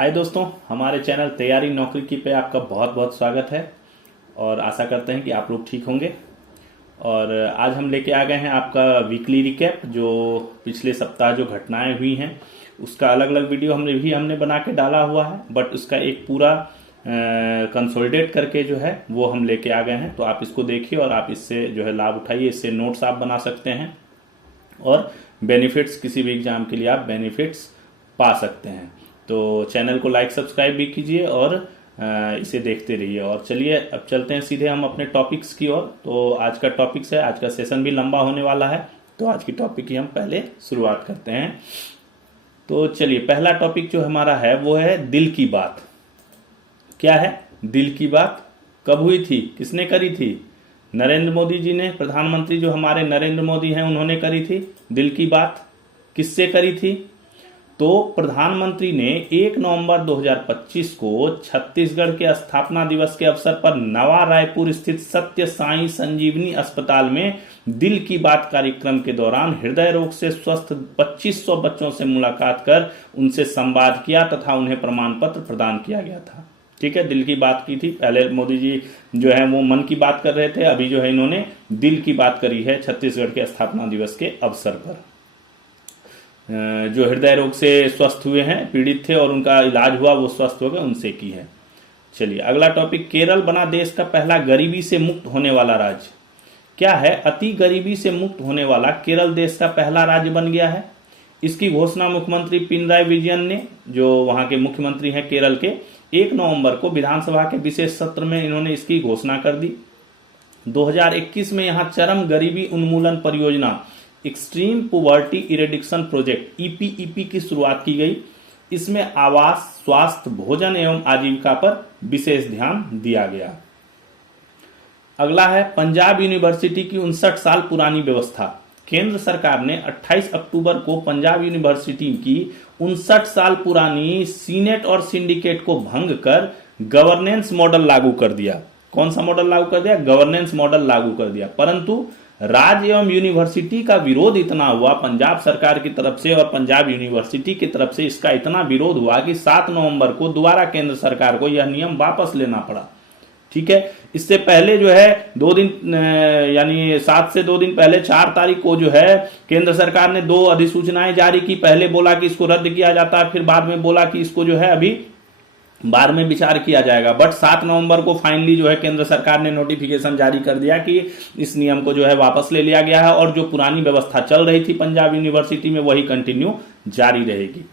हाय दोस्तों, हमारे चैनल तैयारी नौकरी की पे आपका बहुत बहुत स्वागत है और आशा करते हैं कि आप लोग ठीक होंगे। और आज हम लेके आ गए हैं आपका वीकली रिकैप, जो पिछले सप्ताह जो घटनाएं हुई हैं उसका अलग अलग वीडियो हमने बना के डाला हुआ है, बट उसका एक पूरा कंसोलिडेट करके जो है वो हम लेके आ गए हैं। तो आप इसको देखिए और आप इससे जो है लाभ उठाइए, इससे नोट्स आप बना सकते हैं और बेनिफिट्स, किसी भी एग्जाम के लिए आप बेनिफिट्स पा सकते हैं। तो चैनल को लाइक सब्सक्राइब भी कीजिए और इसे देखते रहिए। और चलिए अब चलते हैं सीधे हम अपने टॉपिक्स की ओर। तो आज का टॉपिक्स है, आज का सेशन भी लंबा होने वाला है, तो आज की टॉपिक की हम पहले शुरुआत करते हैं। तो चलिए, पहला टॉपिक जो हमारा है वो है दिल की बात। क्या है दिल की बात? कब हुई थी, किसने करी थी? नरेंद्र मोदी जी ने, प्रधानमंत्री जो हमारे नरेंद्र मोदी हैं उन्होंने करी थी दिल की बात। किससे करी थी? तो प्रधानमंत्री ने 1 नवंबर 2025 को छत्तीसगढ़ के स्थापना दिवस के अवसर पर नवा रायपुर स्थित सत्य साई संजीवनी अस्पताल में दिल की बात कार्यक्रम के दौरान हृदय रोग से स्वस्थ 2500 बच्चों से मुलाकात कर उनसे संवाद किया तथा उन्हें प्रमाण पत्र प्रदान किया गया था। ठीक है, दिल की बात की थी। पहले मोदी जी जो है वो मन की बात कर रहे थे, अभी जो है इन्होंने दिल की बात करी है छत्तीसगढ़ के स्थापना दिवस के अवसर पर। जो हृदय रोग से स्वस्थ हुए हैं, पीड़ित थे और उनका इलाज हुआ, वो स्वस्थ हो गए, उनसे की है। चलिए अगला टॉपिक, केरल बना देश का पहला गरीबी से मुक्त होने वाला राज्य। क्या है? अति गरीबी से मुक्त होने वाला केरल देश का पहला राज्य बन गया है। इसकी घोषणा मुख्यमंत्री पिनराई विजयन ने, जो वहां के मुख्यमंत्री हैं केरल के, 1 नवंबर को विधानसभा के विशेष सत्र में इन्होंने इसकी घोषणा कर दी। 2021 में यहां चरम गरीबी उन्मूलन परियोजना, एक्सट्रीम पोवर्टी इरेडिक्शन प्रोजेक्ट ईपीईपी की शुरुआत की गई। इसमें आवास, स्वास्थ्य, भोजन एवं आजीविका पर विशेष ध्यान दिया गया। अगला है पंजाब यूनिवर्सिटी की 59 साल पुरानी व्यवस्था। केंद्र सरकार ने 28 अक्टूबर को पंजाब यूनिवर्सिटी की 59 साल पुरानी सीनेट और सिंडिकेट को भंग कर गवर्नेंस मॉडल लागू कर दिया। कौन सा मॉडल लागू कर दिया? गवर्नेंस मॉडल लागू कर दिया। परंतु राज्य एवं यूनिवर्सिटी का विरोध इतना हुआ पंजाब सरकार की तरफ से और पंजाब यूनिवर्सिटी की तरफ से, इसका इतना विरोध हुआ कि 7 नवंबर को दोबारा केंद्र सरकार को यह नियम वापस लेना पड़ा। ठीक है, इससे पहले जो है 2 दिन यानी 7 से 2 दिन पहले 4 तारीख को जो है केंद्र सरकार ने 2 अधिसूचनाएं जारी की। पहले बोला कि इसको रद्द किया जाता है, फिर बाद में बोला कि इसको जो है अभी बाद में विचार किया जाएगा। बट 7 नवंबर को फाइनली जो है केंद्र सरकार ने नोटिफिकेशन जारी कर दिया कि इस नियम को जो है वापस ले लिया गया है और जो पुरानी व्यवस्था चल रही थी पंजाब यूनिवर्सिटी में वही कंटिन्यू जारी रहेगी।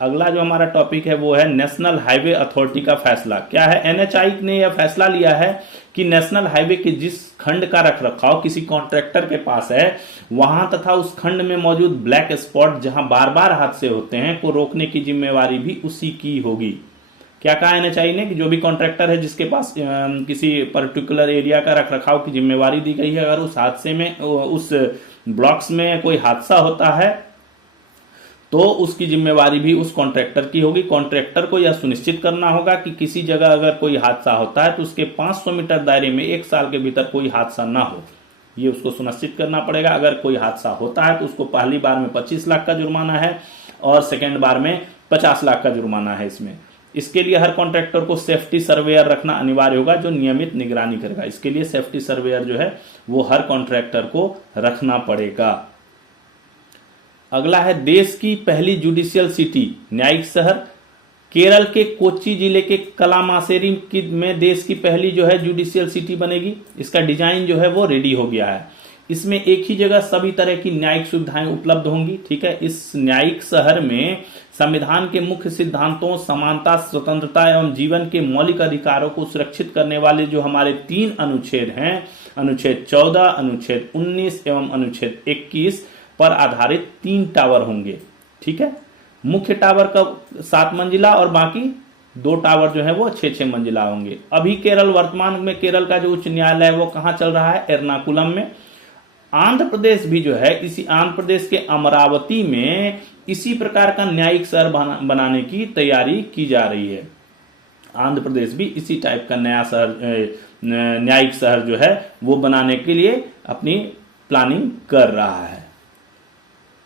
अगला जो हमारा टॉपिक है वो है नेशनल हाईवे अथॉरिटी का फैसला। क्या है? एनएचआई ने यह फैसला लिया है कि नेशनल हाईवे के जिस खंड का रखरखाव किसी कॉन्ट्रैक्टर के पास है, वहां तथा उस खंड में मौजूद ब्लैक स्पॉट जहां बार बार हादसे होते हैं को रोकने की जिम्मेवारी भी उसी की होगी। क्या कहा एनएचआई ने कि जो भी कॉन्ट्रैक्टर है जिसके पास किसी पर्टिकुलर एरिया का रखरखाव की जिम्मेवारी दी गई है, अगर उस हादसे में, उस ब्लॉक्स में कोई हादसा होता है तो उसकी जिम्मेवारी भी उस कॉन्ट्रैक्टर की होगी। कॉन्ट्रैक्टर को यह सुनिश्चित करना होगा कि किसी जगह अगर कोई हादसा होता है तो उसके 500 मीटर दायरे में 1 साल के भीतर कोई हादसा ना हो, ये उसको सुनिश्चित करना पड़ेगा। अगर कोई हादसा होता है तो उसको पहली बार में 25 लाख का जुर्माना है और सेकेंड बार में 50 लाख का जुर्माना है। इसके लिए हर कॉन्ट्रैक्टर को सेफ्टी सर्वेयर रखना अनिवार्य होगा जो नियमित निगरानी करेगा। इसके लिए सेफ्टी सर्वेयर जो है वो हर कॉन्ट्रैक्टर को रखना पड़ेगा। अगला है देश की पहली जुडिशियल सिटी, न्यायिक शहर। केरल के कोच्चि जिले के कलामासेरी में देश की पहली जो है जुडिशियल सिटी बनेगी। इसका डिजाइन जो है वो रेडी हो गया है। इसमें एक ही जगह सभी तरह की न्यायिक सुविधाएं उपलब्ध होंगी। ठीक है, इस न्यायिक शहर में संविधान के मुख्य सिद्धांतों, समानता, स्वतंत्रता एवं जीवन के मौलिक अधिकारों को सुरक्षित करने वाले जो हमारे 3 अनुच्छेद हैं, अनुच्छेद 14, अनुच्छेद 19 एवं अनुच्छेद 21 पर आधारित 3 टावर होंगे। ठीक है, मुख्य टावर का 7 मंजिला और बाकी 2 टावर जो है वो 6-6 मंजिला होंगे। अभी वर्तमान में केरल का जो उच्च न्यायालय है वो कहां चल रहा है? एर्नाकुलम में। आंध्र प्रदेश भी जो है, इसी आंध्र प्रदेश के अमरावती में इसी प्रकार का न्यायिक शहर बनाने की तैयारी की जा रही है। आंध्र प्रदेश भी इसी टाइप का नया शहर, न्यायिक शहर जो है वो बनाने के लिए अपनी प्लानिंग कर रहा है।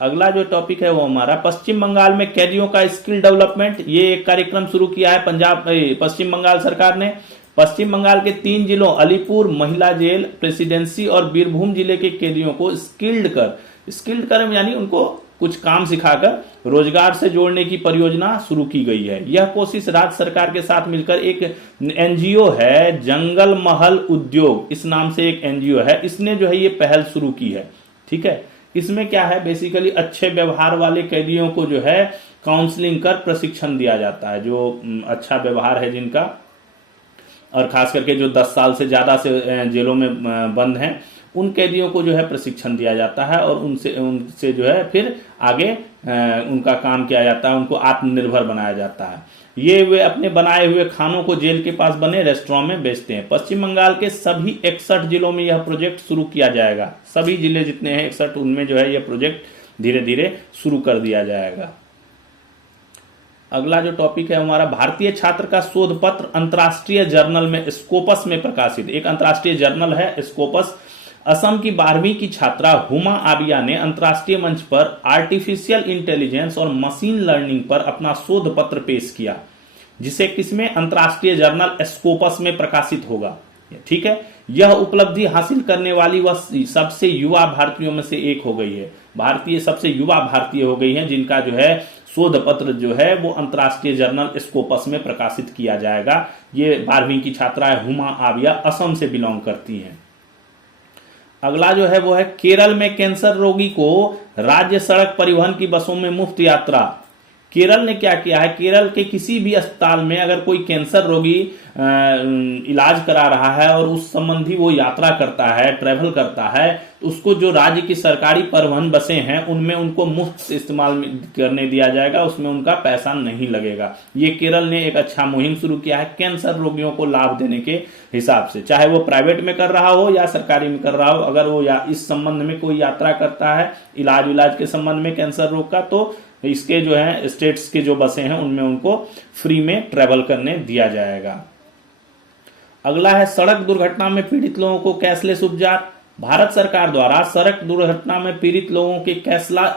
अगला जो टॉपिक है वो हमारा पश्चिम बंगाल में कैदियों का स्किल डेवलपमेंट। ये एक कार्यक्रम शुरू किया है पश्चिम बंगाल सरकार ने। पश्चिम बंगाल के 3 जिलों अलीपुर महिला जेल, प्रेसिडेंसी और बीरभूम जिले के कैदियों को स्किल्ड कर यानी उनको कुछ काम सिखाकर रोजगार से जोड़ने की परियोजना शुरू की गई है। यह कोशिश राज्य सरकार के साथ मिलकर एक एनजीओ है, जंगल महल उद्योग इस नाम से एक एनजीओ है, इसने जो है ये पहल शुरू की है। ठीक है, इसमें क्या है, बेसिकली अच्छे व्यवहार वाले कैदियों को जो है काउंसलिंग कर प्रशिक्षण दिया जाता है। जो अच्छा व्यवहार है जिनका, और खास करके जो 10 साल से ज्यादा से जेलों में बंद हैं, उन कैदियों को जो है प्रशिक्षण दिया जाता है और उनसे जो है फिर आगे उनका काम किया जाता है, उनको आत्मनिर्भर बनाया जाता है। ये वे अपने बनाए हुए खानों को जेल के पास बने रेस्टोरेंट में बेचते हैं। पश्चिम बंगाल के सभी 61 जिलों में यह प्रोजेक्ट शुरू किया जाएगा। सभी जिले जितने हैं 61, उनमें जो है यह प्रोजेक्ट धीरे धीरे शुरू कर दिया जाएगा। अगला जो टॉपिक है हमारा, भारतीय छात्र का शोध पत्र अंतर्राष्ट्रीय जर्नल में स्कोपस में प्रकाशित। एक अंतर्राष्ट्रीय जर्नल है स्कोपस। असम की 12वीं की छात्रा हुमा आबिया ने अंतर्राष्ट्रीय मंच पर आर्टिफिशियल इंटेलिजेंस और मशीन लर्निंग पर अपना शोध पत्र पेश किया, जिसे किसमें, अंतर्राष्ट्रीय जर्नल स्कोपस में प्रकाशित होगा। ठीक है, यह उपलब्धि हासिल करने वाली वह सबसे युवा भारतीयों में से एक हो गई है। सबसे युवा भारतीय हो गई है जिनका जो है शोध पत्र जो है वो अंतर्राष्ट्रीय जर्नल स्कोपस में प्रकाशित किया जाएगा। ये 12वीं की छात्रा है हुमा आबिया, असम से बिलोंग करती हैं। अगला जो है वो है केरल में कैंसर रोगी को राज्य सड़क परिवहन की बसों में मुफ्त यात्रा। केरल ने क्या किया है, केरल के किसी भी अस्पताल में अगर कोई कैंसर रोगी इलाज करा रहा है और उस संबंधी वो यात्रा करता है, ट्रैवल करता है, तो उसको जो राज्य की सरकारी परिवहन बसें हैं उनमें उनको मुफ्त इस्तेमाल करने दिया जाएगा, उसमें उनका पैसा नहीं लगेगा। ये केरल ने एक अच्छा मुहिम शुरू किया है कैंसर रोगियों को लाभ देने के हिसाब से, चाहे वो प्राइवेट में कर रहा हो या सरकारी में कर रहा हो। अगर वो इस संबंध में कोई यात्रा करता है इलाज के संबंध में कैंसर रोग का, तो इसके जो है स्टेट्स के जो बसें हैं उनमें उनको फ्री में ट्रेवल करने दिया जाएगा। अगला है सड़क दुर्घटना में पीड़ित लोगों को कैशलेस उपचार। भारत सरकार द्वारा सड़क दुर्घटना में पीड़ित लोगों के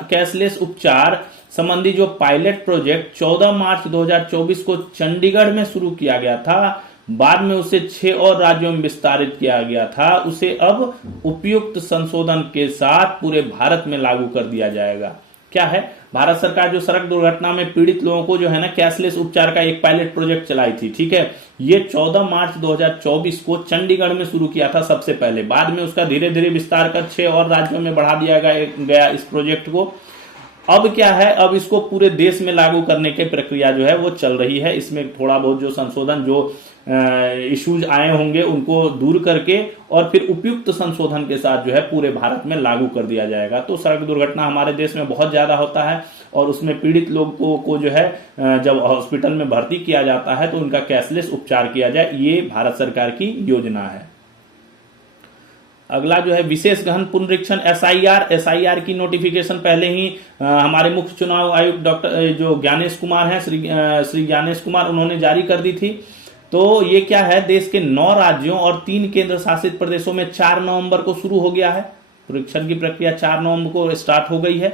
कैशलेस उपचार संबंधी जो पायलट प्रोजेक्ट 14 मार्च 2024 को चंडीगढ़ में शुरू किया गया था, बाद में उसे 6 और राज्यों में विस्तारित किया गया था, उसे अब उपयुक्त संशोधन के साथ पूरे भारत में लागू कर दिया जाएगा। क्या है, भारत सरकार जो सड़क दुर्घटना में पीड़ित लोगों को जो है ना कैशलेस उपचार का एक पायलट प्रोजेक्ट चलाई थी। ठीक है, ये 14 मार्च 2024 को चंडीगढ़ में शुरू किया था सबसे पहले, बाद में उसका धीरे धीरे विस्तार कर 6 और राज्यों में बढ़ा दिया गया इस प्रोजेक्ट को। अब क्या है, अब इसको पूरे देश में लागू करने की प्रक्रिया जो है वो चल रही है। इसमें थोड़ा बहुत जो संशोधन, जो इश्यूज आए होंगे उनको दूर करके और फिर उपयुक्त संशोधन के साथ जो है पूरे भारत में लागू कर दिया जाएगा। तो सड़क दुर्घटना हमारे देश में बहुत ज्यादा होता है और उसमें पीड़ित लोगों को जो है जब हॉस्पिटल में भर्ती किया जाता है तो उनका कैशलेस उपचार किया जाए, ये भारत सरकार की योजना है। अगला जो है विशेष गहन पुनरीक्षण एसआईआर की नोटिफिकेशन पहले ही हमारे मुख्य चुनाव आयुक्त डॉक्टर जो ज्ञानेश कुमार हैं, श्री ज्ञानेश कुमार, उन्होंने जारी कर दी थी। तो ये क्या है, देश के 9 राज्यों और 3 केंद्र शासित प्रदेशों में 4 नवंबर को शुरू हो गया है। पुनरीक्षण की प्रक्रिया 4 नवंबर को स्टार्ट हो गई है।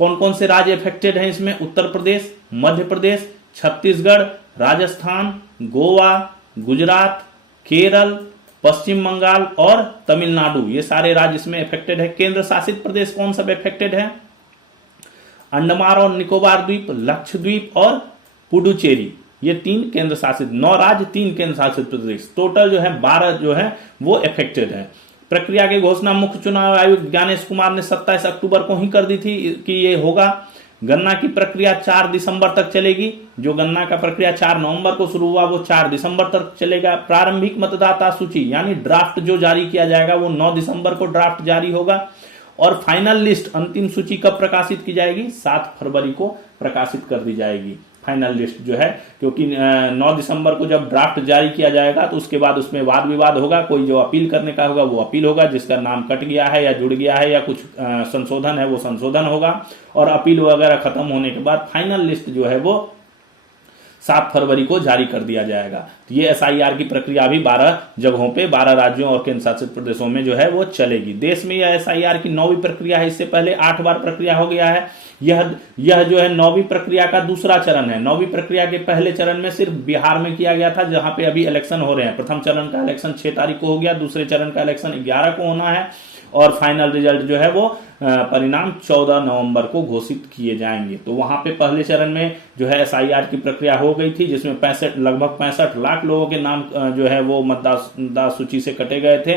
कौन कौन से राज्य इफेक्टेड हैं इसमें, उत्तर प्रदेश, मध्य प्रदेश, छत्तीसगढ़, राजस्थान, गोवा, गुजरात, केरल, पश्चिम बंगाल और तमिलनाडु, ये सारे राज्य इसमें इफेक्टेड है। केंद्र शासित प्रदेश कौन सब इफेक्टेड है, अंडमान और निकोबार द्वीप, लक्षद्वीप और पुडुचेरी, ये 3 केंद्र शासित, 9 राज्य 3 केंद्र शासित प्रदेश, टोटल जो है 12 जो है वो इफेक्टेड है। प्रक्रिया की घोषणा मुख्य चुनाव आयुक्त ज्ञानेश कुमार ने 27 अक्टूबर को ही कर दी थी कि ये होगा। गणना की प्रक्रिया 4 दिसंबर तक चलेगी। जो गणना का प्रक्रिया 4 नवंबर को शुरू हुआ वो 4 दिसंबर तक चलेगा। प्रारंभिक मतदाता सूची यानी ड्राफ्ट जो जारी किया जाएगा वो 9 दिसंबर को ड्राफ्ट जारी होगा और फाइनल लिस्ट, अंतिम सूची कब प्रकाशित की जाएगी, 7 फरवरी को प्रकाशित कर दी जाएगी फाइनल लिस्ट जो है, क्योंकि 9 दिसंबर को जब ड्राफ्ट जारी किया जाएगा तो उसके बाद उसमें वाद विवाद होगा। कोई जो अपील करने का होगा वो अपील होगा, जिसका नाम कट गया है या जुड़ गया है या कुछ संशोधन है वो संशोधन होगा, और अपील वगैरह खत्म होने के बाद फाइनल लिस्ट जो है वो 7 फरवरी को जारी कर दिया जाएगा। तो ये SIR की प्रक्रिया भी 12 जगहों पे 12 राज्यों और केंद्र शासित प्रदेशों में जो है वो चलेगी। देश में यह SIR की 9वीं प्रक्रिया है। इससे पहले 8 बार प्रक्रिया हो गया है। यह जो है 9वीं प्रक्रिया का दूसरा चरण है। 9वीं प्रक्रिया के पहले चरण में सिर्फ बिहार में किया गया था, जहां पे अभी इलेक्शन हो रहे हैं। प्रथम चरण का इलेक्शन 6 तारीख को हो गया, दूसरे चरण का इलेक्शन 11 को होना है और फाइनल रिजल्ट जो है वो परिणाम 14 नवंबर को घोषित किए जाएंगे। तो वहां पे पहले चरण में जो है SIR की प्रक्रिया हो गई थी, जिसमें लगभग 65 लाख लोगों के नाम जो है वो मतदाता सूची से कटे गए थे।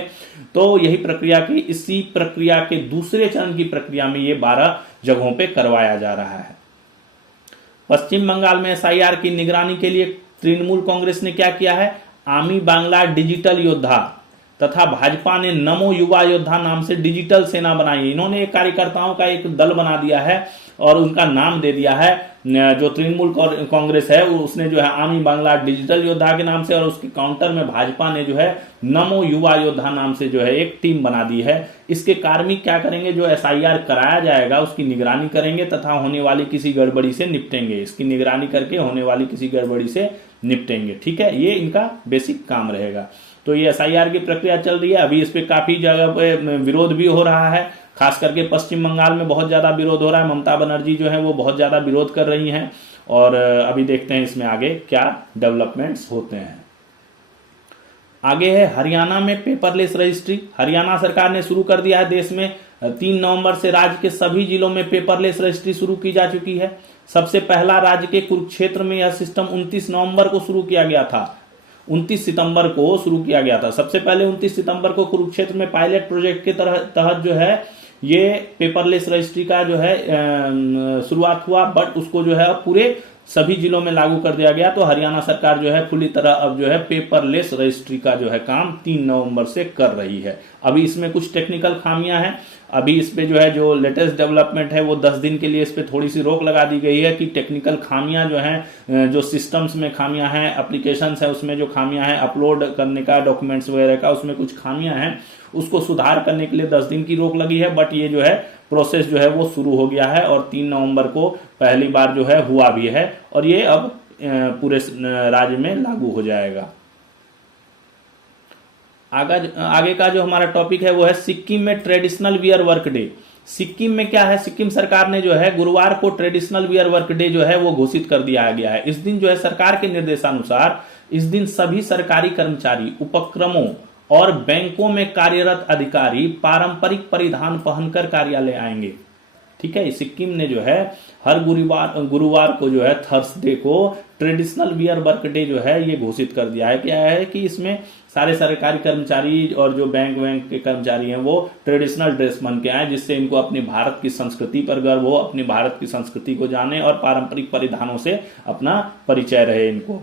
तो यही प्रक्रिया की इसी प्रक्रिया के दूसरे चरण की प्रक्रिया में ये 12 जगहों पे करवाया जा रहा है। पश्चिम बंगाल में SIR की निगरानी के लिए तृणमूल कांग्रेस ने क्या किया है, आमी बांग्ला डिजिटल योद्धा तथा भाजपा ने नमो युवा योद्धा नाम से डिजिटल सेना बनाई। इन्होंने एक कार्यकर्ताओं का एक दल बना दिया है और उनका नाम दे दिया है, जो तृणमूल कांग्रेस है उसने जो है आमी बांग्ला डिजिटल योद्धा के नाम से, और उसके काउंटर में भाजपा ने जो है नमो युवा योद्धा नाम से जो है एक टीम बना दी है। इसके कार्मिक क्या करेंगे, जो SIR कराया जाएगा उसकी निगरानी करेंगे तथा होने वाली किसी गड़बड़ी से निपटेंगे। इसकी निगरानी करके होने वाली किसी गड़बड़ी से निपटेंगे। ठीक है, ये इनका बेसिक काम रहेगा। तो ये SIR की प्रक्रिया चल रही है। अभी इस पे काफी जगह पे विरोध भी हो रहा है, खास करके पश्चिम बंगाल में बहुत ज्यादा विरोध हो रहा है। ममता बनर्जी जो है वो बहुत ज्यादा विरोध कर रही हैं और अभी देखते हैं इसमें आगे क्या डेवलपमेंट्स होते हैं। आगे है हरियाणा में पेपरलेस रजिस्ट्री। हरियाणा सरकार ने शुरू कर दिया है। देश में 3 नवंबर से राज्य के सभी जिलों में पेपरलेस रजिस्ट्री शुरू की जा चुकी है। सबसे पहला राज्य के कुरुक्षेत्र में यह सिस्टम 29 नवंबर को शुरू किया गया था। 29 सितंबर को शुरू किया गया था। सबसे पहले 29 सितंबर को कुरुक्षेत्र में पायलट प्रोजेक्ट के तहत जो है ये पेपरलेस रजिस्ट्री का जो है शुरुआत हुआ, बट उसको जो है पूरे सभी जिलों में लागू कर दिया गया। तो हरियाणा सरकार जो है पूरी तरह अब जो है पेपरलेस रजिस्ट्री का जो है काम 3 नवंबर से कर रही है। अभी इसमें कुछ टेक्निकल खामियां हैं। अभी इस पे जो है जो लेटेस्ट डेवलपमेंट है वो 10 दिन के लिए इस पे थोड़ी सी रोक लगा दी गई है कि टेक्निकल खामियां जो हैं, जो सिस्टम्स में खामियां हैं, एप्लीकेशंस है उसमें जो खामियां हैं, अपलोड करने का डॉक्यूमेंट्स वगैरह का उसमें कुछ खामियां हैं, उसको सुधार करने के लिए 10 दिन की रोक लगी है। बट ये जो है प्रोसेस जो है वो शुरू हो गया है और 3 नवंबर को पहली बार जो है हुआ भी है और ये अब पूरे राज्य में लागू हो जाएगा। आगे का जो हमारा टॉपिक है वो है सिक्किम में traditional wear work day. Sikkim में क्या है, सिक्किम सरकार ने जो है गुरुवार को ट्रेडिशनल वियर वर्क डे जो है वो घोषित कर दिया गया है। इस दिन जो है सरकार के निर्देशानुसार इस दिन सभी सरकारी कर्मचारी, उपक्रमों और बैंकों में कार्यरत अधिकारी पारंपरिक परिधान पहनकर कार्यालय आएंगे। ठीक है, सिक्किम ने जो है हर गुरुवार को जो है थर्सडे को ट्रेडिशनल वियर वर्क डे जो है ये घोषित कर दिया है। क्या है कि इसमें सारे सरकारी कर्मचारी और जो बैंक के कर्मचारी हैं वो ट्रेडिशनल ड्रेस पहन के आए, जिससे इनको अपने भारत की संस्कृति पर गर्व हो, अपने भारत की संस्कृति को जाने और पारंपरिक परिधानों से अपना परिचय रहे इनको।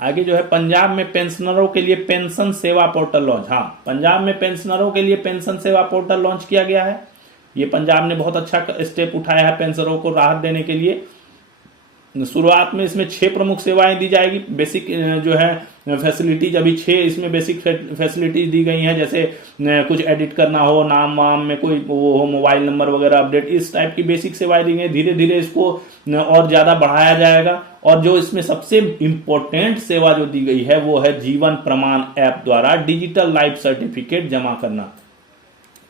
आगे जो है पंजाब में पेंशनरों के लिए पेंशन सेवा पोर्टल लॉन्च। हाँ, पंजाब में पेंशनरों के लिए पेंशन सेवा पोर्टल लॉन्च किया गया है। ये पंजाब ने बहुत अच्छा स्टेप उठाया है पेंशनरों को राहत देने के लिए। शुरुआत में इसमें 6 प्रमुख सेवाएं दी जाएगी। बेसिक जो है फैसिलिटीज अभी 6 इसमें बेसिक फैसिलिटीज दी गई हैं, जैसे कुछ एडिट करना हो, नाम वाम में कोई वो हो, मोबाइल नंबर वगैरह अपडेट, इस टाइप की बेसिक सेवाएं दी गई। धीरे धीरे इसको और ज्यादा बढ़ाया जाएगा। और जो इसमें सबसे इंपॉर्टेंट सेवा जो दी गई है वो है जीवन प्रमाण ऐप द्वारा डिजिटल लाइफ सर्टिफिकेट जमा करना।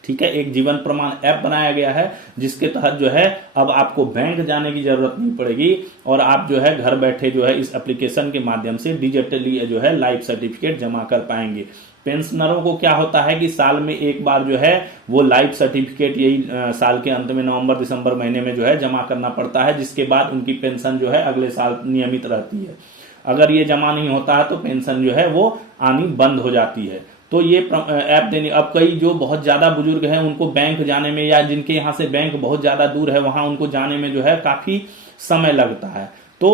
ठीक है, एक जीवन प्रमाण ऐप बनाया गया है जिसके तहत जो है अब आपको बैंक जाने की जरूरत नहीं पड़ेगी और आप जो है घर बैठे जो है इस एप्लीकेशन के माध्यम से डिजिटली जो है लाइफ सर्टिफिकेट जमा कर पाएंगे। पेंशनरों को क्या होता है कि साल में एक बार जो है वो लाइफ सर्टिफिकेट यही साल के अंत में नवंबर दिसंबर महीने में जो है जमा करना पड़ता है, जिसके बाद उनकी पेंशन जो है अगले साल नियमित रहती है। अगर ये जमा नहीं होता है तो पेंशन जो है वो आनी बंद हो जाती है। तो ये ऐप देने, अब कई जो बहुत ज्यादा बुजुर्ग हैं उनको बैंक जाने में या जिनके यहाँ से बैंक बहुत ज्यादा दूर है वहां उनको जाने में जो है काफी समय लगता है। तो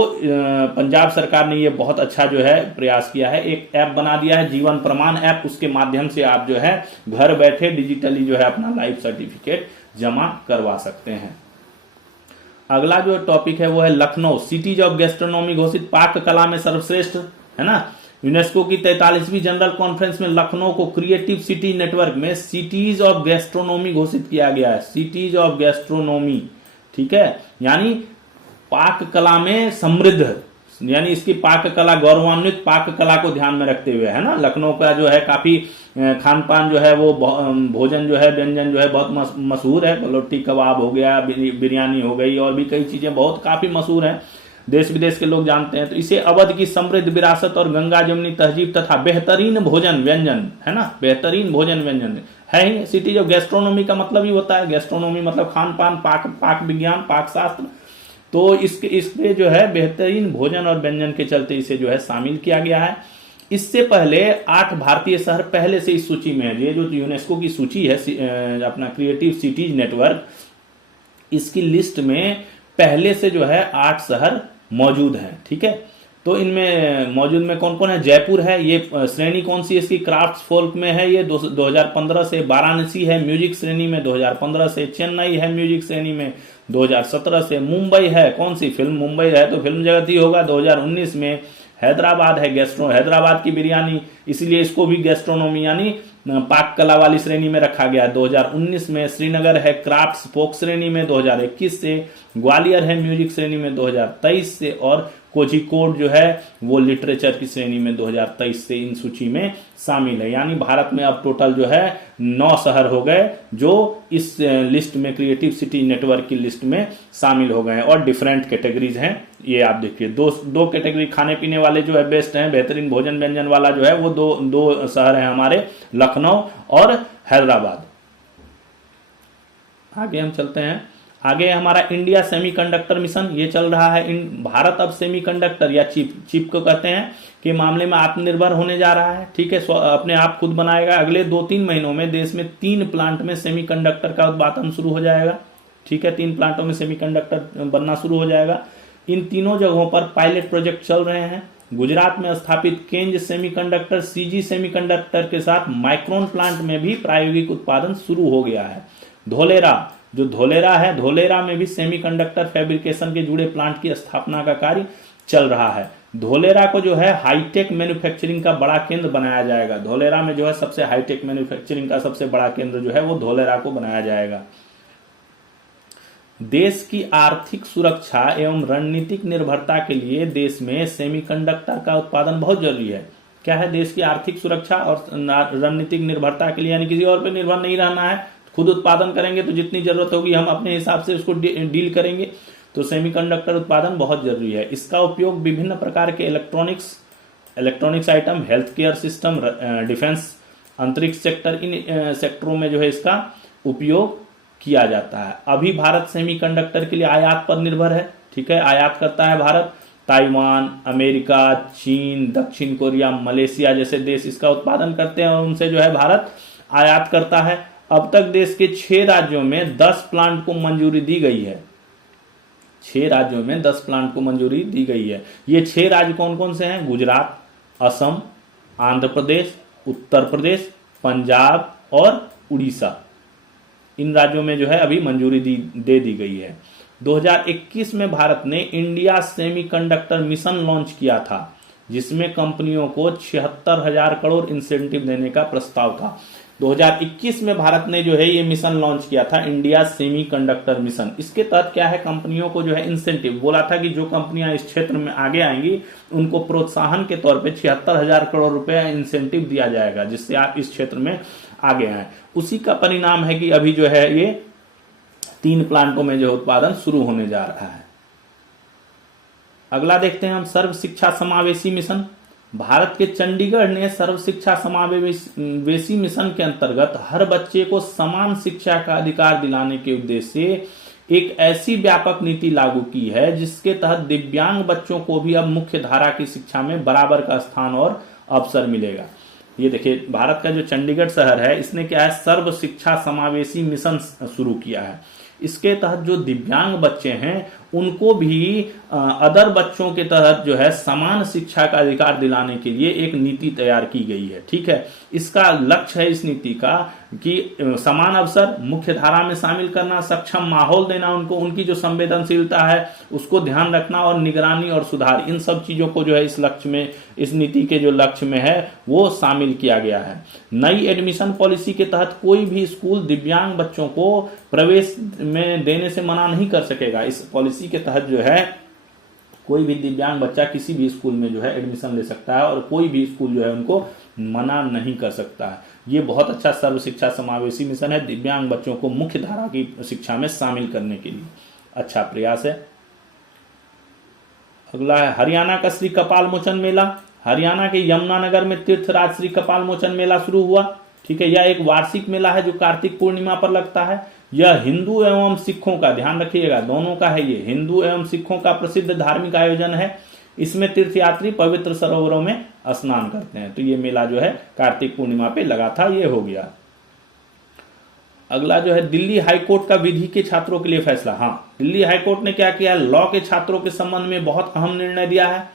पंजाब सरकार ने ये बहुत अच्छा जो है प्रयास किया है, एक ऐप बना दिया है जीवन प्रमाण ऐप। उसके माध्यम से आप जो है घर बैठे डिजिटली जो है अपना लाइफ सर्टिफिकेट जमा करवा सकते हैं। अगला जो टॉपिक है वो है लखनऊ सिटीज ऑफ गैस्ट्रोनॉमी घोषित, पाक कला में सर्वश्रेष्ठ है ना। यूनेस्को की 43वीं जनरल कॉन्फ्रेंस में लखनऊ को क्रिएटिव सिटी नेटवर्क में सिटीज ऑफ गैस्ट्रोनॉमी घोषित किया गया है। सिटीज ऑफ गैस्ट्रोनॉमी, ठीक है, यानी पाक कला में समृद्ध यानी इसकी पाक कला, गौरवान्वित पाक कला को ध्यान में रखते हुए, है ना। लखनऊ का जो है काफी खान पान जो है वो भोजन जो है, व्यंजन जो है बहुत मशहूर है। लिट्टी कबाब हो गया, बिरयानी हो गई, और भी कई चीजें बहुत काफी मशहूर हैं, देश विदेश के लोग जानते हैं। तो इसे अवध की समृद्ध विरासत और गंगा जमुनी तहजीब तथा बेहतरीन भोजन व्यंजन, है ना, बेहतरीन भोजन व्यंजन है ही। सिटी ऑफ गैस्ट्रोनॉमी का मतलब ही होता है, गैस्ट्रोनॉमी मतलब खान पान, पाक विज्ञान, पाक शास्त्र। तो इसके जो है बेहतरीन भोजन और व्यंजन के चलते इसे जो है शामिल किया गया है। इससे पहले 8 भारतीय शहर पहले से इस सूची में है। ये जो यूनेस्को की सूची है अपना क्रिएटिव सिटीज नेटवर्क, इसकी लिस्ट में पहले से जो है 8 शहर मौजूद हैं, ठीक है। तो इनमें मौजूद में कौन कौन है? जयपुर है, ये श्रेणी कौन सी इसकी? क्राफ्ट फोल्क में है ये 2015 से। वाराणसी है म्यूजिक श्रेणी में 2015 से। चेन्नई है म्यूजिक श्रेणी में 2017 से। मुंबई है, कौन सी? फिल्म मुंबई है तो फिल्म जगत ही होगा, 2019 में। हैदराबाद है, हैदराबाद की बिरयानी, इसीलिए इसको भी गैस्ट्रोनॉमी यानी पाक कला वाली श्रेणी में रखा गया 2019 में। श्रीनगर है क्राफ्ट फोक श्रेणी में 2021 से। ग्वालियर है म्यूजिक श्रेणी में 2023 से। और कोझिकोड जो है वो लिटरेचर की श्रेणी में 2023 से इन सूची में शामिल है। यानी भारत में अब टोटल जो है 9 शहर हो गए जो इस लिस्ट में, क्रिएटिव सिटी नेटवर्क की लिस्ट में शामिल हो गए हैं। और डिफरेंट कैटेगरीज हैं, ये आप देखिए, दो कैटेगरी खाने पीने वाले जो है बेस्ट हैं, बेहतरीन भोजन व्यंजन वाला जो है वो दो शहर हैं हमारे, लखनऊ और हैदराबाद। आगे हम चलते हैं। आगे हमारा इंडिया सेमीकंडक्टर मिशन, ये चल रहा है। भारत अब सेमीकंडक्टर या चिप को कहते हैं कि मामले में आत्मनिर्भर होने जा रहा है, ठीक है। अपने आप खुद बनाएगा। अगले 2-3 महीनों में देश में 3 प्लांट में सेमीकंडक्टर का उत्पादन शुरू हो जाएगा, ठीक है। 3 प्लांटों में सेमीकंडक्टर बनना शुरू हो जाएगा। इन तीनों जगहों पर पायलट प्रोजेक्ट चल रहे हैं। गुजरात में स्थापित केंज सेमीकंडक्टर, सीजी सेमीकंडक्टर के साथ माइक्रोन प्लांट में भी प्रायोगिक उत्पादन शुरू हो गया है। धोलेरा है, धोलेरा में भी सेमीकंडक्टर फैब्रिकेशन के जुड़े प्लांट की स्थापना का कार्य चल रहा है। धोलेरा को जो है हाईटेक मैन्युफैक्चरिंग का बड़ा केंद्र बनाया जाएगा। धोलेरा में जो है सबसे हाईटेक मैन्युफैक्चरिंग का सबसे बड़ा केंद्र जो है वो धोलेरा को बनाया जाएगा। देश की आर्थिक सुरक्षा एवं रणनीतिक निर्भरता के लिए देश में सेमीकंडक्टर का उत्पादन बहुत जरूरी है। क्या है? देश की आर्थिक सुरक्षा और रणनीतिक निर्भरता के लिए, यानी किसी और पर निर्भर नहीं रहना है। खुद उत्पादन करेंगे तो जितनी जरूरत होगी हम अपने हिसाब से उसको डील करेंगे। तो सेमीकंडक्टर उत्पादन बहुत जरूरी है। इसका उपयोग विभिन्न प्रकार के electronics item, health care system, defence, अंतरिक्ष सेक्टर, इन सेक्टरों में जो है इसका उपयोग किया जाता है। अभी भारत सेमीकंडक्टर के लिए आयात पर निर्भर है, ठीक है। आयात करता है भारत। ताइवान, अमेरिका, चीन, दक्षिण कोरिया, मलेशिया जैसे देश इसका उत्पादन करते हैं और उनसे जो है भारत आयात करता है। अब तक देश के 6 राज्यों में 10 प्लांट को मंजूरी दी गई है। 6 राज्यों में 10 प्लांट को मंजूरी दी गई है। ये 6 राज्य कौन कौन से हैं? गुजरात, असम, आंध्र प्रदेश, उत्तर प्रदेश, पंजाब और उड़ीसा। इन राज्यों में जो है अभी मंजूरी दे दी गई है। 2021 में भारत ने इंडिया सेमीकंडक्टर मिशन लॉन्च किया था, जिसमें कंपनियों को 76,000 करोड़ इंसेंटिव देने का प्रस्ताव था। 2021 में भारत ने जो है ये मिशन लॉन्च किया था, इंडिया सेमीकंडक्टर मिशन। इसके तहत क्या है, कंपनियों को जो है इंसेंटिव, बोला था कि जो कंपनियां इस क्षेत्र में आगे आएंगी उनको प्रोत्साहन के तौर पे 76,000 करोड़ रुपए इंसेंटिव दिया जाएगा, जिससे आप इस क्षेत्र में आगे आए। उसी का परिणाम है कि अभी जो है ये 3 प्लांटों में जो उत्पादन शुरू होने जा रहा है। अगला देखते हैं हम, सर्व शिक्षा समावेशी मिशन। भारत के चंडीगढ़ ने सर्व शिक्षा समावेशी मिशन के अंतर्गत हर बच्चे को समान शिक्षा का अधिकार दिलाने के उद्देश्य से एक ऐसी व्यापक नीति लागू की है जिसके तहत दिव्यांग बच्चों को भी अब मुख्य धारा की शिक्षा में बराबर का स्थान और अवसर मिलेगा। ये देखिए, भारत का जो चंडीगढ़ शहर है इसने क्या है, सर्व शिक्षा समावेशी मिशन शुरू किया है। इसके तहत जो दिव्यांग बच्चे हैं उनको भी अदर बच्चों के तहत जो है समान शिक्षा का अधिकार दिलाने के लिए एक नीति तैयार की गई है, ठीक है। इसका लक्ष्य है इस नीति का कि समान अवसर, मुख्य धारा में शामिल करना, सक्षम माहौल देना उनको, उनकी जो संवेदनशीलता है उसको ध्यान रखना और निगरानी और सुधार, इन सब चीजों को जो है इस लक्ष्य में, इस नीति के जो लक्ष्य में है वो शामिल किया गया है। नई एडमिशन पॉलिसी के तहत कोई भी स्कूल दिव्यांग बच्चों को प्रवेश में देने से मना नहीं कर सकेगा। इस पॉलिसी के तहत जो है कोई भी दिव्यांग बच्चा किसी भी स्कूल में जो है एडमिशन ले सकता है और कोई भी स्कूल जो है उनको मना नहीं कर सकता है। ये बहुत अच्छा सर्व शिक्षा समावेशी मिशन है, दिव्यांग बच्चों को मुख्य धारा की शिक्षा में शामिल करने के लिए अच्छा प्रयास है। अगला है हरियाणा का श्री कपाल मोचन मेला। हरियाणा के यमुनानगर में तीर्थराज श्री कपाल मोचन मेला शुरू हुआ। ठीक है, यह एक वार्षिक मेला है जो कार्तिक पूर्णिमा पर लगता है। यह हिंदू एवं सिखों का, ध्यान रखिएगा दोनों का है, ये हिंदू एवं सिखों का प्रसिद्ध धार्मिक आयोजन है। इसमें तीर्थयात्री पवित्र सरोवरों में स्नान करते हैं। तो ये मेला जो है कार्तिक पूर्णिमा पे लगा था, ये हो गया। अगला जो है दिल्ली हाईकोर्ट का विधि के छात्रों के लिए फैसला। हाँ, दिल्ली हाईकोर्ट ने क्या किया, लॉ के छात्रों के संबंध में बहुत अहम निर्णय दिया है।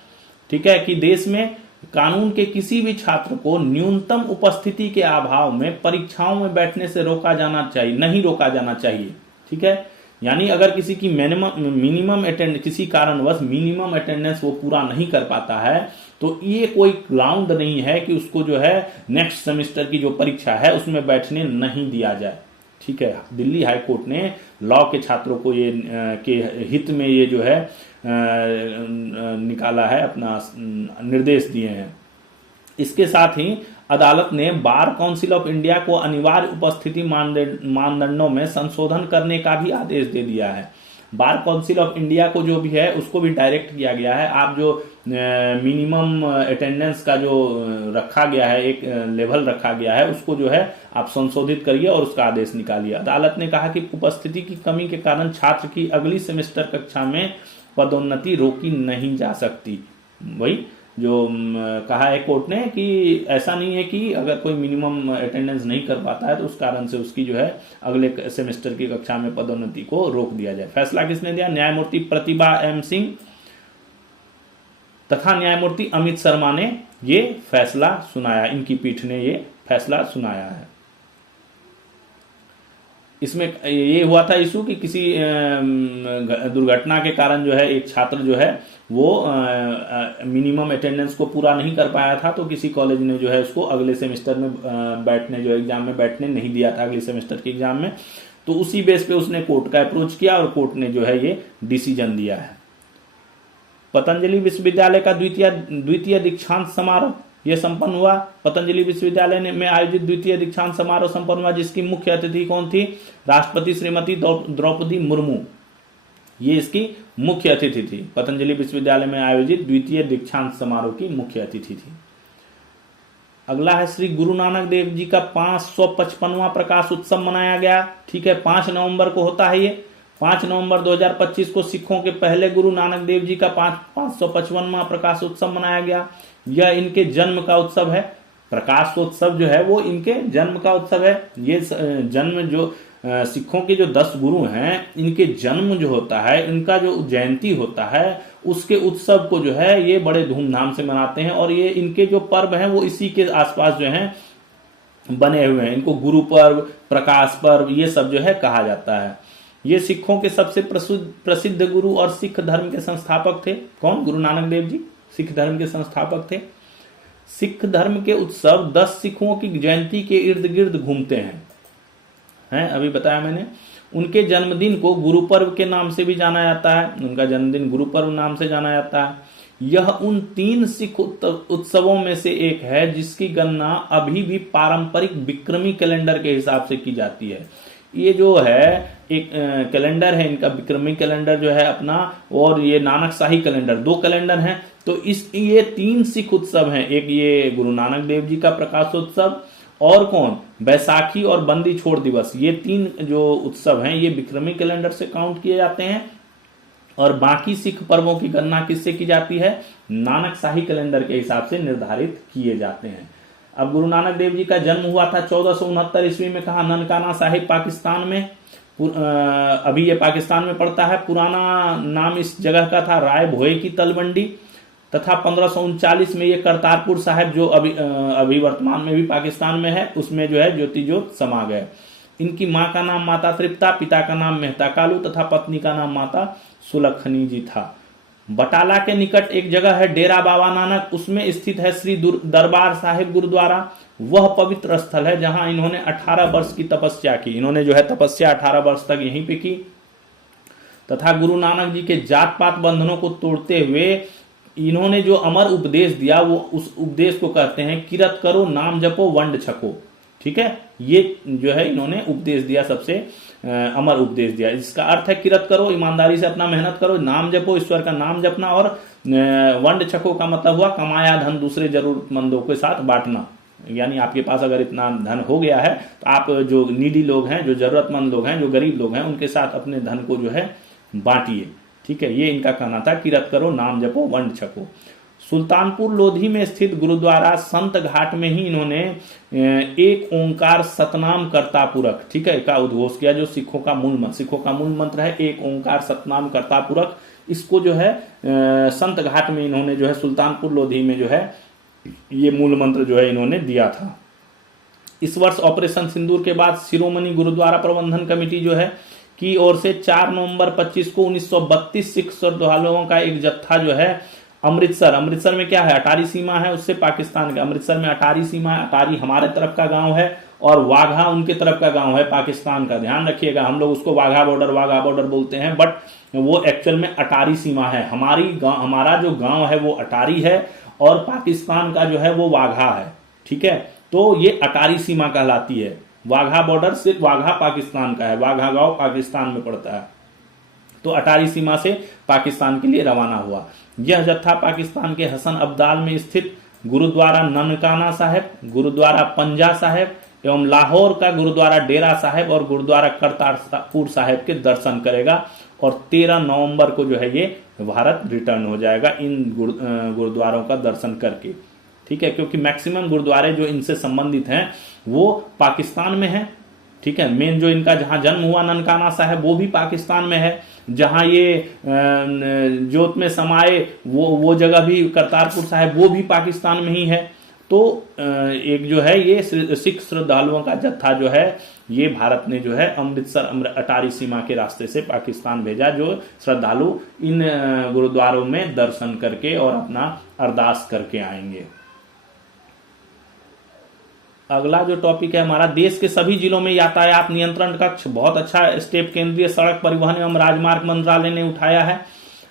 ठीक है, कि देश में कानून के किसी भी छात्र को न्यूनतम उपस्थिति के अभाव में परीक्षाओं में बैठने से रोका जाना चाहिए, नहीं रोका जाना चाहिए। ठीक है, यानी अगर किसी की मिनिमम अटेंडेंस, किसी कारणवश मिनिमम अटेंडेंस वो पूरा नहीं कर पाता है तो ये कोई ग्राउंड नहीं है कि उसको जो है नेक्स्ट सेमेस्टर की जो परीक्षा है उसमें बैठने नहीं दिया जाए। ठीक है, दिल्ली हाईकोर्ट ने लॉ के छात्रों को ये के हित में ये जो है निकाला है, अपना निर्देश दिए हैं। इसके साथ ही अदालत ने बार काउंसिल ऑफ इंडिया को अनिवार्य उपस्थिति मानदंडों में संशोधन करने का भी आदेश दे दिया है। बार काउंसिल ऑफ इंडिया को जो भी है उसको भी डायरेक्ट किया गया है, आप जो मिनिमम अटेंडेंस का जो रखा गया है, एक लेवल रखा गया है, उसको जो है आप संशोधित करिए और उसका आदेश निकालिए। अदालत ने कहा कि उपस्थिति की कमी के कारण छात्र की अगली सेमेस्टर कक्षा में पदोन्नति रोकी नहीं जा सकती। वही जो कहा है कोर्ट ने कि ऐसा नहीं है कि अगर कोई मिनिमम अटेंडेंस नहीं कर पाता है तो उस कारण से उसकी जो है अगले सेमेस्टर की कक्षा में पदोन्नति को रोक दिया जाए। फैसला किसने दिया, न्यायमूर्ति प्रतिभा एम सिंह तथा न्यायमूर्ति अमित शर्मा ने ये फैसला सुनाया, इनकी पीठ ने ये फैसला सुनाया है। इसमें ये हुआ था इशू कि किसी दुर्घटना के कारण जो है एक छात्र जो है वो मिनिमम अटेंडेंस को पूरा नहीं कर पाया था, तो किसी कॉलेज ने जो है उसको अगले सेमेस्टर में बैठने, जो एग्जाम में बैठने नहीं दिया था अगले सेमेस्टर के एग्जाम में। तो उसी बेस पे उसने कोर्ट का अप्रोच किया और कोर्ट ने जो है ये डिसीजन दिया है। पतंजलि विश्वविद्यालय का द्वितीय दीक्षांत समारोह यह संपन्न हुआ। पतंजलि विश्वविद्यालय में आयोजित द्वितीय दीक्षांत समारोह संपन्न हुआ, जिसकी मुख्य अतिथि कौन थी, राष्ट्रपति श्रीमती द्रौपदी मुर्मू, ये इसकी मुख्य अतिथि थी। पतंजलि विश्वविद्यालय में आयोजित द्वितीय दीक्षांत समारोह की मुख्य अतिथि थी। अगला है श्री गुरु नानक देव जी का 555वां प्रकाश उत्सव मनाया गया। ठीक है, 5 नवंबर को होता है ये। 5 नवंबर 2025 को सिखों के पहले गुरु नानक देव जी का 555वां प्रकाश उत्सव मनाया गया। यह इनके जन्म का उत्सव है। प्रकाशोत्सव जो है वो इनके जन्म का उत्सव है। ये जन्म जो सिखों के जो 10 गुरु हैं, इनके जन्म जो होता है, इनका जो जयंती होता है, उसके उत्सव को जो है ये बड़े धूमधाम से मनाते हैं और ये इनके जो पर्व हैं वो इसी के आसपास जो हैं बने हुए हैं। इनको गुरु पर्व, प्रकाश पर्व, ये सब जो है कहा जाता है। ये सिखों के सबसे प्रसिद्ध गुरु और सिख धर्म के संस्थापक थे। कौन? गुरु नानक देव जी सिख धर्म के संस्थापक थे। सिख धर्म के उत्सव 10 सिखों की जयंती के इर्द गिर्द घूमते हैं, अभी बताया मैंने। उनके जन्मदिन को गुरु पर्व के नाम से भी जाना जाता है। उनका जन्मदिन गुरु पर्व नाम से जाना जाता है। यह उन 3 सिख उत्सवों में से एक है जिसकी गणना अभी भी पारंपरिक विक्रमी कैलेंडर के हिसाब से की जाती है। ये जो है एक कैलेंडर है इनका, विक्रमी कैलेंडर जो है अपना, और ये नानक शाही कैलेंडर, 2 कैलेंडर हैं। तो ये 3 सिख उत्सव हैं। एक ये गुरु नानक देव जी का प्रकाशोत्सव, और कौन, बैसाखी और बंदी छोड़ दिवस। ये 3 जो उत्सव हैं ये विक्रमी कैलेंडर से काउंट किए जाते हैं। और बाकी सिख पर्वों की गणना किससे की जाती है? नानक शाही कैलेंडर के हिसाब से निर्धारित किए जाते हैं। अब गुरु नानक देव जी का जन्म हुआ था 1469 ईस्वी में, कहा, ननकाना साहिब, पाकिस्तान में। अभी ये पाकिस्तान में पड़ता है। पुराना नाम इस जगह का था राय भोए की तलवंडी, तथा 1539 में ये करतारपुर साहिब, जो अभी वर्तमान में भी पाकिस्तान में है, उसमें जो है ज्योति ज्योत समा गए। इनकी माँ का नाम माता तृप्ता, पिता का नाम मेहता कालू तथा पत्नी का नाम माता सुलखनी जी था। बटाला के निकट एक जगह है डेरा बाबा नानक, उसमें स्थित है श्री दरबार साहिब गुरुद्वारा। वह पवित्र स्थल है जहां इन्होंने 18 वर्ष की तपस्या की। इन्होंने जो है तपस्या 18 वर्ष तक यहीं पे की। तथा गुरु नानक जी के जात पात बंधनों को तोड़ते हुए इन्होंने जो अमर उपदेश दिया, वो उस उपदेश को कहते हैं किरत करो, नाम जपो, वंड छको। ठीक है, ये जो है इन्होंने उपदेश दिया, सबसे अमर उपदेश दिया। इसका अर्थ है किरत करो, ईमानदारी से अपना मेहनत करो, नाम जपो, ईश्वर का नाम जपना, और वंड छको का मतलब हुआ कमाया धन दूसरे जरूरतमंदों के साथ बांटना। यानी आपके पास अगर इतना धन हो गया है तो आप जो नीडी लोग हैं, जो जरूरतमंद लोग हैं, जो गरीब लोग हैं, उनके साथ अपने धन को जो है बांटिए। ठीक है, ये इनका कहना था, किरत करो, नाम जपो, वंड छको। सुल्तानपुर लोधी में स्थित गुरुद्वारा संत घाट में ही इन्होंने एक ओंकार सतनाम करतापुरख, ठीक है, का उद्घोष किया, जो सिखों का मूल मंत्र है, एक ओंकार सतनाम करतापुरख। इसको जो है संत घाट में इन्होंने जो है सुल्तानपुर लोधी में जो है ये मूल मंत्र जो है इन्होंने दिया था। इस वर्ष ऑपरेशन सिंदूर के बाद शिरोमणि गुरुद्वारा प्रबंधन कमेटी जो है की ओर से 4 नवंबर 25 को 1932 सिख श्रद्धालुओं का एक जत्था जो है अमृतसर में क्या है, अटारी सीमा है उससे पाकिस्तान का, अमृतसर में अटारी सीमा है, अटारी हमारे तरफ का गांव है और वाघा उनके तरफ का गांव है पाकिस्तान का। ध्यान रखिएगा, हम लोग उसको वाघा बॉर्डर बोलते हैं, बट वो एक्चुअल में अटारी सीमा है। हमारा जो गांव है वो अटारी है और पाकिस्तान का जो है वो वाघा है। ठीक है, तो ये अटारी सीमा कहलाती है। वाघा बॉर्डर सिर्फ वाघा पाकिस्तान का है, वाघा गांव पाकिस्तान में पड़ता है। तो अटारी सीमा से पाकिस्तान के लिए रवाना हुआ। यह जत्था पाकिस्तान के हसन अब्दाल में स्थित गुरुद्वारा ननकाना साहिब, गुरुद्वारा पंजा साहिब एवं लाहौर का गुरुद्वारा डेरा साहिब और गुरुद्वारा करतारपुर साहिब के दर्शन करेगा और 13 नवंबर को जो है ये भारत रिटर्न हो जाएगा इन गुरुद्वारों का दर्शन करके। ठीक है, क्योंकि मैक्सिमम गुरुद्वारे जो इनसे संबंधित हैं वो पाकिस्तान में है। ठीक है, मेन जो इनका जहां जन्म हुआ ननकाना साहिब वो भी पाकिस्तान में है, जहां ये जोत में समाये वो जगह भी करतारपुर साहिब वो भी पाकिस्तान में ही है। तो एक जो है ये सिख श्रद्धालुओं का जत्था जो है ये भारत ने जो है अमृतसर अटारी सीमा के रास्ते से पाकिस्तान भेजा, जो श्रद्धालु इन गुरुद्वारों में दर्शन करके और अपना अरदास करके आएंगे। अगला जो टॉपिक है हमारा, देश के सभी जिलों में यातायात नियंत्रण कक्ष। बहुत अच्छा स्टेप केंद्रीय सड़क परिवहन एवं राजमार्ग मंत्रालय ने उठाया है।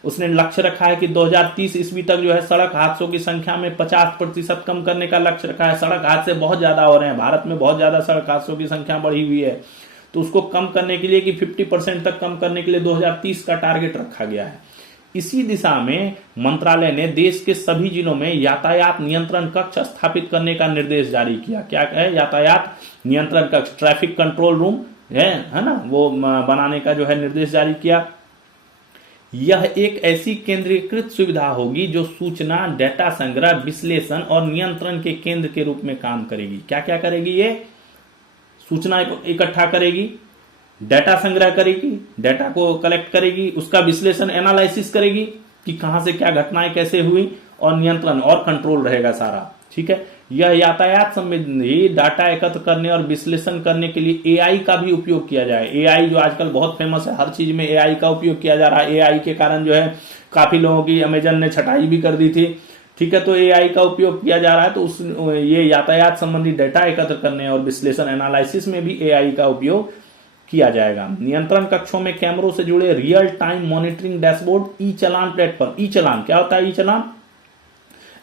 उसने लक्ष्य रखा है कि 2030 ईस्वी तक जो है सड़क हादसों की संख्या में 50% कम करने का लक्ष्य रखा है। सड़क हादसे बहुत ज्यादा हो रहे हैं, भारत में बहुत ज्यादा सड़क हादसों की संख्या बढ़ी हुई है, तो उसको कम करने के लिए कि 50% तक कम करने के लिए 2030 का टारगेट रखा गया है। इसी दिशा में मंत्रालय ने देश के सभी जिलों में यातायात नियंत्रण कक्ष स्थापित करने का निर्देश जारी किया। क्या है, यातायात नियंत्रण कक्ष, ट्रैफिक कंट्रोल रूम है ना, वो बनाने का जो है निर्देश जारी किया। यह एक ऐसी केंद्रीकृत सुविधा होगी जो सूचना, डेटा संग्रह, विश्लेषण और नियंत्रण के केंद्र के रूप में काम करेगी। क्या क्या करेगी ये? सूचना इकट्ठा करेगी, डेटा संग्रह करेगी, डेटा को कलेक्ट करेगी, उसका विश्लेषण एनालिसिस करेगी कि कहां से क्या घटनाएं कैसे हुई, और नियंत्रण और कंट्रोल रहेगा सारा। ठीक है, यह यातायात संबंधी डाटा एकत्र करने और विश्लेषण करने के लिए एआई का भी उपयोग किया जाए। एआई जो आजकल बहुत फेमस है, हर चीज में एआई का उपयोग किया जा रहा है। एआई के कारण जो है काफी लोगों की अमेजन ने छटाई भी कर दी थी। ठीक है, तो एआई का उपयोग किया जा रहा है, तो ये यातायात संबंधी डाटा एकत्र करने और विश्लेषण एनालिसिस में भी एआई का उपयोग किया जाएगा। नियंत्रण कक्षों में कैमरों से जुड़े रियल टाइम मॉनिटरिंग डैशबोर्ड, ई चलान प्लेटफॉर्म। ई चलान क्या होता है? ई चलान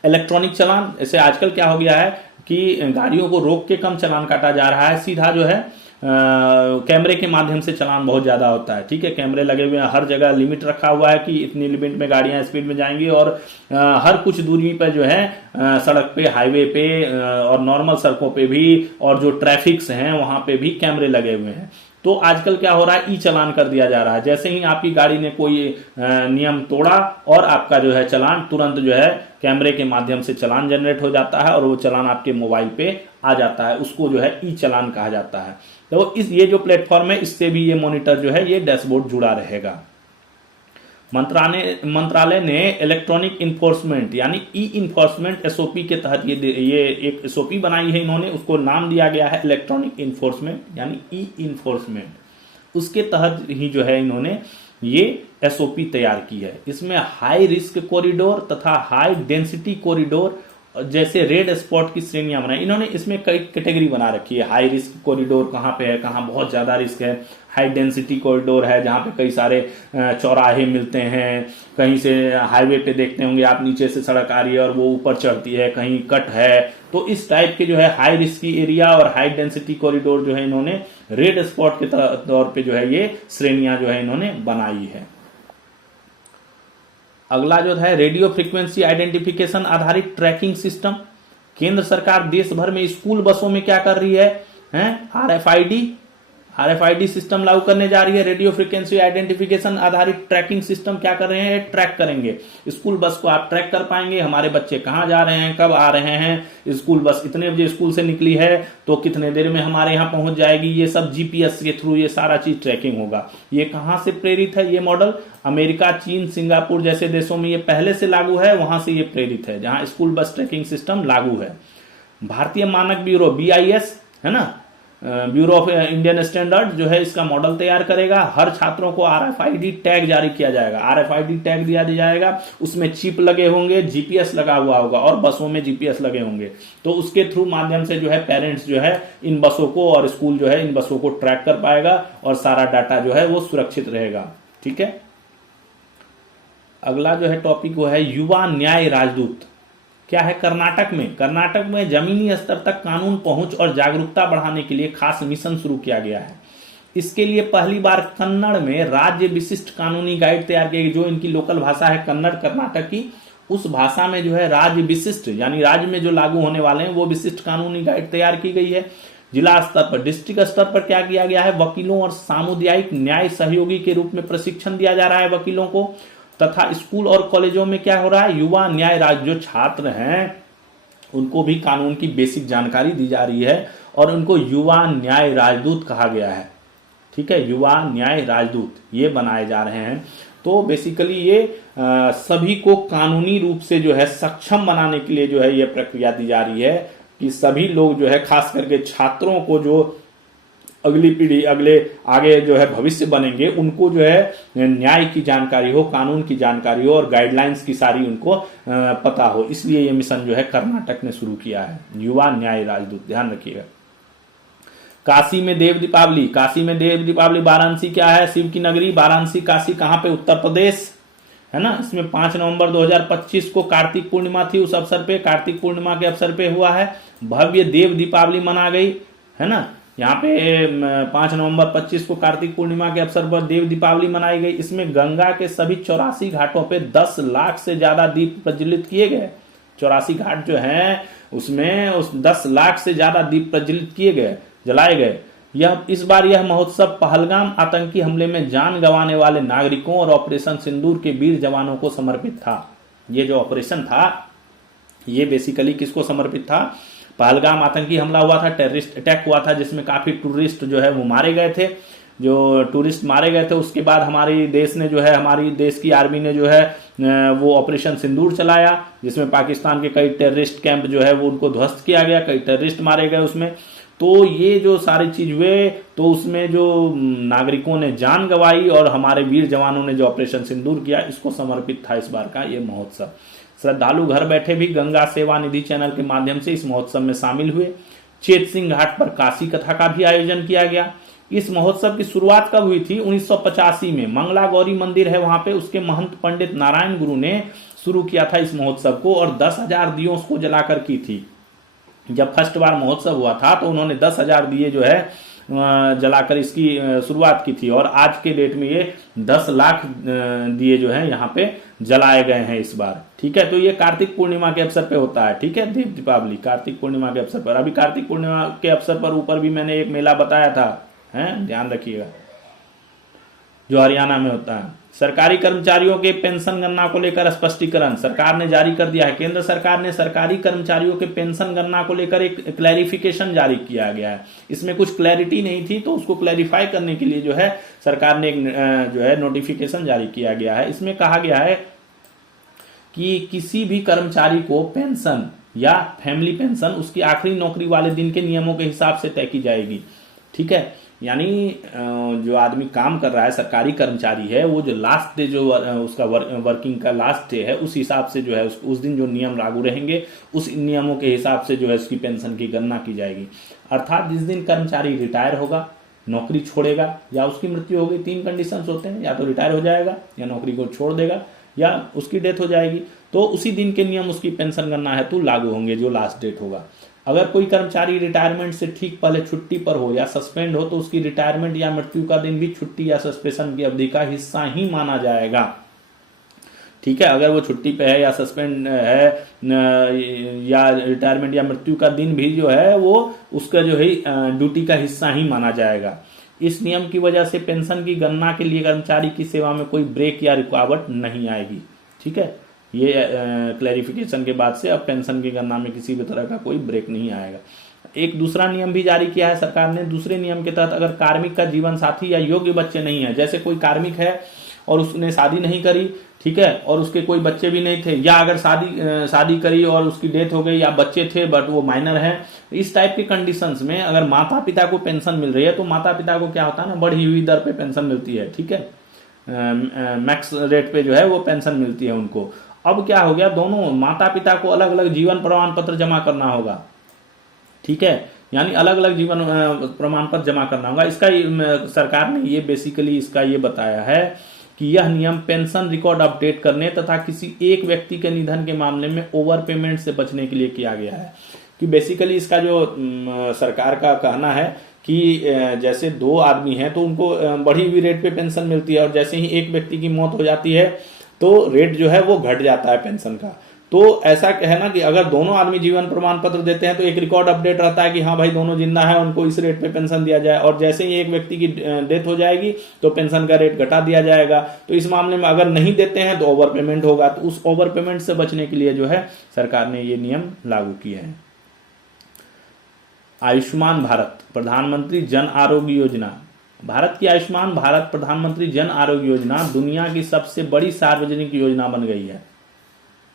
इलेक्ट्रॉनिक चलान। ऐसे आजकल क्या हो गया है कि गाड़ियों को रोक के कम चलान काटा जा रहा है, सीधा जो है कैमरे के माध्यम से चलान बहुत ज्यादा होता है। ठीक है, कैमरे लगे हुए हैं, हर जगह लिमिट रखा हुआ है कि इतनी लिमिट में गाड़ियां स्पीड में जाएंगी, और हर कुछ दूरी पर जो है सड़क पे, हाईवे पे और नॉर्मल सड़कों पे भी, और जो ट्रैफिक्स हैं वहां पे भी कैमरे लगे हुए हैं। तो आजकल क्या हो रहा है, ई चलान कर दिया जा रहा है। जैसे ही आपकी गाड़ी ने कोई नियम तोड़ा और आपका जो है चलान तुरंत जो है कैमरे के माध्यम से चलान जनरेट हो जाता है और वो चलान आपके मोबाइल पे आ जाता है, उसको जो है ई चलान कहा जाता है। तो ये जो प्लेटफॉर्म है इससे भी ये मॉनिटर जो है ये डैशबोर्ड जुड़ा रहेगा। मंत्रालय ने इलेक्ट्रॉनिक इन्फोर्समेंट यानी ई इन्फोर्समेंट एसओपी के तहत ये एक एसओपी बनाई है इन्होंने, उसको नाम दिया गया है इलेक्ट्रॉनिक इन्फोर्समेंट यानी ई इन्फोर्समेंट। उसके तहत ही जो है इन्होंने ये एसओपी तैयार की है। इसमें हाई रिस्क कॉरिडोर तथा हाई डेंसिटी कॉरिडोर जैसे रेड स्पॉट की श्रेणियां बनाई इन्होंने। इसमें कई कैटेगरी बना रखी है। हाई रिस्क कॉरिडोर कहाँ पे है, कहाँ बहुत ज्यादा रिस्क है। हाई डेंसिटी कॉरिडोर है जहाँ पे कई सारे चौराहे मिलते हैं। कहीं से हाईवे पे देखते होंगे आप, नीचे से सड़क आ रही है और वो ऊपर चढ़ती है, कहीं कट है। तो इस टाइप के जो है हाई रिस्की एरिया और हाई डेंसिटी कॉरिडोर जो है इन्होंने रेड स्पॉट के तौर पे जो है ये श्रेणियां जो है इन्होंने बनाई है। अगला जो है रेडियो फ्रीक्वेंसी आइडेंटिफिकेशन आधारित ट्रैकिंग सिस्टम। केंद्र सरकार देश भर में स्कूल बसों में क्या कर रही है आरएफआईडी सिस्टम लागू करने जा रही है। रेडियो फ्रीक्वेंसी आइडेंटिफिकेशन आधारित ट्रैकिंग सिस्टम क्या कर रहे हैं, ट्रैक करेंगे। स्कूल बस को आप ट्रैक कर पाएंगे, हमारे बच्चे कहाँ जा रहे हैं, कब आ रहे हैं, स्कूल बस इतने बजे स्कूल से निकली है तो कितने देर में हमारे यहाँ पहुंच जाएगी। ये सब जीपीएस के थ्रू ये सारा चीज ट्रैकिंग होगा। ये कहाँ से प्रेरित है ये मॉडल, अमेरिका, चीन, सिंगापुर जैसे देशों में ये पहले से लागू है, वहां से ये प्रेरित है जहां स्कूल बस ट्रैकिंग सिस्टम लागू है। भारतीय मानक ब्यूरो BIS है ना, ब्यूरो ऑफ इंडियन स्टैंडर्ड जो है इसका मॉडल तैयार करेगा। हर छात्रों को RFID टैग जारी किया जाएगा। RFID टैग दिया जाएगा, उसमें चिप लगे होंगे, GPS लगा हुआ होगा और बसों में GPS लगे होंगे। तो उसके थ्रू माध्यम से जो है पेरेंट्स जो है इन बसों को और स्कूल जो है इन बसों को ट्रैक कर पाएगा और सारा डाटा जो है वो सुरक्षित रहेगा। ठीक है। अगला जो है टॉपिक वो है युवा न्याय राजदूत। क्या है, कर्नाटक में जमीनी स्तर तक कानून पहुंच और जागरूकता बढ़ाने के लिए खास मिशन शुरू किया गया है। इसके लिए पहली बार कन्नड़ में राज्य विशिष्ट कानूनी गाइड तैयार की गई। जो इनकी लोकल भाषा है कन्नड़ कर्नाटक की, उस भाषा में जो है राज्य विशिष्ट यानी राज्य में जो लागू होने वाले हैं वो विशिष्ट कानूनी गाइड तैयार की गई है। जिला स्तर पर, डिस्ट्रिक्ट स्तर पर क्या किया गया है, वकीलों और सामुदायिक न्याय सहयोगी के रूप में प्रशिक्षण दिया जा रहा है वकीलों को। तथा स्कूल और कॉलेजों में क्या हो रहा है, युवा न्याय राज जो छात्र हैं उनको भी कानून की बेसिक जानकारी दी जा रही है और उनको युवा न्याय राजदूत कहा गया है। ठीक है, युवा न्याय राजदूत ये बनाए जा रहे हैं। तो बेसिकली ये सभी को कानूनी रूप से जो है सक्षम बनाने के लिए जो है ये प्रक्रिया दी जा रही है कि सभी लोग जो है खास करके छात्रों को, जो अगली पीढ़ी अगले आगे जो है भविष्य बनेंगे, उनको जो है न्याय की जानकारी हो, कानून की जानकारी हो और गाइडलाइंस की सारी उनको पता हो। इसलिए ये मिशन जो है कर्नाटक ने शुरू किया है, युवा न्याय राजदूत। ध्यान रखिएगा। काशी में देव दीपावली। वाराणसी क्या है, शिव की नगरी वाराणसी। काशी कहाँ पे, उत्तर प्रदेश है ना। इसमें 5 नवंबर 2025 को कार्तिक पूर्णिमा थी। उस अवसर पे, कार्तिक पूर्णिमा के अवसर पे हुआ है भव्य देव दीपावली मना गई है ना। यहाँ पे 5 नवंबर 25 को कार्तिक पूर्णिमा के अवसर पर देव दीपावली मनाई गई। इसमें गंगा के सभी 84 घाटों पे 10 लाख से ज्यादा दीप प्रज्वलित किए गए। 84 घाट जो हैं उसमें उस 10 लाख से ज्यादा दीप प्रज्वलित किए गए, जलाए गए। इस बार यह महोत्सव पहलगाम आतंकी हमले में जान गंवाने वाले नागरिकों और ऑपरेशन सिंदूर के वीर जवानों को समर्पित था। ये जो ऑपरेशन था ये बेसिकली किसको समर्पित था, पहलगाम आतंकी हमला हुआ था, टेररिस्ट अटैक हुआ था जिसमें काफी टूरिस्ट जो है वो मारे गए थे। जो टूरिस्ट मारे गए थे उसके बाद हमारी देश ने जो है, हमारी देश की आर्मी ने जो है वो ऑपरेशन सिंदूर चलाया, जिसमें पाकिस्तान के कई टेररिस्ट कैंप जो है वो उनको ध्वस्त किया गया, कई टेररिस्ट मारे गए उसमें। तो ये जो सारी चीज हुए तो उसमें जो नागरिकों ने जान गंवाई और हमारे वीर जवानों ने जो ऑपरेशन सिंदूर किया, इसको समर्पित था इस बार का ये महोत्सव। श्रद्धालु घर बैठे भी गंगा सेवा निधि चैनल के माध्यम से इस महोत्सव में शामिल हुए। चेत सिंह घाट पर काशी कथा का भी आयोजन किया गया। इस महोत्सव की शुरुआत कब हुई थी, 1985 में मंगला गौरी मंदिर है वहां पे, उसके महंत पंडित नारायण गुरु ने शुरू किया था इस महोत्सव को और 10,000 दियों को जलाकर की थी। जब फर्स्ट बार महोत्सव हुआ था तो उन्होंने 10,000 दिए जो है जलाकर इसकी शुरुआत की थी और आज के डेट में ये 10 लाख दिए जो है यहाँ पे जलाए गए हैं इस बार। ठीक है, तो ये कार्तिक पूर्णिमा के अवसर पे होता है। ठीक है, देव दीपावली कार्तिक पूर्णिमा के अवसर पर। अभी कार्तिक पूर्णिमा के अवसर पर ऊपर भी मैंने एक मेला बताया था, है ध्यान रखिएगा, जो हरियाणा में होता है। सरकारी कर्मचारियों के पेंशन गणना को लेकर स्पष्टीकरण सरकार ने जारी कर दिया है। केंद्र सरकार ने सरकारी कर्मचारियों के पेंशन गणना को लेकर एक क्लैरिफिकेशन जारी किया गया है। इसमें कुछ क्लैरिटी नहीं थी तो उसको क्लैरिफाई करने के लिए जो है सरकार ने एक जो है नोटिफिकेशन जारी किया गया है। इसमें कहा गया है कि किसी भी कर्मचारी को पेंशन या फैमिली पेंशन उसकी आखिरी नौकरी वाले दिन के नियमों के हिसाब से तय की जाएगी। ठीक है, यानी जो आदमी काम कर रहा है, सरकारी कर्मचारी है, वो जो लास्ट डे जो उसका वर्किंग का लास्ट डे है, उस हिसाब से जो है उस दिन जो नियम लागू रहेंगे उस नियमों के हिसाब से जो है उसकी पेंशन की गणना की जाएगी। अर्थात जिस दिन कर्मचारी रिटायर होगा, नौकरी छोड़ेगा या उसकी मृत्यु होगी, 3 कंडीशंस होते हैं, या तो रिटायर हो जाएगा या नौकरी को छोड़ देगा या उसकी डेथ हो जाएगी, तो उसी दिन के नियम उसकी पेंशन गणना हेतु लागू होंगे जो लास्ट डेट होगा। अगर कोई कर्मचारी रिटायरमेंट से ठीक पहले छुट्टी पर हो या सस्पेंड हो तो उसकी रिटायरमेंट या मृत्यु का दिन भी छुट्टी या सस्पेंशन की अवधि का हिस्सा ही माना जाएगा। ठीक है, अगर वो छुट्टी पे है या सस्पेंड है या रिटायरमेंट या मृत्यु का दिन भी जो है वो उसका जो है ड्यूटी का हिस्सा ही माना जाएगा। इस नियम की वजह से पेंशन की गणना के लिए कर्मचारी की सेवा में कोई ब्रेक या रुकावट नहीं आएगी। ठीक है, ये क्लैरिफिकेशन के बाद से अब पेंशन की गणना में किसी भी तरह का कोई ब्रेक नहीं आएगा। एक दूसरा नियम भी जारी किया है सरकार ने। दूसरे नियम के तहत अगर कार्मिक का जीवन साथी या योग्य बच्चे नहीं है, जैसे कोई कार्मिक है और उसने शादी नहीं करी, ठीक है, और उसके कोई बच्चे भी नहीं थे, या अगर शादी करी और उसकी डेथ हो गई या बच्चे थे बट वो माइनर है, इस टाइप के कंडीशंस में अगर माता पिता को पेंशन मिल रही है तो माता पिता को क्या होता है ना, बढ़ी हुई दर पे पेंशन मिलती है। ठीक है, मैक्स रेट पे जो है वो पेंशन मिलती है उनको। अब क्या हो गया, दोनों माता पिता को अलग अलग जीवन प्रमाण पत्र जमा करना होगा। ठीक है, यानी अलग अलग जीवन प्रमाण पत्र जमा करना होगा। इसका सरकार ने ये बेसिकली इसका ये बताया है कि यह नियम पेंशन रिकॉर्ड अपडेट करने तथा किसी एक व्यक्ति के निधन के मामले में ओवर पेमेंट से बचने के लिए किया गया है। कि बेसिकली इसका जो सरकार का कहना है कि जैसे 2 आदमी हैं तो उनको बढ़ी हुई रेट पे पेंशन मिलती है, और जैसे ही एक व्यक्ति की मौत हो जाती है तो रेट जो है वो घट जाता है पेंशन का। तो ऐसा है ना कि अगर दोनों आदमी जीवन प्रमाण पत्र देते हैं तो एक रिकॉर्ड अपडेट रहता है कि हाँ भाई दोनों जिंदा है, उनको इस रेट पे पेंशन दिया जाए, और जैसे ही एक व्यक्ति की डेथ हो जाएगी तो पेंशन का रेट घटा दिया जाएगा। तो इस मामले में अगर नहीं देते हैं तो ओवर पेमेंट होगा। तो उस ओवर पेमेंट से बचने के लिए जो है सरकार ने ये नियम लागू किए हैं। आयुष्मान भारत प्रधानमंत्री जन आरोग्य योजना। भारत की आयुष्मान भारत प्रधानमंत्री जन आरोग्य योजना दुनिया की सबसे बड़ी सार्वजनिक योजना बन गई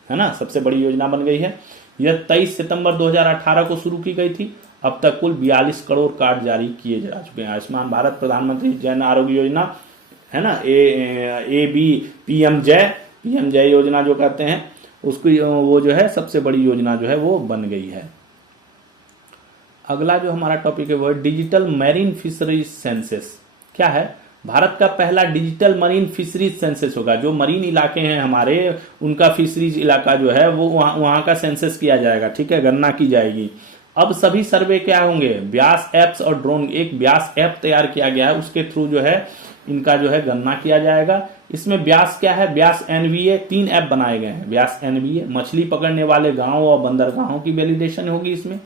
है ना, सबसे बड़ी योजना बन गई है। यह 23 सितंबर 2018 को शुरू की गई थी। अब तक कुल 42 करोड़ कार्ड जारी किए जा चुके हैं। आयुष्मान भारत प्रधानमंत्री जन आरोग्य योजना है ना, पीएम जय योजना जो कहते हैं उसकी, वो जो है सबसे बड़ी योजना जो है वो बन गई है। अगला जो हमारा टॉपिक है वो है डिजिटल मैरीन फिशरीज सेंसस। क्या है, भारत का पहला डिजिटल मरीन फिशरीज सेंसस होगा। जो मरीन इलाके हैं हमारे, उनका फिशरीज इलाका जो है वो वहां का सेंसस किया जाएगा। ठीक है, गणना की जाएगी। अब सभी सर्वे क्या होंगे, व्यास एप्स और ड्रोन। एक व्यास ऐप तैयार किया गया है, उसके थ्रू जो है इनका जो है गणना किया जाएगा। इसमें व्यास क्या है, व्यास एनवीए 3 ऐप बनाए गए हैं। व्यास एनवीए मछली पकड़ने वाले गांवों और बंदरगाहों की वैलिडेशन होगी इसमें।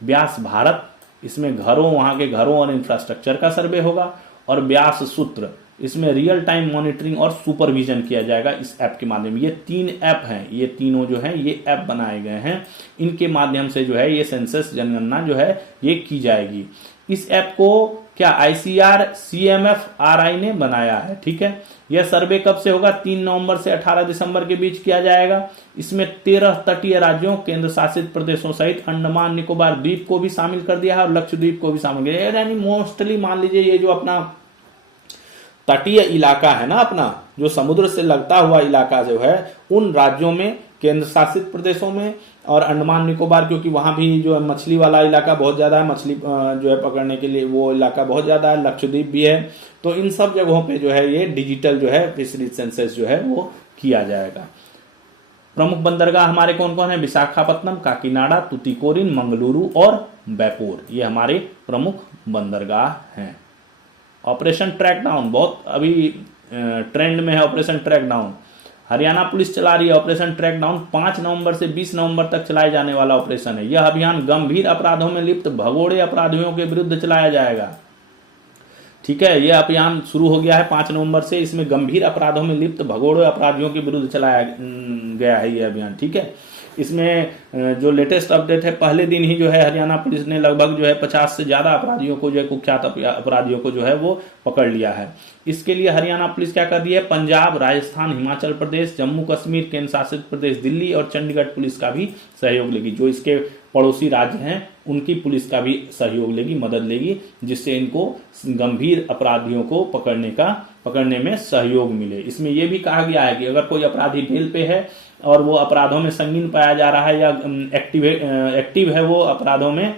व्यास भारत, इसमें घरों, वहां के घरों और इंफ्रास्ट्रक्चर का सर्वे होगा। और व्यास सूत्र, इसमें रियल टाइम मॉनिटरिंग और सुपरविजन किया जाएगा इस ऐप के माध्यम। ये 3 ऐप हैं, ये तीनों जो हैं ये ऐप बनाए गए हैं। इनके माध्यम से जो है ये सेंसस जनगणना जो है ये की जाएगी। इस ऐप को क्या ICR CMF RI ने बनाया है। ठीक है, यह सर्वे कब से होगा, 3 नवंबर से 18 दिसंबर के बीच किया जाएगा। इसमें 13 तटीय राज्यों, केंद्र शासित प्रदेशों सहित अंडमान निकोबार द्वीप को भी शामिल कर दिया है और लक्षद्वीप को भी शामिल किया है। यानी मोस्टली मान लीजिए ये जो अपना तटीय इलाका है ना, अपना जो समुद्र से लगता हुआ इलाका जो है, उन राज्यों में, केंद्र शासित प्रदेशों में और अंडमान निकोबार, क्योंकि वहां भी जो है मछली वाला इलाका बहुत ज्यादा है, मछली जो है पकड़ने के लिए वो इलाका बहुत ज्यादा है, लक्षद्वीप भी है। तो इन सब जगहों पे जो है ये डिजिटल जो है फिशरीज सेंसस जो है वो किया जाएगा। प्रमुख बंदरगाह हमारे कौन कौन है, विशाखापत्तनम, काकीनाडा, तुतीकोरिन, मंगलुरु और बैपोर, ये हमारे प्रमुख बंदरगाह हैं। ऑपरेशन ट्रैक डाउन बहुत अभी ट्रेंड में है। Operation track down Haryana police चला रही है। ऑपरेशन ट्रैक डाउन 5 नवंबर से 20 नवंबर तक चलाए जाने वाला ऑपरेशन है। यह अभियान गंभीर अपराधों में लिप्त भगोड़े अपराधियों के विरुद्ध चलाया जाएगा। ठीक है, यह अभियान शुरू हो गया है 5 नवंबर से। इसमें गंभीर अपराधों में लिप्त भगोड़े अपराधियों के विरुद्ध चलाया गया है ये अभियान। ठीक है, इसमें जो लेटेस्ट अपडेट है, पहले दिन ही जो है हरियाणा पुलिस ने लगभग जो है 50 से ज्यादा अपराधियों को, जो है कुख्यात अपराधियों को जो है वो पकड़ लिया है। इसके लिए हरियाणा पुलिस क्या कर रही है, पंजाब, राजस्थान, हिमाचल प्रदेश, जम्मू कश्मीर, केंद्र शासित प्रदेश दिल्ली और चंडीगढ़ पुलिस का भी सहयोग लेगी। जो इसके पड़ोसी राज्य हैं उनकी पुलिस का भी सहयोग लेगी, मदद लेगी, जिससे इनको गंभीर अपराधियों को पकड़ने में सहयोग मिले। इसमें यह भी कहा गया है कि अगर कोई अपराधी बेल पे है और वो अपराधों में संगीन पाया जा रहा है या एक्टिव है वो अपराधों में,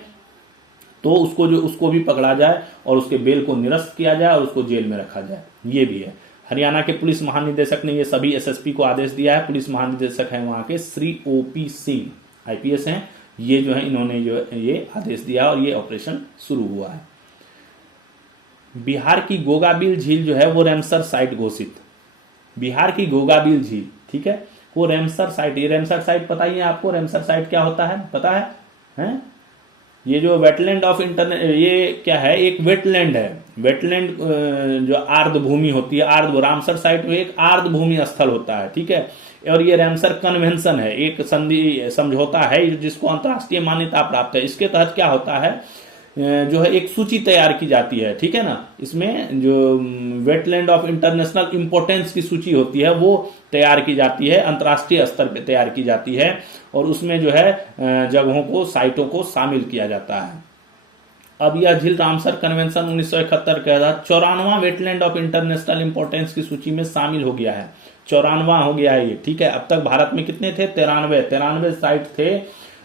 तो उसको भी पकड़ा जाए और उसके बेल को निरस्त किया जाए और उसको जेल में रखा जाए। ये भी है। हरियाणा के पुलिस महानिदेशक ने ये सभी एसएसपी को आदेश दिया है। पुलिस महानिदेशक है वहां के श्री ओपी सिंह, आईपीएस हैं। ये जो है इन्होंने जो ये आदेश दिया और ये ऑपरेशन शुरू हुआ है। बिहार की गोगाबिल झील जो है वो रैमसर साइट घोषित। बिहार की गोगाबिल झील, ठीक है, वो रैमसर साइट, ये रैमसर साइट पता ही है आपको, रैमसर साइट क्या होता है, पता है, हैं? ये जो वेटलैंड ऑफ ये क्या है, एक वेटलैंड है। वेटलैंड जो आर्द्र भूमि होती है, रामसर साइट में एक आर्द्र भूमि स्थल होता है, ठीक है। और ये रैमसर कन्वेंशन है, एक संधि समझौता है जिसको अंतर्राष्ट्रीय मान्यता प्राप्त है। इसके तहत क्या होता है, जो है एक सूची तैयार की जाती है, ठीक है ना। इसमें जो वेटलैंड ऑफ इंटरनेशनल इंपोर्टेंस की सूची होती है वो तैयार की जाती है, अंतर्राष्ट्रीय स्तर पे तैयार की जाती है और उसमें जो है जगहों को, साइटों को शामिल किया जाता है। अब यह झील रामसर कन्वेंशन 1971 के तहत 94वां वेटलैंड ऑफ इंटरनेशनल इंपोर्टेंस की सूची में शामिल हो गया है। 94वां हो गया है ये, ठीक है। अब तक भारत में कितने थे, 93 साइट थे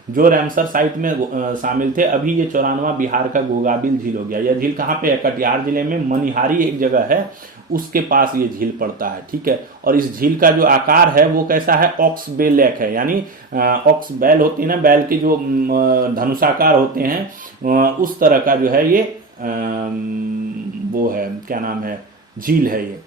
जो रैमसर साइट में शामिल थे। अभी ये 94वां बिहार का गोगाबिल झील हो गया। यह झील कहाँ पे है, कटिहार जिले में मनिहारी एक जगह है, उसके पास ये झील पड़ता है, ठीक है। और इस झील का जो आकार है वो कैसा है, ऑक्स बेल लेक है, यानी ऑक्स बैल होती है ना, बैल के जो धनुषाकार होते हैं उस तरह का जो है ये वो है, क्या नाम है, झील है ये।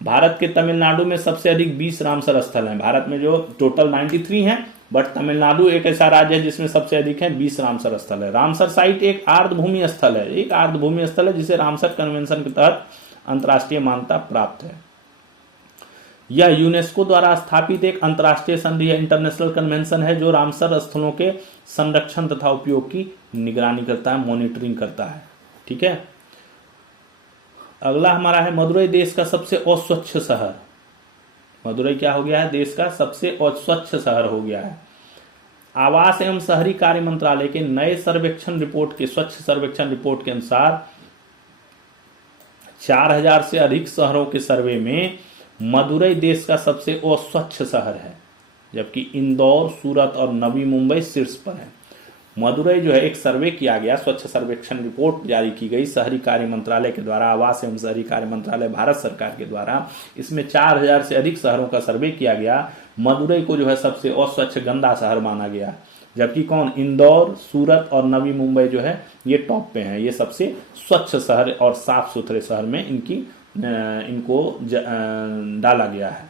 भारत के तमिलनाडु में सबसे अधिक 20 रामसर स्थल हैं। भारत में जो टोटल 93 हैं, बट तमिलनाडु एक ऐसा राज्य है जिसमें सबसे अधिक है, 20 रामसर स्थल है। रामसर साइट एक आर्द्रभूमि स्थल है, एक आर्द्रभूमि स्थल है जिसे रामसर कन्वेंशन के तहत अंतर्राष्ट्रीय मान्यता प्राप्त है। यह यूनेस्को द्वारा स्थापित एक अंतर्राष्ट्रीय संधि है, इंटरनेशनल कन्वेंशन है, जो रामसर स्थलों के संरक्षण तथा उपयोग की निगरानी करता है, मॉनिटरिंग करता है, ठीक है। अगला हमारा है मदुरई देश का सबसे अस्वच्छ शहर। मदुरई क्या हो गया है, देश का सबसे अस्वच्छ शहर हो गया है। आवास एवं शहरी कार्य मंत्रालय के नए सर्वेक्षण रिपोर्ट के, स्वच्छ सर्वेक्षण रिपोर्ट के अनुसार 4000 से अधिक शहरों के सर्वे में मदुरई देश का सबसे अस्वच्छ शहर है, जबकि इंदौर, सूरत और नवी मुंबई शीर्ष पर है। मदुरई जो है, एक सर्वे किया गया, स्वच्छ सर्वेक्षण रिपोर्ट जारी की गई शहरी कार्य मंत्रालय के द्वारा, आवास एवं शहरी कार्य मंत्रालय भारत सरकार के द्वारा। इसमें 4000 से अधिक शहरों का सर्वे किया गया। मदुरई को जो है सबसे अस्वच्छ गंदा शहर माना गया, जबकि कौन, इंदौर, सूरत और नवी मुंबई जो है ये टॉप पे हैं, ये सबसे स्वच्छ शहर और साफ सुथरे शहर में इनको डाला गया है।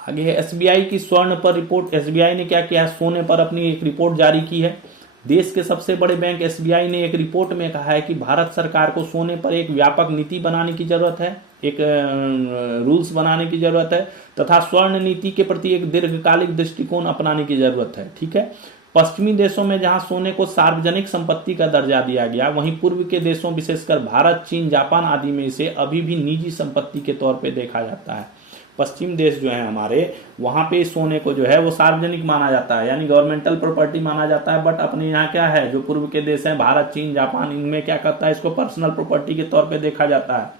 आगे है एसबीआई की स्वर्ण पर रिपोर्ट। एसबीआई ने क्या किया है, सोने पर अपनी एक रिपोर्ट जारी की है। देश के सबसे बड़े बैंक एसबीआई ने एक रिपोर्ट में कहा है कि भारत सरकार को सोने पर एक व्यापक नीति बनाने की जरूरत है, एक रूल्स बनाने की जरूरत है तथा स्वर्ण नीति के प्रति एक दीर्घकालिक दृष्टिकोण अपनाने की जरूरत है, ठीक है। पश्चिमी देशों में जहां सोने को सार्वजनिक संपत्ति का दर्जा दिया गया, वहीं पूर्व के देशों विशेषकर भारत, चीन, जापान आदि में इसे अभी भी निजी संपत्ति के तौर पर देखा जाता है। पश्चिम देश जो है हमारे, वहां पे सोने को जो है वो सार्वजनिक माना जाता है, यानी गवर्नमेंटल प्रॉपर्टी माना जाता है। बट अपने यहाँ क्या है, जो पूर्व के देश हैं भारत, चीन, जापान, इनमें क्या करता है, इसको पर्सनल प्रॉपर्टी के तौर पे देखा जाता है।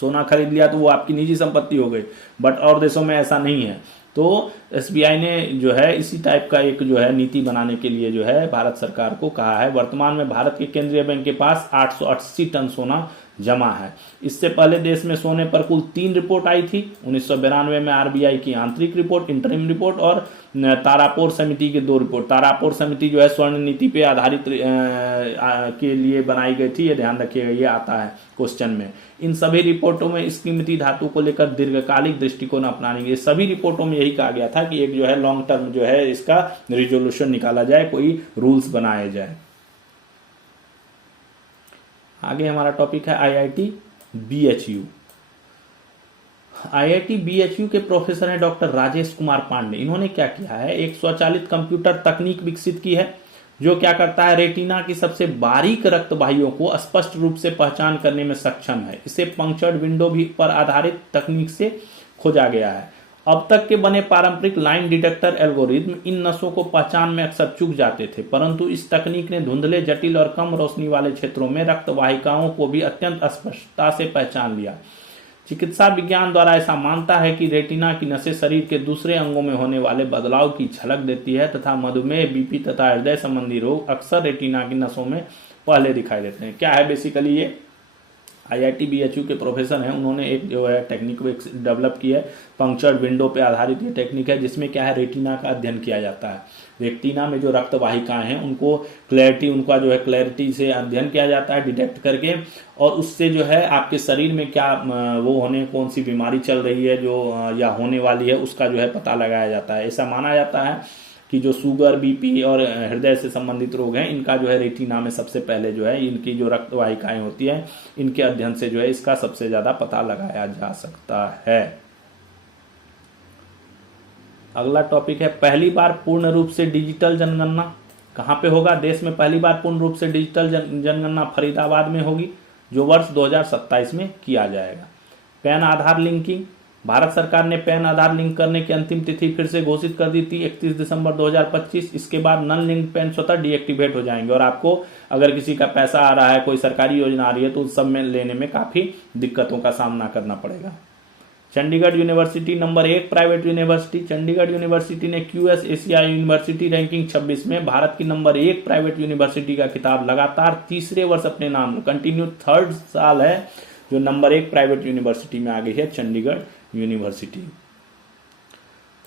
सोना खरीद लिया तो वो आपकी निजी संपत्ति हो गई, बट और देशों में ऐसा नहीं है। तो एसबीआई ने जो है इसी टाइप का एक जो है नीति बनाने के लिए जो है भारत सरकार को कहा है। वर्तमान में भारत के केंद्रीय बैंक के पास 880 टन सोना जमा है। इससे पहले देश में सोने पर कुल 3 रिपोर्ट आई थी। 1992 में आरबीआई की आंतरिक रिपोर्ट, इंटरिम रिपोर्ट और तारापोर समिति की 2 रिपोर्ट। तारापोर समिति जो है स्वर्ण नीति पे आधारित के लिए बनाई गई थी, ये ध्यान रखिएगा, ये आता है क्वेश्चन में। इन सभी रिपोर्टों में इस कीमती धातु को लेकर दीर्घकालिक दृष्टिकोण अपनाने के, सभी रिपोर्टों में यही कहा गया था कि एक जो है लॉन्ग टर्म जो है इसका रिजोल्यूशन निकाला जाए, कोई रूल्स बनाए जाए। आगे हमारा टॉपिक है आईआईटी बीएचयू। आईआईटी बीएचयू के प्रोफेसर हैं डॉक्टर राजेश कुमार पांडे। इन्होंने क्या किया है, एक स्वचालित कंप्यूटर तकनीक विकसित की है जो क्या करता है, रेटिना की सबसे बारीक रक्त वाहियों को स्पष्ट रूप से पहचान करने में सक्षम है। इसे पंक्चर्ड विंडो भी पर आधारित तकनीक से खोजा गया है। अब तक के बने पारंपरिक लाइन डिटेक्टर एल्गोरिथ्म इन नसों को पहचान में अक्सर चूक जाते थे, परंतु इस तकनीक ने धुंधले, जटिल और कम रोशनी वाले क्षेत्रों में रक्त वाहिकाओं को भी अत्यंत स्पष्टता से पहचान लिया। चिकित्सा विज्ञान द्वारा ऐसा मानता है कि रेटिना की नसें शरीर के दूसरे अंगों में होने वाले बदलाव की झलक देती है तथा मधुमेह, बीपी तथा हृदय संबंधी रोग अक्सर रेटिना की नसों में पहले दिखाई देते हैं। क्या है बेसिकली, ये IIT BHU के प्रोफेसर हैं, उन्होंने एक जो है टेक्निक डेवलप की है, पंक्चर्ड विंडो पे आधारित ये टेक्निक है, जिसमें क्या है, रेटिना का अध्ययन किया जाता है। रेटिना में जो रक्त वाहिकाएं हैं उनको उनका जो है क्लैरिटी से अध्ययन किया जाता है, डिटेक्ट करके, और उससे जो है आपके शरीर में क्या कौन सी बीमारी चल रही है जो या होने वाली है, उसका जो है पता लगाया जाता है। ऐसा माना जाता है कि जो शुगर, बीपी और हृदय से संबंधित रोग हैं, इनका जो है रेटिना में सबसे पहले जो है इनकी जो रक्त वाहिकाएं होती हैं, इनके अध्ययन से जो है इसका सबसे ज्यादा पता लगाया जा सकता है। अगला टॉपिक है, पहली बार पूर्ण रूप से डिजिटल जनगणना कहाँ पे होगा। देश में पहली बार पूर्ण रूप से डिजिटल जनगणना फरीदाबाद में होगी, जो वर्ष 2027 में किया जाएगा। पैन आधार लिंकिंग, भारत सरकार ने पैन आधार लिंक करने की अंतिम तिथि फिर से घोषित कर दी थी, 31 दिसंबर 2025। इसके बाद नन लिंक पैन स्वतः डीएक्टिवेट हो जाएंगे और आपको अगर किसी का पैसा आ रहा है, कोई सरकारी योजना आ रही है, तो उस सब में लेने में काफी दिक्कतों का सामना करना पड़ेगा। Chandigarh university number 1 private university. Chandigarh university ने QS एशिया यूनिवर्सिटी रैंकिंग 26 में भारत की नंबर 1 प्राइवेट यूनिवर्सिटी का खिताब लगातार तीसरे वर्ष अपने नाम, कंटिन्यू थर्ड साल है जो नंबर 1 प्राइवेट यूनिवर्सिटी में आ गई है चंडीगढ़ यूनिवर्सिटी।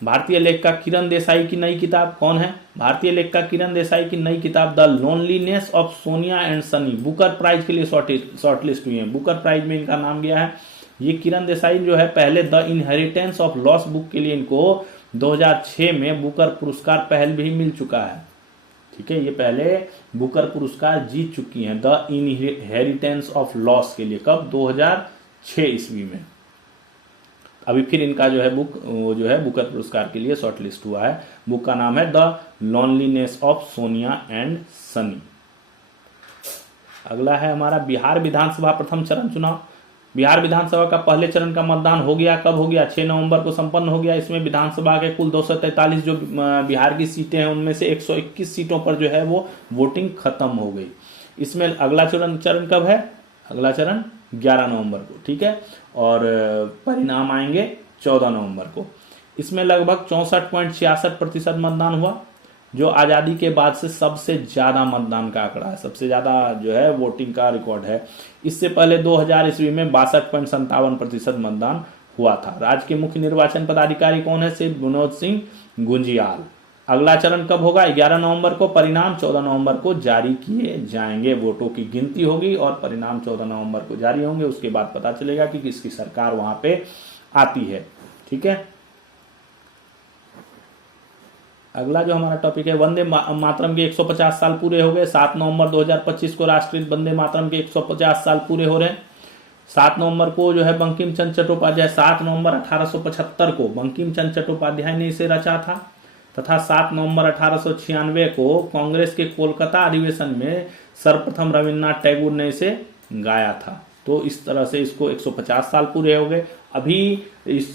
भारतीय लेखिका किरण देसाई की नई किताब, कौन है? भारतीय लेखिका किरण देसाई की नई किताब the loneliness of Sonia and Sunny Booker prize के लिए शॉर्टलिस्ट हुई है। बुकर प्राइज में इनका नाम गया है। ये किरण देसाई जो है पहले the inheritance of loss book के लिए इनको 2006 में बुकर पुरस्कार पहले भी मिल चुका है। ठीक है, ये पहले बुकर पुरस्कार जीत चुकी हैं द इनहेरिटेंस ऑफ लॉस के लिए। कब? 2006 ईस्वी में। अभी फिर इनका जो है बुक वो जो है बुकर पुरस्कार के लिए शॉर्टलिस्ट हुआ है। बुक का नाम है the loneliness of Sonia and Sunny. अगला है हमारा बिहार विधानसभा प्रथम चरण चुनाव। बिहार विधानसभा का पहले चरण का मतदान हो गया। कब हो गया? 6 नवंबर को संपन्न हो गया। इसमें विधानसभा के कुल 243 जो बिहार की सीटें हैं, उनमें से 121 सीटों पर जो है वो वोटिंग खत्म हो गई। इसमें अगला चरण कब है? अगला चरण 11 नवंबर को। ठीक है, और परिणाम आएंगे 14 नवंबर को। इसमें लगभग 64.66% मतदान हुआ, जो आजादी के बाद से सबसे ज्यादा मतदान का आंकड़ा है, सबसे ज्यादा जो है वोटिंग का रिकॉर्ड है। इससे पहले 2000 ईस्वी में 62.57% मतदान हुआ था। राज्य के मुख्य निर्वाचन पदाधिकारी कौन है? श्री विनोद सिंह गुंजियाल। अगला चरण कब होगा? 11 नवंबर को। परिणाम 14 नवंबर को जारी किए जाएंगे। वोटों की गिनती होगी और परिणाम 14 नवंबर को जारी होंगे। उसके बाद पता चलेगा कि किसकी सरकार वहां पे आती है। ठीक है, अगला जो हमारा टॉपिक है, वंदे मातरम के 150 साल पूरे हो गए। 7 नवंबर 2025 को राष्ट्रीय वंदे मातरम के 150 साल पूरे हो रहे हैं। 7 नवंबर को जो है बंकिम चंद्र चट्टोपाध्याय, 7 नवंबर 1875 को बंकिम चंद्र चट्टोपाध्याय ने इसे रचा था, तथा 7 नवंबर 1896 को कांग्रेस के कोलकाता अधिवेशन में सर्वप्रथम रविन्द्रनाथ टैगोर ने इसे गाया था। तो इस तरह से इसको 150 साल पूरे हो गए। अभी इस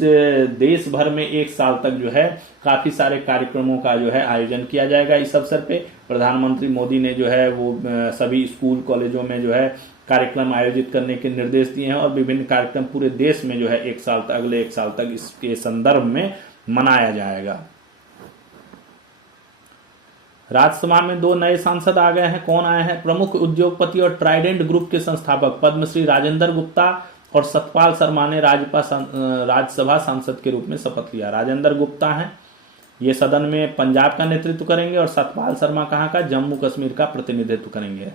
देश भर में एक साल तक जो है काफी सारे कार्यक्रमों का जो है आयोजन किया जाएगा। इस अवसर पे प्रधानमंत्री मोदी ने जो है वो सभी स्कूल कॉलेजों में जो है कार्यक्रम आयोजित करने के निर्देश दिए हैं और विभिन्न कार्यक्रम पूरे देश में जो है एक साल तक, अगले एक साल तक इसके संदर्भ में मनाया जाएगा। राज्यसभा में 2 नए सांसद आ गए हैं। कौन आए हैं? प्रमुख उद्योगपति और ट्राइडेंट ग्रुप के संस्थापक पद्मश्री राजेंद्र गुप्ता और सतपाल शर्मा ने राज्यसभा सांसद के रूप में शपथ लिया। राजेंद्र गुप्ता हैं, ये सदन में पंजाब का नेतृत्व करेंगे, और सतपाल शर्मा कहाँ का? जम्मू कश्मीर का प्रतिनिधित्व करेंगे।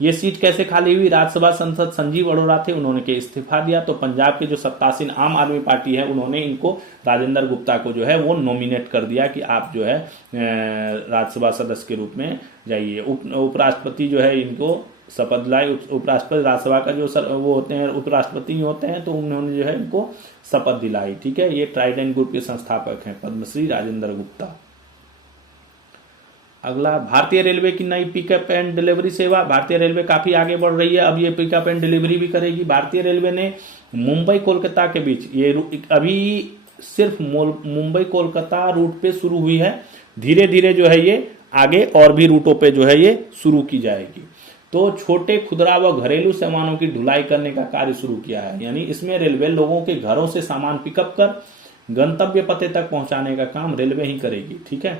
ये सीट कैसे खाली हुई? राज्यसभा सांसद संजीव अरोड़ा थे, उन्होंने के इस्तीफा दिया, तो पंजाब के जो सत्तासीन आम आदमी पार्टी है उन्होंने इनको राजेंद्र गुप्ता को जो है वो नॉमिनेट कर दिया कि आप जो है राज्यसभा सदस्य के रूप में जाइए। उपराष्ट्रपति जो है इनको शपथ दिलाई। उपराष्ट्रपति राज्यसभा का जो वो होते हैं उपराष्ट्रपति होते हैं, तो उन्होंने जो है इनको शपथ दिलाई। ठीक है, ये ट्राइडेंट ग्रुप के संस्थापक हैं पद्मश्री राजेंद्र गुप्ता। अगला, भारतीय रेलवे की नई पिकअप एंड डिलीवरी सेवा। भारतीय रेलवे काफी आगे बढ़ रही है, अब ये पिकअप एंड डिलीवरी भी करेगी। भारतीय रेलवे ने मुंबई कोलकाता के बीच, ये अभी सिर्फ मुंबई कोलकाता रूट पे शुरू हुई है, धीरे धीरे जो है ये आगे और भी रूटों पे जो है ये शुरू की जाएगी। तो छोटे खुदरा व घरेलू सामानों की ढुलाई करने का कार्य शुरू किया है, यानी इसमें रेलवे लोगों के घरों से सामान पिकअप कर गंतव्य पते तक पहुंचाने का काम रेलवे ही करेगी। ठीक है,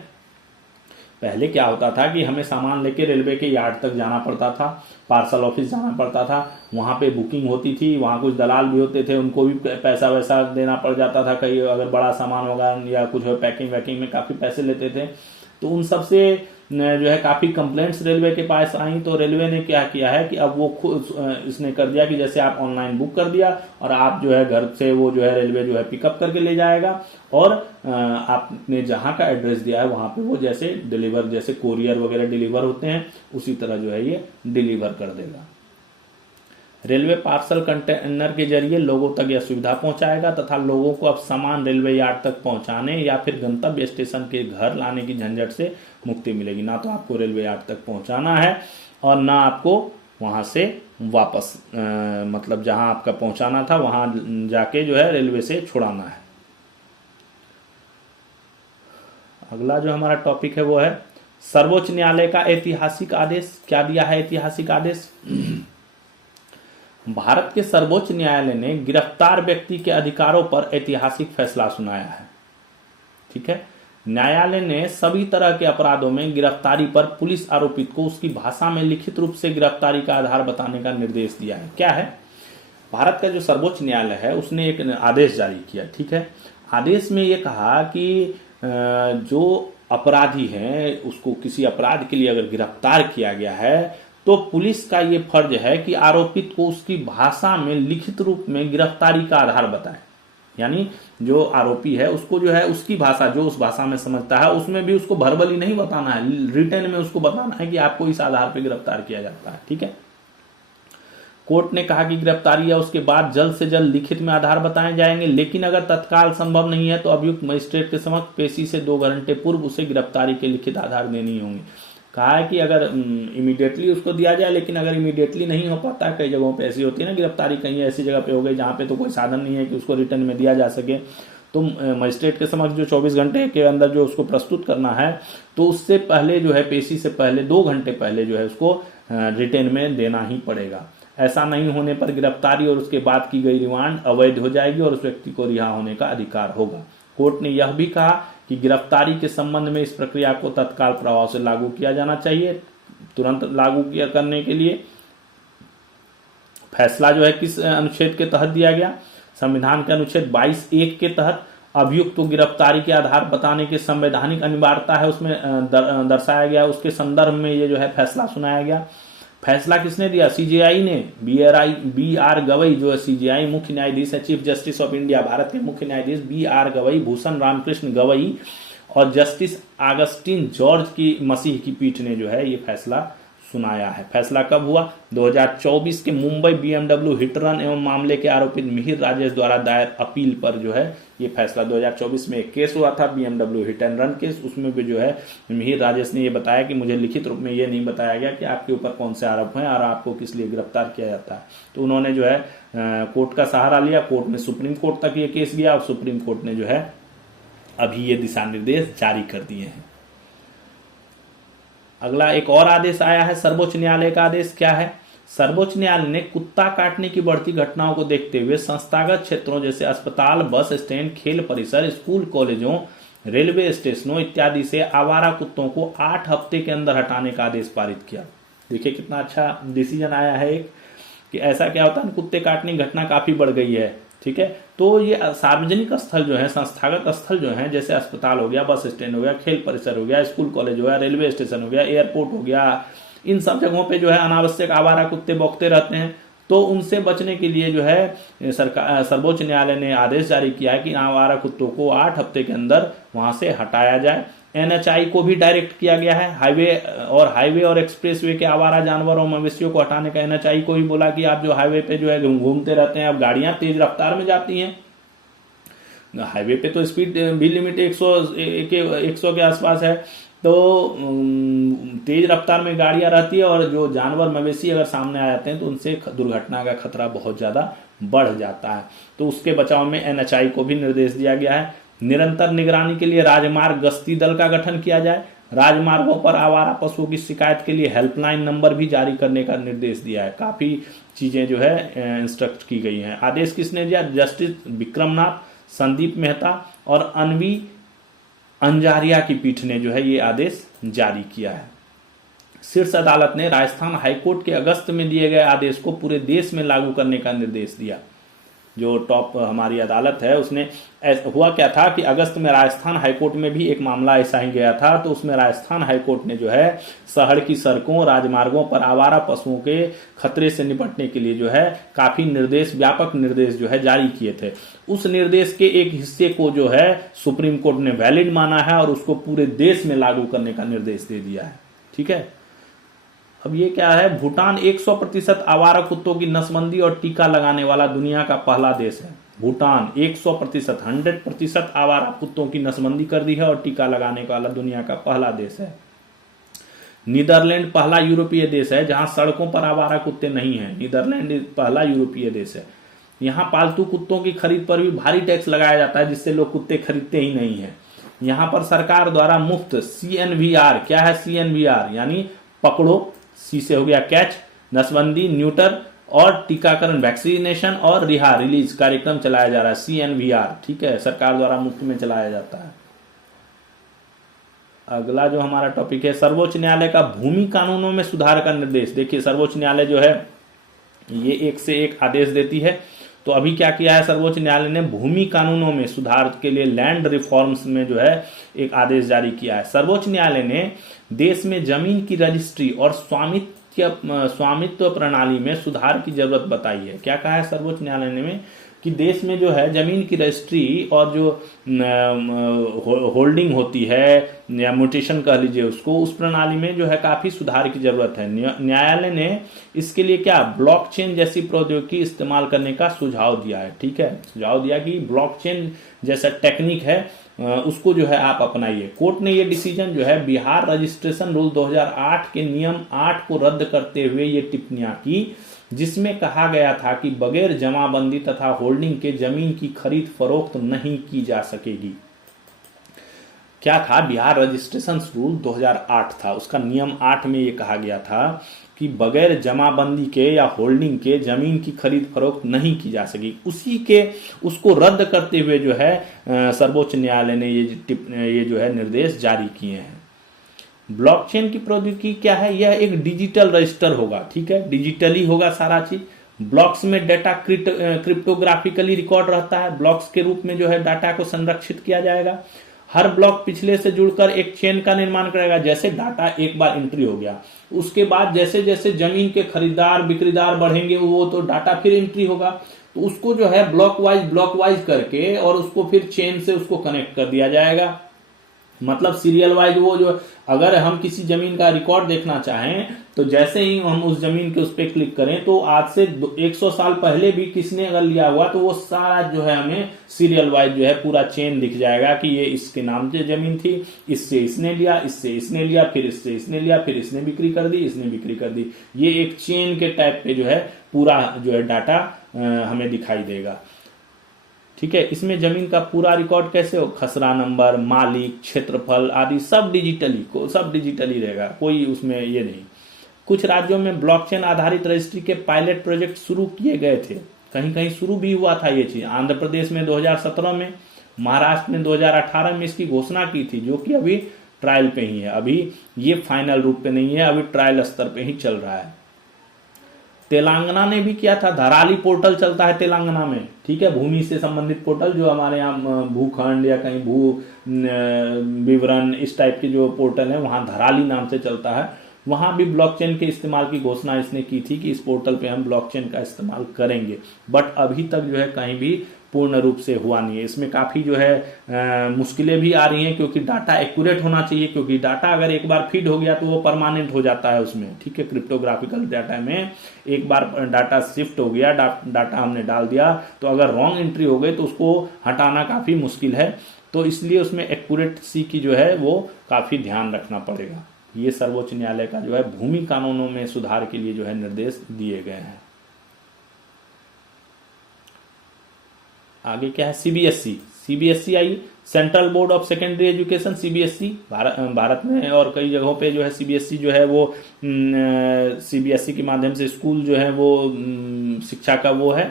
पहले क्या होता था कि हमें सामान लेके रेलवे के यार्ड तक जाना पड़ता था, पार्सल ऑफिस जाना पड़ता था, वहां पे बुकिंग होती थी, वहां कुछ दलाल भी होते थे, उनको भी पैसा वैसा देना पड़ जाता था, कहीं अगर बड़ा सामान होगा या कुछ पैकिंग वैकिंग में काफी पैसे लेते थे। तो उन सब से जो है काफी कंप्लेंट्स रेलवे के पास आई, तो रेलवे ने क्या किया है कि अब वो खुद इसने कर दिया कि जैसे आप ऑनलाइन बुक कर दिया और आप जो है घर से वो जो है रेलवे जो है पिकअप करके ले जाएगा, और आपने जहां का एड्रेस दिया है वहां पे वो जैसे डिलीवर, जैसे कोरियर वगैरह डिलीवर होते हैं उसी तरह जो है ये डिलीवर कर देगा। रेलवे पार्सल कंटेनर के जरिए लोगों तक यह सुविधा पहुंचाएगा तथा लोगों को अब सामान रेलवे यार्ड तक पहुंचाने या फिर गंतव्य स्टेशन के घर लाने की झंझट से मुक्ति मिलेगी। ना तो आपको रेलवे यार्ड तक पहुंचाना है और ना आपको वहां से वापस मतलब जहां आपका पहुंचाना था वहां जाके जो है रेलवे से छुड़ाना है। अगला जो हमारा टॉपिक है वो है सर्वोच्च न्यायालय का ऐतिहासिक आदेश। क्या दिया है ऐतिहासिक आदेश? भारत के सर्वोच्च न्यायालय ने गिरफ्तार व्यक्ति के अधिकारों पर ऐतिहासिक फैसला सुनाया है। ठीक है, न्यायालय ने सभी तरह के अपराधों में गिरफ्तारी पर पुलिस आरोपित को उसकी भाषा में लिखित रूप से गिरफ्तारी का आधार बताने का निर्देश दिया है। क्या है? भारत का जो सर्वोच्च न्यायालय है उसने एक आदेश जारी किया। ठीक है, आदेश में यह कहा कि जो अपराधी है उसको किसी अपराध के लिए अगर गिरफ्तार किया गया है तो पुलिस का ये फर्ज है कि आरोपित को उसकी भाषा में लिखित रूप में गिरफ्तारी का आधार बताए। यानी जो आरोपी है उसको जो है उसकी भाषा, जो उस भाषा में समझता है उसमें भी उसको वर्बली नहीं बताना है, रिटन में उसको बताना है कि आपको इस आधार पर गिरफ्तार किया जाता है। ठीक है, कोर्ट ने कहा कि गिरफ्तारी या उसके बाद जल्द से जल्द लिखित में आधार बताए जाएंगे, लेकिन अगर तत्काल संभव नहीं है तो अभियुक्त मजिस्ट्रेट के समक्ष पेशी से 2 घंटे पूर्व उसे गिरफ्तारी के लिखित आधार देनी होंगे। कहा है कि अगर इमीडिएटली उसको दिया जाए, लेकिन अगर इमीडिएटली नहीं हो पाता, कई जगहों पे ऐसी होती है ना गिरफ्तारी, कहीं ऐसी जगह पे हो गई जहां पे तो कोई साधन नहीं है कि उसको रिटर्न में दिया जा सके, तो मजिस्ट्रेट के समक्ष जो 24 घंटे के अंदर जो उसको प्रस्तुत करना है तो उससे पहले जो है पेशी से पहले 2 घंटे पहले जो है उसको रिटर्न में देना ही पड़ेगा। ऐसा नहीं होने पर गिरफ्तारी और उसके बाद की गई रिमांड अवैध हो जाएगी और उस व्यक्ति को रिहा होने का अधिकार होगा। कोर्ट ने यह भी कहा कि गिरफ्तारी के संबंध में इस प्रक्रिया को तत्काल प्रभाव से लागू किया जाना चाहिए। तुरंत लागू किया करने के लिए फैसला जो है किस अनुच्छेद के तहत दिया गया? संविधान के अनुच्छेद 22(1) के तहत अभियुक्त को गिरफ्तारी के आधार बताने की संवैधानिक अनिवार्यता है उसमें दर्शाया गया। उसके संदर्भ में ये जो है फैसला सुनाया गया। फैसला किसने दिया? सीजेआई ने। बी.आर. गवई जो है सीजेआई मुख्य न्यायाधीश है, chief justice of India, Bharat के मुख्य न्यायाधीश बी.आर. गवई, भूषण रामकृष्ण गवई और जस्टिस अगस्टिन जॉर्ज की मसीह की पीठ ने जो है ये फैसला सुनाया है। फैसला कब हुआ? 2024 के मुंबई बीएमडब्ल्यू हिट रन एवं मामले के आरोपित मिहिर राजेश द्वारा दायर अपील पर जो है ये फैसला 2024 में एक केस हुआ था BMW hit and run case. उसमें भी जो है मिहिर राजेश ने ये बताया कि मुझे लिखित रूप में ये नहीं बताया गया कि आपके ऊपर कौन से आरोप हैं और आपको किस लिए गिरफ्तार किया जाता है। तो उन्होंने जो है कोर्ट का सहारा लिया। कोर्ट में सुप्रीम कोर्ट तक ये केस गया और सुप्रीम कोर्ट ने जो है अभी ये दिशा निर्देश जारी कर दिए हैं। अगला एक और आदेश आया है सर्वोच्च न्यायालय का आदेश। क्या है? सर्वोच्च न्यायालय ने कुत्ता काटने की बढ़ती घटनाओं को देखते हुए संस्थागत क्षेत्रों जैसे अस्पताल, बस स्टैंड, खेल परिसर, स्कूल, कॉलेजों, रेलवे स्टेशनों इत्यादि से आवारा कुत्तों को 8 हफ्ते के अंदर हटाने का आदेश पारित किया। देखिए कितना अच्छा डिसीजन आया है एक, कि ऐसा क्या होता है, कुत्ते काटने की घटना काफी बढ़ गई है। ठीक है, तो ये सार्वजनिक स्थल जो है, संस्थागत स्थल जो है, जैसे अस्पताल हो गया, बस स्टैंड हो गया, खेल परिसर हो गया, स्कूल कॉलेज हो गया, रेलवे स्टेशन हो गया, एयरपोर्ट हो गया, इन सब जगहों पे जो है अनावश्यक आवारा कुत्ते भौंकते रहते हैं। तो उनसे बचने के लिए जो है सर्वोच्च न्यायालय ने आदेश जारी किया है कि आवारा कुत्तों को 8 हफ्ते के अंदर वहां से हटाया जाए। एनएचआई को भी डायरेक्ट किया गया है। हाईवे और एक्सप्रेसवे के आवारा जानवरों मवेशियों को हटाने का एनएचआई को भी बोला कि आप जो हाईवे पे जो है घूमते रहते हैं, अब गाड़ियां तेज रफ्तार में जाती हैं, हाईवे पे तो स्पीड भी लिमिट 100 के आसपास है, तो तेज रफ्तार में गाड़ियां रहती है और जो जानवर मवेशी अगर सामने आ जाते हैं तो उनसे दुर्घटना का खतरा बहुत ज़्यादा बढ़ जाता है। तो उसके बचाव में एनएचआई को भी निर्देश दिया गया है। निरंतर निगरानी के लिए राजमार्ग गश्ती दल का गठन किया जाए। राजमार्गों पर आवारा पशुओं की शिकायत के लिए हेल्पलाइन नंबर भी जारी करने का निर्देश दिया है। काफी चीजें जो है इंस्ट्रक्ट की गई हैं। आदेश किसने दिया? जस्टिस विक्रमनाथ, संदीप मेहता और अनवी अंजारिया की पीठ ने जो है ये आदेश जारी किया है। शीर्ष अदालत ने राजस्थान हाईकोर्ट के अगस्त में दिए गए आदेश को पूरे देश में लागू करने का निर्देश दिया। जो टॉप हमारी अदालत है उसने, हुआ क्या था कि अगस्त में राजस्थान हाईकोर्ट में भी एक मामला ऐसा ही गया था। तो उसमें राजस्थान हाईकोर्ट ने जो है शहर की सड़कों, राजमार्गों पर आवारा पशुओं के खतरे से निपटने के लिए जो है काफी निर्देश, व्यापक निर्देश जो है जारी किए थे। उस निर्देश के एक हिस्से को जो है सुप्रीम कोर्ट ने वैलिड माना है और उसको पूरे देश में लागू करने का निर्देश दे दिया है। ठीक है, अब ये क्या है? भूटान 100% आवारा कुत्तों की नसबंदी और टीका लगाने वाला दुनिया का पहला देश है। भूटान 100% आवारा कुत्तों की नसबंदी कर दी है और टीका लगाने वाला दुनिया का पहला देश है। नीदरलैंड पहला यूरोपीय देश है जहां सड़कों पर आवारा कुत्ते नहीं हैं। नीदरलैंड पहला यूरोपीय देश है। यहाँ पालतू कुत्तों की खरीद पर भी भारी टैक्स लगाया जाता है, जिससे लोग कुत्ते खरीदते ही नहीं है। यहाँ पर सरकार द्वारा मुफ्त CNVR, क्या है CNVR? यानी पकड़ो, सी से हो गया कैच, नसबंदी, न्यूटर और टीकाकरण, वैक्सीनेशन और रिलीज कार्यक्रम चलाया जा रहा है। CNVR, ठीक है, सरकार द्वारा मुफ्त में चलाया जाता है। अगला जो हमारा टॉपिक है, सर्वोच्च न्यायालय का भूमि कानूनों में सुधार का निर्देश। देखिए सर्वोच्च न्यायालय जो है ये एक से एक आदेश देती है। तो अभी क्या किया है सर्वोच्च न्यायालय ने? भूमि कानूनों में सुधार के लिए लैंड रिफॉर्म्स में जो है एक आदेश जारी किया है। सर्वोच्च न्यायालय ने देश में जमीन की रजिस्ट्री और स्वामित्व प्रणाली में सुधार की जरूरत बताई है। क्या कहा है सर्वोच्च न्यायालय ने? कि देश में जो है जमीन की रजिस्ट्री और जो होल्डिंग होती है या म्यूटेशन कह लीजिए उसको, उस प्रणाली में जो है काफी सुधार की जरूरत है। न्यायालय ने इसके लिए क्या, ब्लॉकचेन जैसी प्रौद्योगिकी इस्तेमाल करने का सुझाव दिया है। ठीक है, सुझाव दिया कि ब्लॉकचेन जैसा टेक्निक है उसको जो है आप अपनाइए। कोर्ट ने ये डिसीजन जो है बिहार रजिस्ट्रेशन रूल 2008 के नियम 8 को रद्द करते हुए ये टिप्पणियां की, जिसमें कहा गया था कि बगैर जमाबंदी तथा होल्डिंग के जमीन की खरीद फरोख्त नहीं की जा सकेगी। क्या था? बिहार रजिस्ट्रेशन रूल 2008 था, उसका नियम 8 में ये कहा गया था कि बगैर जमाबंदी के या होल्डिंग के जमीन की खरीद फरोख्त नहीं की जा सकी। उसी के उसको रद्द करते हुए जो है सर्वोच्च न्यायालय ने ये जो है निर्देश जारी किए हैं। ब्लॉकचेन की प्रौद्योगिकी क्या है? यह एक डिजिटल रजिस्टर होगा। ठीक है, डिजिटली होगा सारा चीज। ब्लॉक्स में डाटा क्रिप्टोग्राफिकली रिकॉर्ड रहता है। ब्लॉक्स के रूप में जो है डाटा को संरक्षित किया जाएगा। हर ब्लॉक पिछले से जुड़कर एक चेन का निर्माण करेगा। जैसे डाटा एक बार एंट्री हो गया, उसके बाद जैसे जैसे जमीन के खरीदार बिक्रीदार बढ़ेंगे वो तो डाटा फिर एंट्री होगा, तो उसको जो है ब्लॉक वाइज करके और उसको फिर चेन से उसको कनेक्ट कर दिया जाएगा। मतलब सीरियल वाइज वो जो, अगर हम किसी जमीन का रिकॉर्ड देखना चाहें तो जैसे ही हम उस जमीन के उस पर क्लिक करें तो आज से 100 साल पहले भी किसने अगर लिया हुआ तो वो सारा जो है हमें सीरियल वाइज जो है पूरा चेन दिख जाएगा कि ये इसके नाम से जमीन थी, इससे इसने लिया, इससे इसने लिया, फिर इससे इसने लिया, फिर इसने बिक्री कर दी, इसने बिक्री कर दी। ये एक चेन के टाइप पे जो है पूरा जो है डाटा हमें दिखाई देगा। ठीक है, इसमें जमीन का पूरा रिकॉर्ड कैसे हो, खसरा नंबर, मालिक, क्षेत्रफल आदि सब डिजिटली रहेगा, कोई उसमें ये नहीं। कुछ राज्यों में ब्लॉकचेन आधारित रजिस्ट्री के पायलट प्रोजेक्ट शुरू किए गए थे, कहीं कहीं शुरू भी हुआ था ये चीज। आंध्र प्रदेश में 2017 में, महाराष्ट्र ने 2018 में इसकी घोषणा की थी, जो कि अभी ट्रायल पे ही है, अभी ये फाइनल रूप पे नहीं है, अभी ट्रायल स्तर पे ही चल रहा है। तेलंगाना ने भी किया था, धराली पोर्टल चलता है तेलंगाना में। ठीक है, भूमि से संबंधित पोर्टल, जो हमारे यहाँ भूखंड या कहीं भू विवरण इस टाइप के जो पोर्टल है वहां धराली नाम से चलता है। वहां भी ब्लॉकचेन के इस्तेमाल की घोषणा इसने की थी कि इस पोर्टल पे हम ब्लॉकचेन का इस्तेमाल करेंगे, बट अभी तक जो है कहीं भी पूर्ण रूप से हुआ नहीं है। इसमें काफ़ी जो है मुश्किलें भी आ रही हैं, क्योंकि डाटा एक्यूरेट होना चाहिए, क्योंकि डाटा अगर एक बार फीड हो गया तो वो परमानेंट हो जाता है उसमें, ठीक है। क्रिप्टोग्राफिकल डाटा में एक बार डाटा शिफ्ट हो गया, डाटा हमने डाल दिया, तो अगर रॉन्ग एंट्री हो गई तो उसको हटाना काफ़ी मुश्किल है। तो इसलिए उसमें एक्यूरेसी की जो है वो काफ़ी ध्यान रखना पड़ेगा। ये सर्वोच्च न्यायालय का जो है भूमि कानूनों में सुधार के लिए जो है निर्देश दिए गए हैं। आगे क्या है, CBSE I, central board of secondary education, CBSE Bharat में और कई जगहों पे जो है सीबीएसई जो है वो सीबीएसई के माध्यम से स्कूल जो है वो शिक्षा का वो है,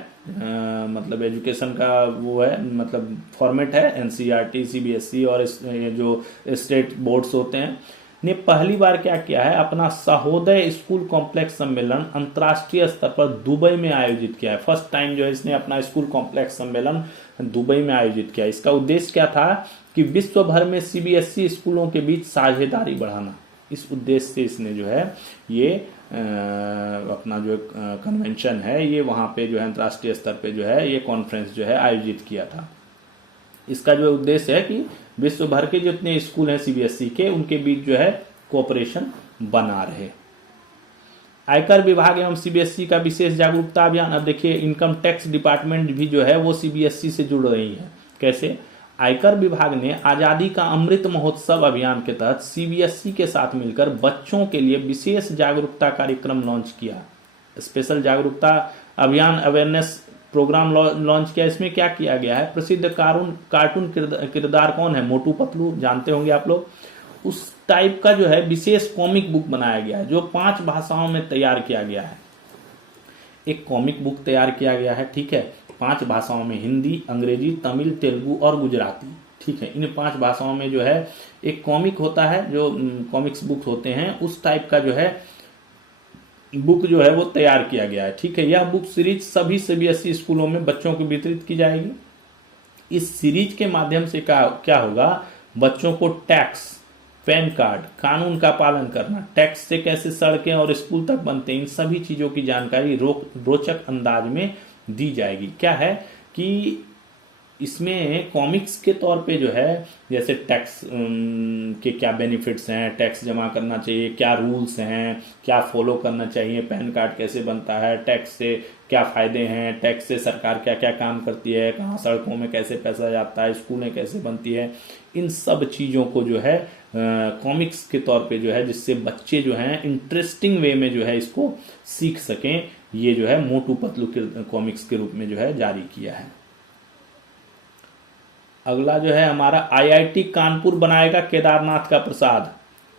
मतलब एजुकेशन का वो है, मतलब फॉर्मेट है। एनसीईआरटी, सीबीएसई और ये जो स्टेट बोर्ड्स होते हैं ने पहली बार क्या किया है, अपना सहोदय स्कूल कॉम्प्लेक्स सम्मेलन अंतर्राष्ट्रीय स्तर पर दुबई में आयोजित किया है। फर्स्ट टाइम जो है इसने अपना स्कूल कॉम्प्लेक्स सम्मेलन दुबई में आयोजित किया। इसका उद्देश्य क्या था कि विश्व भर में सीबीएसई स्कूलों के बीच साझेदारी बढ़ाना। इस उद्देश्य से इसने जो है ये अपना जो कन्वेंशन है ये वहां पे जो है अंतर्राष्ट्रीय स्तर पे जो है ये कॉन्फ्रेंस जो है आयोजित किया था। इसका जो उद्देश्य है कि विश्व भर के जितने स्कूल हैं सीबीएसई के, उनके बीच जो है कोऑपरेशन बना रहे। आयकर विभाग एवं सीबीएसई का विशेष जागरूकता अभियान। अब देखिए इनकम टैक्स डिपार्टमेंट भी जो है वो सीबीएसई से जुड़ रही है। कैसे? आयकर विभाग ने आजादी का अमृत महोत्सव अभियान के तहत सीबीएसई के साथ मिलकर बच्चों के लिए विशेष जागरूकता कार्यक्रम लॉन्च किया। स्पेशल जागरूकता अभियान अवेयरनेस प्रोग्राम लॉन्च किया। इसमें क्या किया गया है, प्रसिद्ध कार्टून किरदार कौन है, मोटू पतलू, जानते होंगे आप लोग। उस टाइप का जो है विशेष कॉमिक बुक बनाया गया है, जो 5 भाषाओं में तैयार किया गया है। एक कॉमिक बुक तैयार किया गया है, ठीक है, 5 भाषाओं में, हिंदी, अंग्रेजी, तमिल, तेलुगु और गुजराती, ठीक है। इन 5 भाषाओं में जो है एक कॉमिक होता है, जो कॉमिक्स बुक होते हैं, उस टाइप का जो है बुक जो है वो तैयार किया गया है, ठीक है। यह बुक सीरीज सभी सीबीएसई स्कूलों में बच्चों को वितरित की जाएगी। इस सीरीज के माध्यम से क्या होगा, बच्चों को टैक्स, पैन कार्ड, कानून का पालन करना, टैक्स से कैसे सड़कें और स्कूल तक बनते हैं, इन सभी चीजों की जानकारी रोचक अंदाज में दी जाएगी। क्या है कि इसमें कॉमिक्स के तौर पे जो है जैसे टैक्स के क्या बेनिफिट्स हैं, टैक्स जमा करना चाहिए, क्या रूल्स हैं, क्या फॉलो करना चाहिए, पैन कार्ड कैसे बनता है, टैक्स से क्या फायदे हैं, टैक्स से सरकार क्या क्या काम करती है, कहाँ सड़कों में कैसे पैसा जाता है, स्कूलें कैसे बनती है, इन सब चीज़ों को जो है कॉमिक्स के तौर पे जो है, जिससे बच्चे जो हैं इंटरेस्टिंग वे में जो है इसको सीख सकें, ये जो है मोटू पतलू कॉमिक्स के रूप में जो है जारी किया है। अगला जो है हमारा आईआईटी कानपुर बनाएगा केदारनाथ का प्रसाद।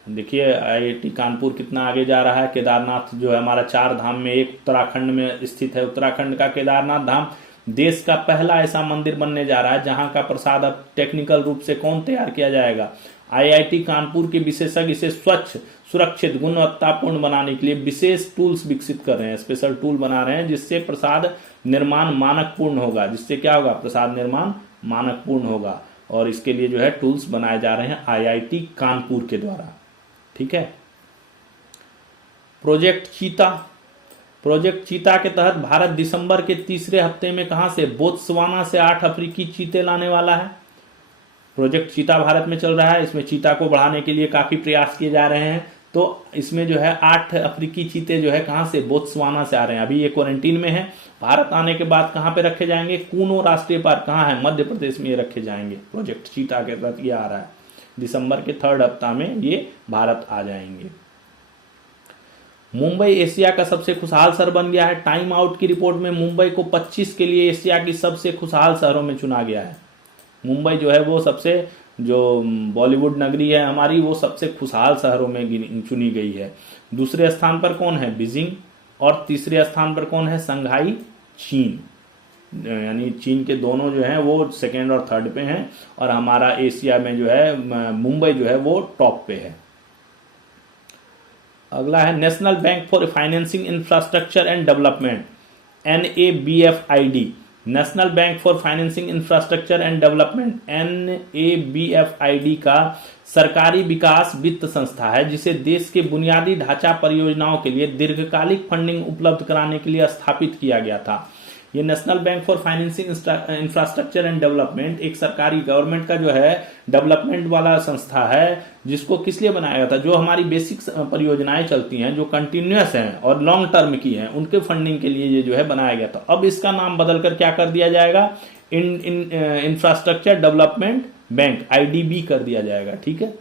देखिए आईआईटी कानपुर कितना आगे जा रहा है। केदारनाथ जो है हमारा 4 धाम में एक उत्तराखंड में स्थित है। उत्तराखंड का केदारनाथ धाम देश का पहला ऐसा मंदिर बनने जा रहा है जहां का प्रसाद अब टेक्निकल रूप से कौन तैयार किया जाएगा, आईआईटी कानपुर के विशेषज्ञ इसे स्वच्छ, सुरक्षित, गुणवत्तापूर्ण बनाने के लिए विशेष टूल्स विकसित कर रहे हैं, स्पेशल टूल बना रहे हैं जिससे प्रसाद निर्माण मानक पूर्ण होगा। जिससे क्या होगा, प्रसाद निर्माण मानक पूर्ण होगा। और इसके लिए जो है टूल्स बनाए जा रहे हैं आईआईटी कानपुर के द्वारा, ठीक है। प्रोजेक्ट चीता के तहत भारत दिसंबर के तीसरे हफ्ते में कहां से, बोत्सवाना से 8 अफ्रीकी चीते लाने वाला है। प्रोजेक्ट चीता भारत में चल रहा है। इसमें चीता को बढ़ाने के लिए काफी प्रयास किए जा रहे हैं। तो इसमें जो है 8 अफ्रीकी चीते जो है कहां से, बोत्सवाना से आ रहे हैं। अभी ये क्वारंटीन में है। भारत आने के बाद कहां पे रखे जाएंगे, कूनो राष्ट्रीय पार्क कहां है, मध्य प्रदेश में ये रखे जाएंगे। प्रोजेक्ट चीता के तहत ये आ रहा है। दिसंबर के 3rd हफ्ता में ये भारत आ जाएंगे। मुंबई एशिया का सबसे खुशहाल शहर बन गया है। टाइम आउट की रिपोर्ट में मुंबई को 25 के लिए एशिया की सबसे खुशहाल शहरों में चुना गया है। मुंबई जो है वो सबसे, जो बॉलीवुड नगरी है हमारी, वो सबसे खुशहाल शहरों में चुनी गई है। दूसरे स्थान पर कौन है, बीजिंग, और तीसरे स्थान पर कौन है, संघाई, चीन। यानी चीन के दोनों जो हैं वो 2nd और 3rd पे हैं, और हमारा एशिया में जो है मुंबई जो है वो टॉप पे है। अगला है national bank for financing infrastructure and development, NABFID। National bank for financing infrastructure and development, NABFID का सरकारी विकास वित्त संस्था है जिसे देश के बुनियादी ढांचा परियोजनाओं के लिए दीर्घकालिक फंडिंग उपलब्ध कराने के लिए स्थापित किया गया था। ये national bank for financing infrastructure and development एक सरकारी गवर्नमेंट का जो है डेवलपमेंट वाला संस्था है, जिसको किस लिए बनाया गया था, जो हमारी बेसिक परियोजनाएं चलती हैं जो कंटिन्यूअस हैं और लॉन्ग टर्म की हैं, उनके फंडिंग के लिए ये जो है बनाया गया था। अब इसका नाम बदलकर क्या कर दिया जाएगा, इंफ्रास्ट्रक्चर डेवलपमेंट बैंक, IDB कर दिया जाएगा। ठीक है,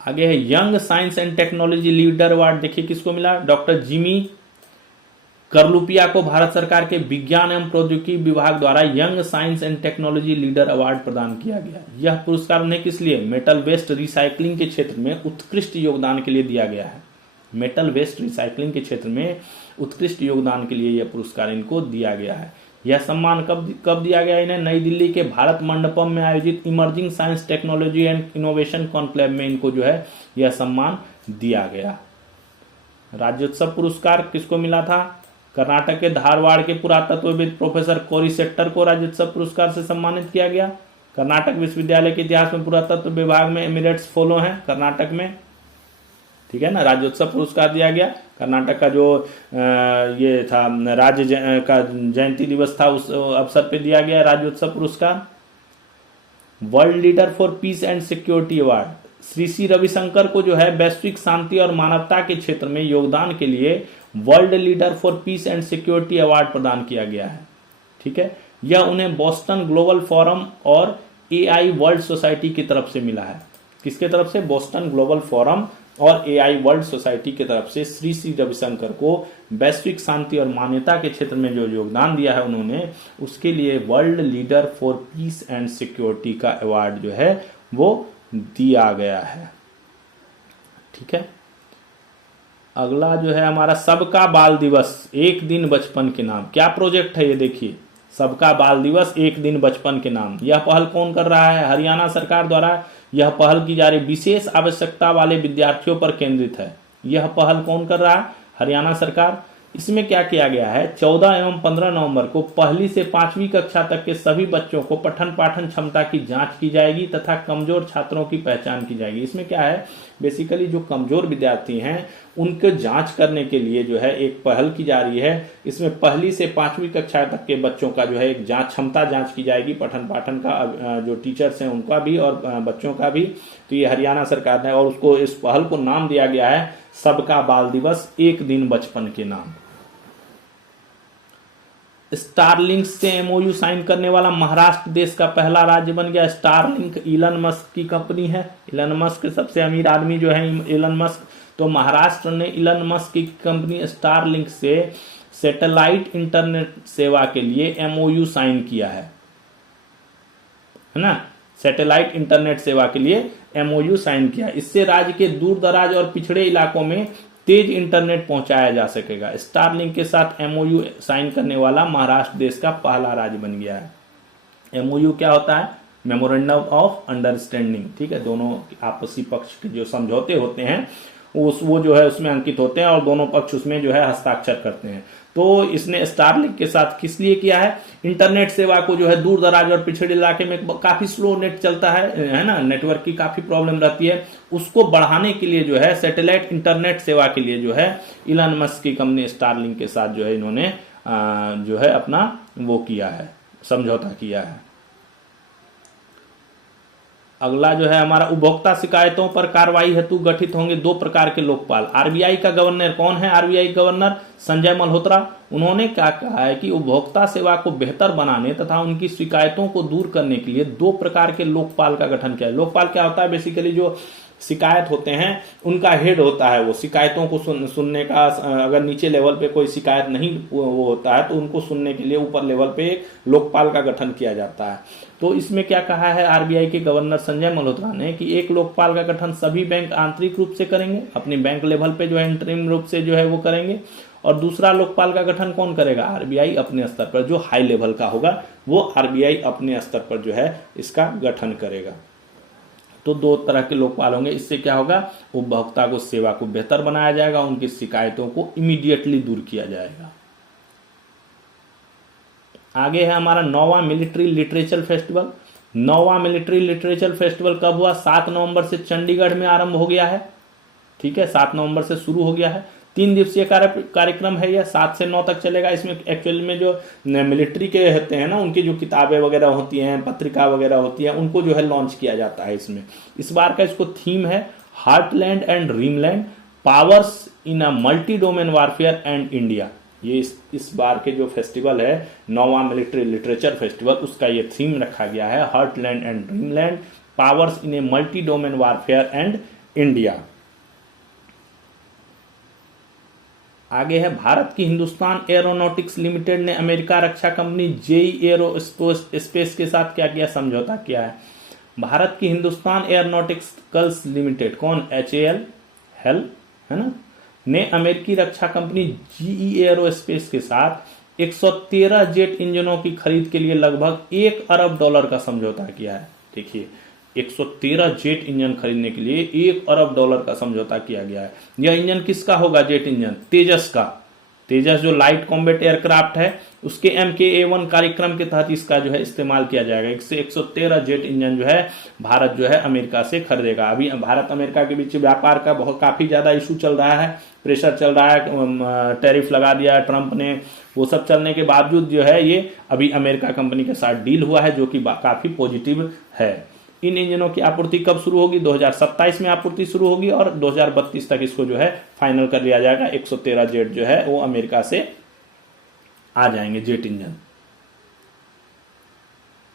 आगे है young science and technology leader award. देखिए किसको मिला, डॉक्टर जिमी करलुपिया को भारत सरकार के विज्ञान एवं प्रौद्योगिकी विभाग द्वारा young science and technology leader award प्रदान किया गया। यह पुरस्कार उन्हें किस लिए, मेटल वेस्ट रिसाइकलिंग के क्षेत्र में उत्कृष्ट योगदान के लिए दिया गया है। मेटल वेस्ट रिसाइकलिंग के क्षेत्र में उत्कृष्ट योगदान के लिए यह पुरस्कार इनको दिया गया है। यह सम्मान कब दिया गया इन्हें, नई दिल्ली के भारत मंडपम में आयोजित emerging science technology and innovation conclave में इनको जो है यह सम्मान दिया गया। राज्योत्सव पुरस्कार किसको मिला था, कर्नाटक के धारवाड़ के पुरातत्वविद प्रोफेसर कोरी सेट्टर को राज्योत्सव पुरस्कार से सम्मानित किया गया। कर्नाटक विश्वविद्यालय के इतिहास में पुरातत्व विभाग में एमिरेट्स फेलो हैं कर्नाटक में। ठीक है ना, राज्योत्सव पुरस्कार दिया गया। कर्नाटक का जो ये था राज्य का जयंती दिवस था, उस अवसर पे दिया गया राज्योत्सव पुरस्कार। World leader for peace and security award, Shri C Ravishankar को जो है वैश्विक शांति और मानवता के क्षेत्र में योगदान के लिए world leader for peace and security award प्रदान किया गया है। ठीक है, यह उन्हें बोस्टन ग्लोबल फोरम और AI वर्ल्ड सोसाइटी की तरफ से मिला है। किसके तरफ से, बोस्टन ग्लोबल फोरम और AI वर्ल्ड सोसाइटी की तरफ से श्री सी रविशंकर को वैश्विक शांति और मान्यता के क्षेत्र में जो योगदान दिया है उन्होंने, उसके लिए world leader for peace and security का अवार्ड जो है वो दिया गया है। ठीक है, अगला जो है हमारा सबका बाल दिवस एक दिन बचपन के नाम। क्या प्रोजेक्ट है ये देखिए, सबका बाल दिवस एक दिन बचपन के नाम। यह पहल कौन कर रहा है, हरियाणा सरकार द्वारा यह पहल की जा रही, विशेष आवश्यकता वाले विद्यार्थियों पर केंद्रित है। यह पहल कौन कर रहा है, हरियाणा सरकार। इसमें क्या किया गया है, 14 एवं 15 नवंबर को पहली से 5वीं कक्षा तक के सभी बच्चों को पठन पाठन क्षमता की जांच की जाएगी तथा कमजोर छात्रों की पहचान की जाएगी। इसमें क्या है, बेसिकली जो कमजोर विद्यार्थी हैं उनके जांच करने के लिए जो है एक पहल की जा रही है। इसमें पहली से 5वीं कक्षा तक के बच्चों का जो है एक क्षमता जांच की जाएगी, पठन पाठन का, जो टीचर्स हैं उनका भी और बच्चों का भी। तो ये हरियाणा सरकार ने, और उसको इस पहल को नाम दिया गया है सबका बाल दिवस एक दिन बचपन के नाम। स्टारलिंक से MOU साइन करने वाला महाराष्ट्र देश का पहला राज्य बन गया। स्टारलिंक इलन मस्क की कंपनी है। इलन मस्क सबसे अमीर आदमी जो है इलन मस्क, तो महाराष्ट्र ने इलन मस्क की कंपनी स्टारलिंक से सैटेलाइट इंटरनेट सेवा के लिए MOU साइन किया है ना, सैटेलाइट इंटरनेट सेवा के लिए MOU साइन किया। इससे राज्य के दूर दराज और पिछड़े इलाकों में तेज इंटरनेट पहुंचाया जा सकेगा। स्टारलिंक के साथ MOU साइन करने वाला महाराष्ट्र देश का पहला राज्य बन गया है। MOU क्या होता है, मेमोरेंडम ऑफ अंडरस्टैंडिंग। ठीक है, दोनों आपसी पक्ष के जो समझौते होते हैं वो जो है उसमें अंकित होते हैं और दोनों पक्ष उसमें जो है हस्ताक्षर करते हैं। तो इसने स्टारलिंक के साथ किस लिए किया है, इंटरनेट सेवा को जो है दूर दराज और पिछड़े इलाके में काफी स्लो नेट चलता है ना, नेटवर्क की काफी प्रॉब्लम रहती है, उसको बढ़ाने के लिए जो है सैटेलाइट इंटरनेट सेवा के लिए जो है इलन मस्क की कंपनी स्टारलिंक के साथ जो है इन्होंने जो है अपना वो किया है, समझौता किया है। अगला जो है हमारा उपभोक्ता शिकायतों पर कार्रवाई हेतु गठित होंगे 2 प्रकार के लोकपाल। RBI का गवर्नर कौन है, RBI गवर्नर संजय मल्होत्रा। उन्होंने क्या कहा है कि उपभोक्ता सेवा को बेहतर बनाने तथा उनकी शिकायतों को दूर करने के लिए 2 प्रकार के लोकपाल का गठन किया है। लोकपाल क्या होता है, बेसिकली जो शिकायत होते हैं उनका हेड होता है, वो शिकायतों को सुनने का, अगर नीचे लेवल पे कोई शिकायत नहीं वो होता है तो उनको सुनने के लिए ऊपर लेवल पे एक लोकपाल का गठन किया जाता है। तो इसमें क्या कहा है RBI के गवर्नर संजय मल्होत्रा ने कि एक लोकपाल का गठन सभी बैंक आंतरिक रूप से करेंगे, अपने बैंक लेवल पे जो है इंटरिम रूप से जो है वो करेंगे, और दूसरा लोकपाल का गठन कौन करेगा, RBI अपने स्तर पर, जो हाई लेवल का होगा वो RBI अपने स्तर पर जो है इसका गठन करेगा। तो 2 तरह के लोकपाल होंगे। इससे क्या होगा, उपभोक्ता को सेवा को बेहतर बनाया जाएगा, उनकी शिकायतों को इमीडिएटली दूर किया जाएगा। आगे है हमारा 9वां मिलिट्री लिटरेचर फेस्टिवल। 9वां मिलिट्री लिटरेचर फेस्टिवल कब हुआ, 7 नवंबर से चंडीगढ़ में आरंभ हो गया है। ठीक है, 7 नवंबर से शुरू हो गया है। 3 दिवसीय कार्यक्रम है, यह 7 से 9 तक चलेगा। इसमें एक्चुअल में जो मिलिट्री के होते हैं ना, उनकी जो किताबें वगैरह होती हैं, पत्रिका वगैरह होती है, उनको जो है लॉन्च किया जाता है इसमें। इस बार का इसको थीम है heartland and dreamland, powers in a multi domain warfare and India. ये इस बार के जो फेस्टिवल है 9वां मिलिट्री लिटरेचर फेस्टिवल, उसका ये थीम रखा गया है heartland and dreamland, powers in a multi domain warfare and India. आगे है भारत की हिंदुस्तान एरोनॉटिक्स लिमिटेड ने अमेरिका रक्षा कंपनी जेई एरोस्पेस के साथ क्या किया, समझौता किया है। भारत की हिंदुस्तान एरोनॉटिक्स लिमिटेड, कौन, HAL हेल है ना, ने अमेरिकी रक्षा कंपनी जीई एरोस्पेस के साथ 113 जेट इंजनों की खरीद के लिए लगभग $1 अरब का समझौता किया है। देखिए 113 जेट इंजन खरीदने के लिए $1 अरब का समझौता किया गया है। यह इंजन किसका होगा, जेट इंजन तेजस का। तेजस जो लाइट कॉम्बैट एयरक्राफ्ट है, उसके MKA-1 कार्यक्रम के तहत इसका जो है इस्तेमाल किया जाएगा। इससे 113 जेट इंजन जो है भारत जो है अमेरिका से खरीदेगा। अभी भारत अमेरिका के बीच व्यापार का काफी ज्यादा इशू चल रहा है, प्रेशर चल रहा है, टैरिफ लगा दिया है ट्रंप ने। वो सब चलने के बावजूद जो है ये अभी अमेरिका कंपनी के साथ डील हुआ है, जो कि काफी पॉजिटिव है। इन इंजनों की आपूर्ति कब शुरू होगी, 2027 में आपूर्ति शुरू होगी और 2032 तक इसको जो है फाइनल कर लिया जाएगा। 113 जेट जो है वो अमेरिका से आ जाएंगे, जेट इंजन।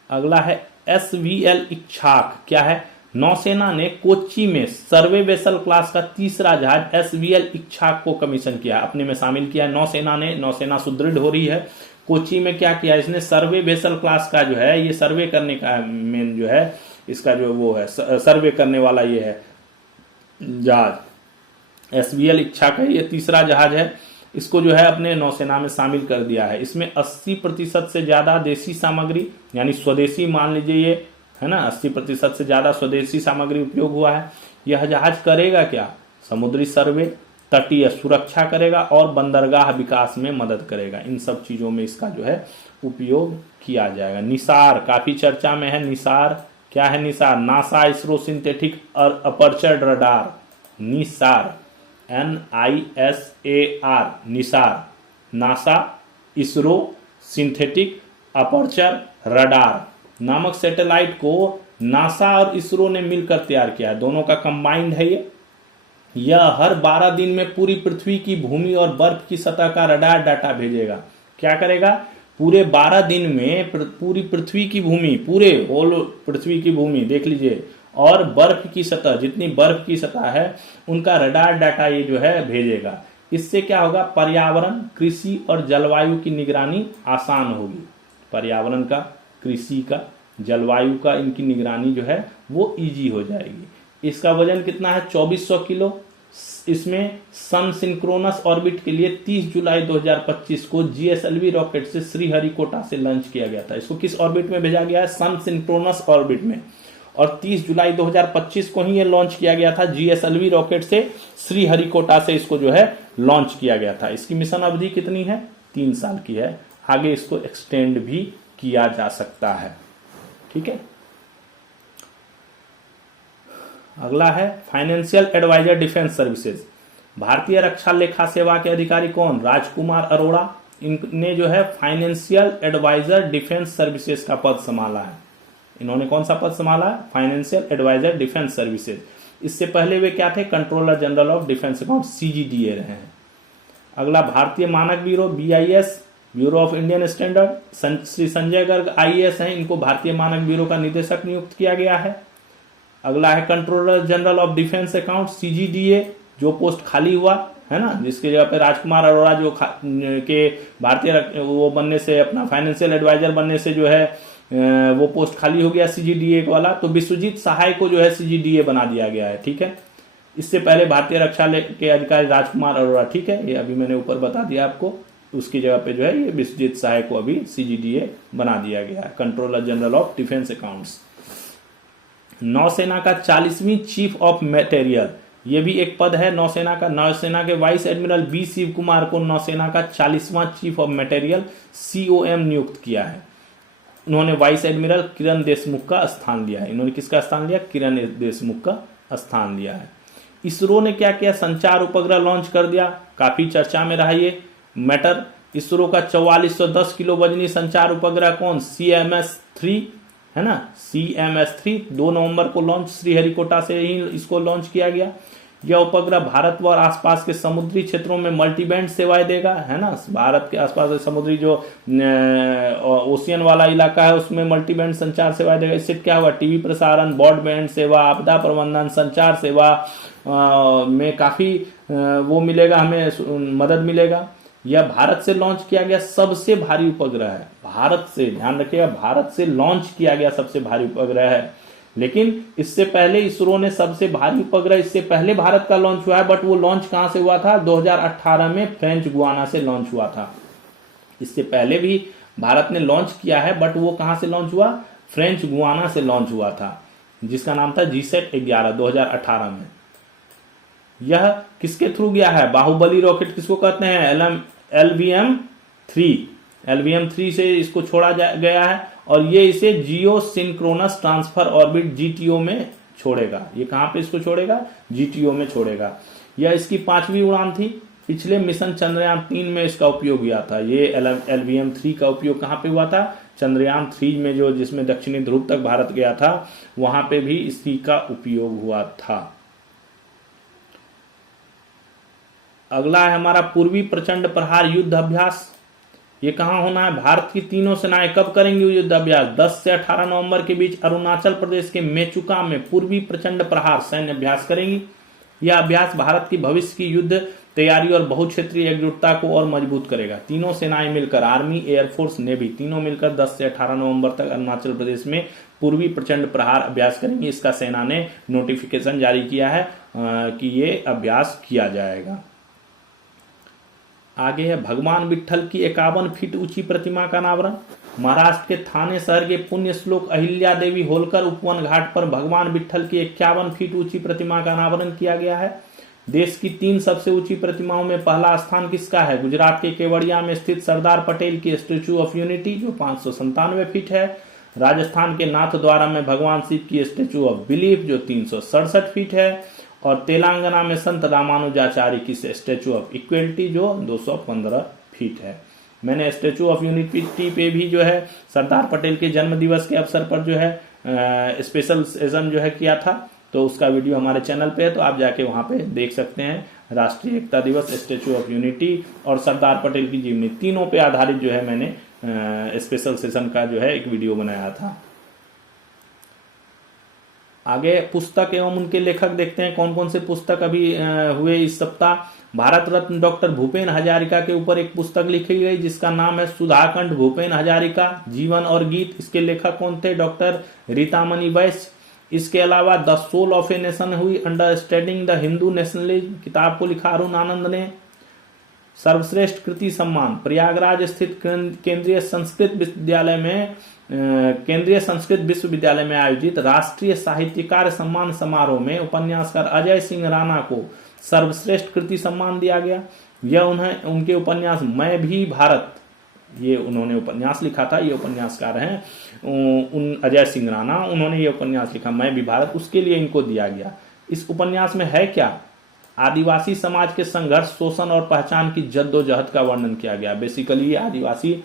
अगला है SVL इच्छाक, क्या है, नौसेना ने कोच्चि में सर्वे वेसल क्लास का तीसरा जहाज SVL इच्छाक को कमीशन किया, अपने में शामिल किया। नौसेना ने, नौसेना सुदृढ़ हो रही है। कोच्चि में क्या किया इसने, सर्वे वेसल क्लास का जो है ये सर्वे करने का मेन जो है इसका जो वो है सर्वे करने वाला ये है जहाज SVL इच्छा का, ये तीसरा जहाज है। इसको जो है अपने नौसेना में शामिल कर दिया है। इसमें 80% से ज्यादा देसी सामग्री, यानी स्वदेशी मान लीजिए ये है ना, 80% से ज्यादा स्वदेशी सामग्री उपयोग हुआ है। यह जहाज करेगा क्या, समुद्री सर्वे, तटीय सुरक्षा करेगा और बंदरगाह विकास में मदद करेगा। इन सब चीजों में इसका जो है उपयोग किया जाएगा। निसार काफी चर्चा में है। निसार क्या है, Nisar NASA ISRO synthetic aperture radar, Nisar NISAR, Nisar NASA ISRO synthetic aperture radar नामक सैटेलाइट को नासा और इसरो ने मिलकर तैयार किया है। दोनों का कंबाइंड है ये। यह हर 12 दिन में पूरी पृथ्वी की भूमि और बर्फ की सतह का रडार डाटा भेजेगा। क्या करेगा, पूरे 12 दिन में पूरी पृथ्वी की भूमि, पूरे होल पृथ्वी की भूमि देख लीजिए, और बर्फ की सतह, जितनी बर्फ की सतह है उनका रडार डाटा ये जो है भेजेगा। इससे क्या होगा, पर्यावरण, कृषि और जलवायु की निगरानी आसान होगी। पर्यावरण का, कृषि का, जलवायु का इनकी निगरानी जो है वो इजी हो जाएगी। इसका वजन कितना है, 2400 किलो। इसमें सन सिंक्रोनस ऑर्बिट के लिए 30 जुलाई 2025 को GSLV रॉकेट से श्रीहरिकोटा से लॉन्च किया गया था। इसको किस ऑर्बिट में भेजा गया है, सन सिंक्रोनस ऑर्बिट में, और 30 जुलाई 2025 को ही ये लॉन्च किया गया था। GSLV रॉकेट से श्रीहरिकोटा से इसको जो है लॉन्च किया गया था। इसकी मिशन अवधि कितनी है, 3 साल की है। आगे इसको एक्सटेंड भी किया जा सकता है। ठीक है। अगला है फाइनेंशियल एडवाइजर डिफेंस सर्विसेज। भारतीय रक्षा लेखा सेवा के अधिकारी कौन, राजकुमार अरोड़ा। इनने जो है फाइनेंशियल एडवाइजर डिफेंस सर्विसेज का पद संभाला है। इन्होंने कौन सा पद संभाला है, फाइनेंशियल एडवाइजर डिफेंस सर्विसेज। इससे पहले वे क्या थे, controller general of defence account CGDA रहे हैं। अगला भारतीय मानक bureau BIS, bureau of Indian standard. Shri Sanjay Garg IAS हैं, इनको भारतीय मानक ब्यूरो का निदेशक नियुक्त किया गया है। अगला है controller general of defence account CGDA, जो पोस्ट खाली हुआ है ना, जिसके जगह पे राजकुमार अरोड़ा जो के भारतीय वो बनने से, अपना फाइनेंशियल एडवाइजर बनने से जो है वो पोस्ट खाली हो गया CGDA वाला, तो विश्वजीत सहाय को जो है CGDA बना दिया गया है। ठीक है। इससे पहले भारतीय रक्षा के अधिकारी राजकुमार अरोड़ा, ठीक है, ये अभी मैंने ऊपर बता दिया आपको। उसकी जगह पे जो है ये विश्वजीत सहाय को अभी CGDA बना दिया गया है, controller general of defence accounts. नौसेना का 40वीं चीफ ऑफ मटेरियल, ये भी एक पद है नौसेना का। नौसेना के vice admiral B Shiv Kumar को नौसेना का 40वां चीफ ऑफ मटेरियल COM नियुक्त किया है। उन्होंने वाइस एडमिरल किरण देशमुख का स्थान लिया है। इन्होंने किसका स्थान लिया, किरण देशमुख का स्थान लिया है। इसरो ने क्या किया, संचार उपग्रह लॉन्च कर दिया, काफी चर्चा में रहा ये मैटर। इसरो का 4410 किलो वजनी संचार उपग्रह कौन, CMS-3 है ना, CMS-3 2 नवंबर को लॉन्च, श्रीहरिकोटा से ही इसको लॉन्च किया गया। यह उपग्रह भारत व आसपास के समुद्री क्षेत्रों में मल्टीबैंड सेवाएं देगा, है ना, भारत के आसपास के समुद्री जो ओशियन वाला इलाका है उसमें मल्टीबैंड संचार सेवाएं देगा। इससे क्या हुआ, टीवी प्रसारण, ब्रॉडबैंड सेवा, आपदा प्रबंधन, संचार सेवा में काफी वो मिलेगा, हमें मदद मिलेगा। यह भारत से लॉन्च किया गया सबसे भारी उपग्रह है, भारत से, ध्यान रखिएगा, भारत से लॉन्च किया गया सबसे भारी उपग्रह है। लेकिन इससे पहले इसरो ने सबसे भारी उपग्रह इससे पहले भारत का लॉन्च हुआ है, बट वो लॉन्च कहां से हुआ था, 2018 में फ्रेंच गुआना से लॉन्च हुआ था। इससे पहले भी भारत ने लॉन्च किया है, बट वो कहां से लॉन्च हुआ, फ्रेंच गुआना से लॉन्च हुआ था, जिसका नाम था GSAT-11 2018 में। यह किसके थ्रू गया है, बाहुबली रॉकेट किसको कहते हैं, LVM-3 से इसको छोड़ा गया है, और ये इसे जियो सिंक्रोनस ट्रांसफर ऑर्बिट GTO में छोड़ेगा। ये कहां पे इसको छोड़ेगा, GTO में छोड़ेगा। यह इसकी 5वीं उड़ान थी, पिछले मिशन चंद्रयान-3 में इसका उपयोग हुआ था। ये LVM-3 का उपयोग कहां पे हुआ था, चंद्रयान-3 में, जो जिसमें दक्षिणी ध्रुव तक भारत गया था, वहां पे भी इसी का उपयोग हुआ था। अगला है हमारा पूर्वी प्रचंड प्रहार युद्ध अभ्यास। ये कहां होना है, भारत की तीनों सेनाएं कब करेंगी युद्ध अभ्यास, 10 से 18 नवंबर के बीच अरुणाचल प्रदेश के मेचुका में पूर्वी प्रचंड प्रहार सैन्य अभ्यास करेंगी। यह अभ्यास भारत की भविष्य की युद्ध तैयारी और बहुक्षेत्रीय एकजुटता को और मजबूत करेगा। तीनों सेनाएं मिलकर, आर्मी, एयरफोर्स, नेवी, तीनों मिलकर 10 से 18 नवंबर तक अरुणाचल प्रदेश में पूर्वी प्रचंड प्रहार अभ्यास करेंगे। इसका सेना ने नोटिफिकेशन जारी किया है कि ये अभ्यास किया जाएगा। आगे है भगवान विट्ठल की 51 फीट ऊंची प्रतिमा का अनावरण। महाराष्ट्र के थाने शहर के पुण्य श्लोक अहिल्या देवी होलकर उपवन घाट पर भगवान विट्ठल की 51 फीट ऊंची प्रतिमा का अनावरण किया गया है। देश की 3 सबसे ऊंची प्रतिमाओं में पहला स्थान किसका है, गुजरात के केवड़िया में स्थित सरदार पटेल की स्टेच्यू ऑफ यूनिटी जो 597 फीट है। राजस्थान के नाथद्वारा में भगवान शिव की स्टेच्यू ऑफ बिलीफ जो 367 फीट है, और तेलंगाना में संत रामानुजाचार्य की स्टेच्यू ऑफ इक्वलिटी जो 215 फीट है। मैंने स्टेच्यू ऑफ यूनिटी पे भी जो है सरदार पटेल के जन्म दिवस के अवसर पर जो है स्पेशल सेशन जो है किया था, तो उसका वीडियो हमारे चैनल पे है, तो आप जाके वहां पे देख सकते हैं। राष्ट्रीय एकता दिवस, स्टेच्यू ऑफ यूनिटी और सरदार पटेल की जीवनी, तीनों पे आधारित जो है मैंने स्पेशल सेशन का जो है एक वीडियो बनाया था। आगे पुस्तक एवं उनके लेखक देखते हैं कौन कौन से पुस्तक अभी हुए इस सप्ताह। भारत रत्न डॉक्टर भूपेन हजारिका के ऊपर एक पुस्तक लिखी गई जिसका नाम है सुधाकंठ भूपेन हजारिका जीवन और गीत। इसके लेखक कौन थे, डॉक्टर रीतामणि बैस। इसके अलावा the soul of a nation हुई, अंडरस्टैंडिंग द हिंदू नेशनलिज्म किताब को लिखा अरुण आनंद ने। सर्वश्रेष्ठ कृति सम्मान प्रयागराज स्थित केंद्रीय संस्कृत विश्वविद्यालय में आयोजित राष्ट्रीय साहित्यकार सम्मान समारोह में उपन्यासकार अजय सिंह राणा को सर्वश्रेष्ठ कृति सम्मान दिया गया। यह उन्हें उनके उपन्यास मैं भी भारत, ये उन्होंने उपन्यास लिखा था, ये उपन्यासकार हैं उन अजय सिंह राणा, उन्होंने ये उपन्यास लिखा मैं भी भारत, उसके लिए इनको दिया गया। इस उपन्यास में है क्या, आदिवासी समाज के संघर्ष, शोषण और पहचान की जद्दोजहद का वर्णन किया गया। बेसिकली ये आदिवासी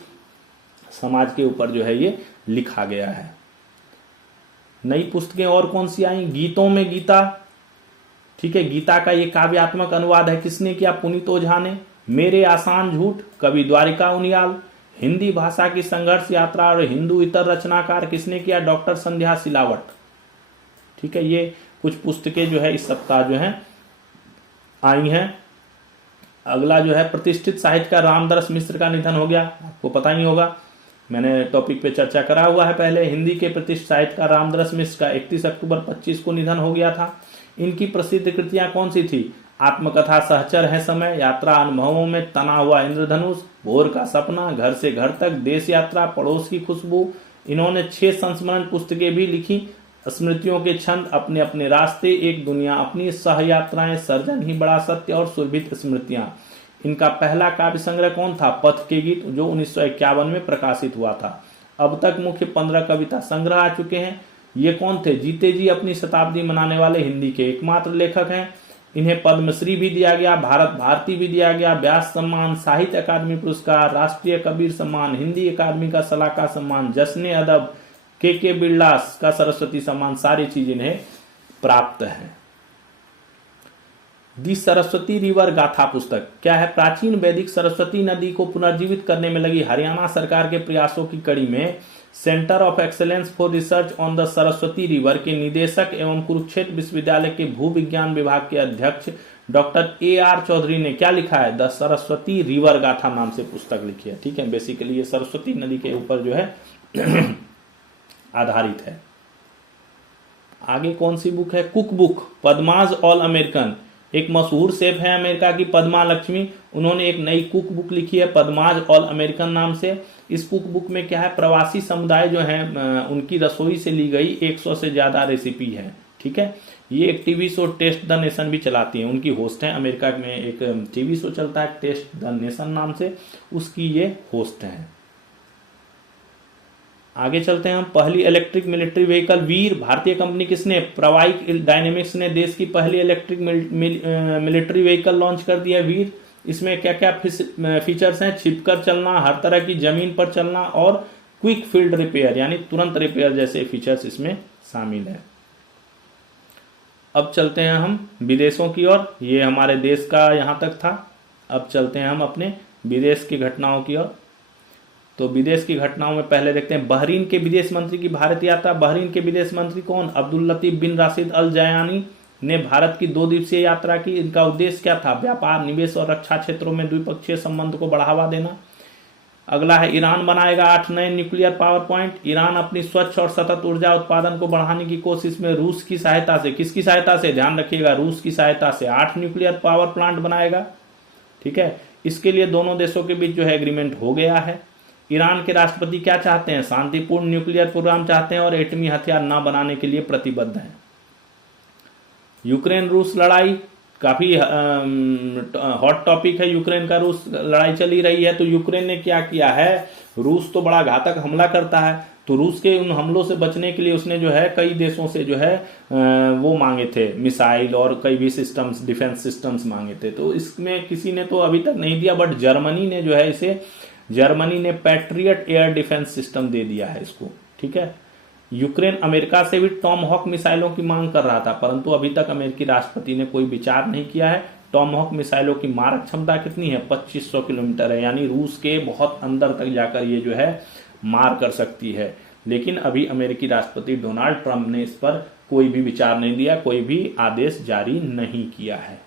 समाज के ऊपर जो है ये लिखा गया है। नई पुस्तकें और कौन सी आई, गीतों में गीता, ठीक है, गीता का ये काव्यात्मक अनुवाद है किसने किया, पुनीत ओझा ने। मेरे आसान झूठ कवि द्वारिका उनियाल। हिंदी भाषा की संघर्ष यात्रा और हिंदू इतर रचनाकार किसने किया, डॉक्टर संध्या सिलावट। ठीक है, ये कुछ पुस्तकें जो है इस सप्ताह जो है आई हैं। अगला जो है प्रतिष्ठित साहित्यकार रामदरस मिश्र का निधन हो गया, आपको पता ही होगा, मैंने टॉपिक पे चर्चा करा हुआ है पहले। हिंदी के प्रतिष्ठित साहित्यकार रामदरस मिश्र का 31 अक्टूबर 25 को निधन हो गया था। इनकी प्रसिद्ध कृतियां कौन सी थी, आत्मकथा सहचर है समय, यात्रा अनुभवों में तना हुआ इंद्रधनुष, भोर का सपना, घर से घर तक, देश यात्रा, पड़ोस की खुशबू। इन्होंने 6 संस्मरण पुस्तकें भी लिखी, स्मृतियों के छंद, अपने अपने रास्ते, एक दुनिया अपनी, सहयात्राएं, सर्जन ही बड़ा सत्य और सुरभित स्मृतियां। इनका पहला काव्य संग्रह कौन था, पथ के गीत, जो 1951 में प्रकाशित हुआ था। अब तक मुख्य 15 कविता संग्रह आ चुके हैं। ये कौन थे, जीते जी अपनी शताब्दी मनाने वाले हिंदी के एकमात्र लेखक हैं। इन्हें पद्मश्री भी दिया गया, भारत भारती भी दिया गया, व्यास सम्मान, साहित्य अकादमी पुरस्कार, राष्ट्रीय कबीर सम्मान, हिंदी अकादमी का सलाहकार सम्मान, जश्न अदब, के बिरला का सरस्वती सम्मान, सारी चीज इन्हें प्राप्त है। दी सरस्वती रिवर गाथा पुस्तक क्या है? प्राचीन वैदिक सरस्वती नदी को पुनर्जीवित करने में लगी हरियाणा सरकार के प्रयासों की कड़ी में centre of excellence for research on the Saraswati river के निदेशक एवं कुरुक्षेत्र विश्वविद्यालय के भू विज्ञान विभाग के अध्यक्ष डॉक्टर AR चौधरी ने क्या लिखा है? द सरस्वती रिवर गाथा नाम से पुस्तक लिखी है। ठीक है, बेसिकली ये सरस्वती नदी के ऊपर जो है आधारित है। आगे कौन सी बुक है? Cook book, Padma's all American. एक मशहूर शेफ है अमेरिका की, पद्मा लक्ष्मी, उन्होंने एक नई कुक बुक लिखी है पद्माज ऑल अमेरिकन नाम से। इस कुक बुक में क्या है? प्रवासी समुदाय जो है उनकी रसोई से ली गई 100 से ज्यादा रेसिपी है। ठीक है, ये एक TV show test the nation भी चलाती है, उनकी होस्ट है। अमेरिका में एक टीवी शो चलता है टेस्ट द नेशन नाम से, उसकी ये होस्ट है। आगे चलते हैं हम। पहली इलेक्ट्रिक मिलिट्री व्हीकल वीर भारतीय कंपनी किसने? प्रवाइक डायनेमिक्स ने देश की पहली इलेक्ट्रिक मिलिट्री व्हीकल लॉन्च कर दिया वीर। इसमें क्या क्या फीचर्स हैं? छिपकर चलना, हर तरह की जमीन पर चलना और क्विक फील्ड रिपेयर यानी तुरंत रिपेयर जैसे फीचर्स इसमें शामिल है। अब चलते हैं हम विदेशों की ओर। ये हमारे देश का यहां तक था। अब चलते हैं हम अपने विदेश की घटनाओं की ओर। तो विदेश की घटनाओं में पहले देखते हैं बहरीन के विदेश मंत्री की भारत यात्रा। बहरीन के विदेश मंत्री कौन? अब्दुल लतीफ बिन राशिद अल जयानी ने भारत की 2 दिवसीय यात्रा की। इनका उद्देश्य क्या था? व्यापार, निवेश और रक्षा क्षेत्रों में द्विपक्षीय संबंध को बढ़ावा देना। अगला है ईरान बनाएगा 8 नए न्यूक्लियर पावर प्लांट। ईरान अपनी स्वच्छ और सतत ऊर्जा उत्पादन को बढ़ाने की कोशिश में रूस की सहायता से, किसकी सहायता से? ध्यान रखिएगा, रूस की सहायता से 8 न्यूक्लियर पावर प्लांट बनाएगा। ठीक है, इसके लिए दोनों देशों के बीच जो है एग्रीमेंट हो गया है। ईरान के राष्ट्रपति क्या चाहते हैं? शांतिपूर्ण न्यूक्लियर प्रोग्राम चाहते हैं और एटमी हथियार न बनाने के लिए प्रतिबद्ध हैं। यूक्रेन रूस लड़ाई काफी हॉट टॉपिक है। यूक्रेन का रूस लड़ाई चली रही है, तो यूक्रेन ने क्या किया है? रूस तो बड़ा घातक हमला करता है, तो रूस के उन हमलों से बचने के लिए उसने जो है कई देशों से जो है वो मांगे थे मिसाइल और कई भी सिस्टम्स, डिफेंस सिस्टम्स मांगे थे। तो इसमें किसी ने तो अभी तक नहीं दिया, बट जर्मनी ने जो है इसे, जर्मनी ने पैट्रियट एयर डिफेंस सिस्टम दे दिया है इसको। ठीक है, यूक्रेन अमेरिका से भी टॉम हॉक मिसाइलों की मांग कर रहा था, परंतु अभी तक अमेरिकी राष्ट्रपति ने कोई विचार नहीं किया है। टॉम हॉक मिसाइलों की मारक क्षमता कितनी है? 2500 किलोमीटर है, यानी रूस के बहुत अंदर तक जाकर ये जो है मार कर सकती है। लेकिन अभी अमेरिकी राष्ट्रपति डोनाल्ड ट्रंप ने इस पर कोई भी विचार नहीं दिया, कोई भी आदेश जारी नहीं किया है।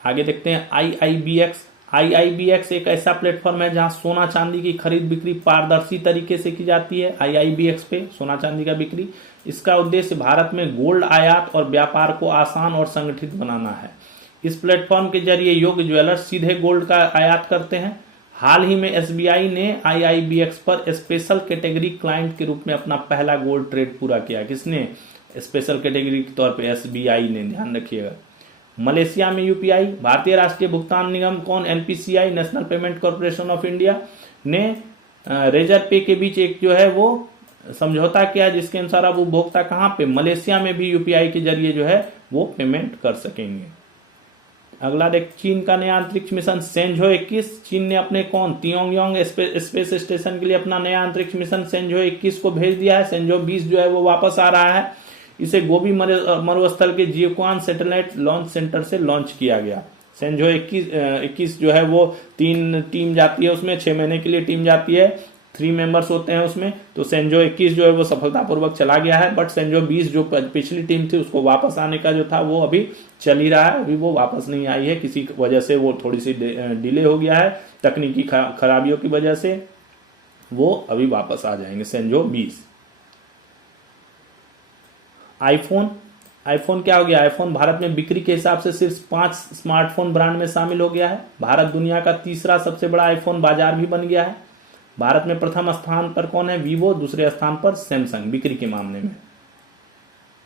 आगे देखते हैं IIBX। IIBX एक ऐसा प्लेटफॉर्म है जहां सोना चांदी की खरीद बिक्री पारदर्शी तरीके से की जाती है। IIBX पे सोना चांदी का बिक्री, इसका उद्देश्य भारत में गोल्ड आयात और व्यापार को आसान और संगठित बनाना है। इस प्लेटफॉर्म के जरिए योग्य ज्वेलर्स सीधे गोल्ड का आयात करते हैं। हाल ही में SBI ने IIBX पर स्पेशल कैटेगरी क्लाइंट के रूप में अपना पहला गोल्ड ट्रेड पूरा किया। किसने? स्पेशल कैटेगरी के तौर पे SBI ने, ध्यान रखिएगा। मलेशिया में UPI, भारतीय राष्ट्रीय भुगतान निगम कौन? NPCI, national payment corporation of India ने रेजर पे के बीच एक जो है वो समझौता किया, जिसके अनुसार अब उपभोक्ता कहां पे? मलेशिया में भी UPI के जरिए जो है वो पेमेंट कर सकेंगे। अगला देख, चीन का नया अंतरिक्ष मिशन सेंझो 21। चीन ने अपने कौन? तियोंगयांग स्पेस स्टेशन के लिए अपना नया अंतरिक्ष मिशन सेंझो 21 को भेज दिया है। सेंझो 20 जो है वो वापस आ रहा है। इसे गोबी मरुस्थल के जियोक्वान सैटेलाइट लॉन्च सेंटर से लॉन्च किया गया। सेंझो 21 जो है वो 3 टीम जाती है उसमें, 6 महीने के लिए टीम जाती है, 3 मेंबर्स होते हैं उसमें। तो सेंझो 21 जो है वो सफलतापूर्वक चला गया है, बट सेंझो 20 जो पिछली टीम थी उसको वापस आने का जो था वो अभी चल ही रहा है, अभी वो वापस नहीं आई है। किसी वजह से वो थोड़ी सी डिले हो गया है, तकनीकी खराबियों की वजह से वो अभी वापस आ जाएंगे सेंझो 20। आईफोन क्या हो गया? आईफोन भारत में बिक्री के हिसाब से सिर्फ 5 स्मार्टफोन ब्रांड में शामिल हो गया है। भारत दुनिया का तीसरा सबसे बड़ा आईफोन बाजार भी बन गया है। भारत में प्रथम स्थान पर कौन है? वीवो, दूसरे स्थान पर सैमसंग बिक्री के मामले में।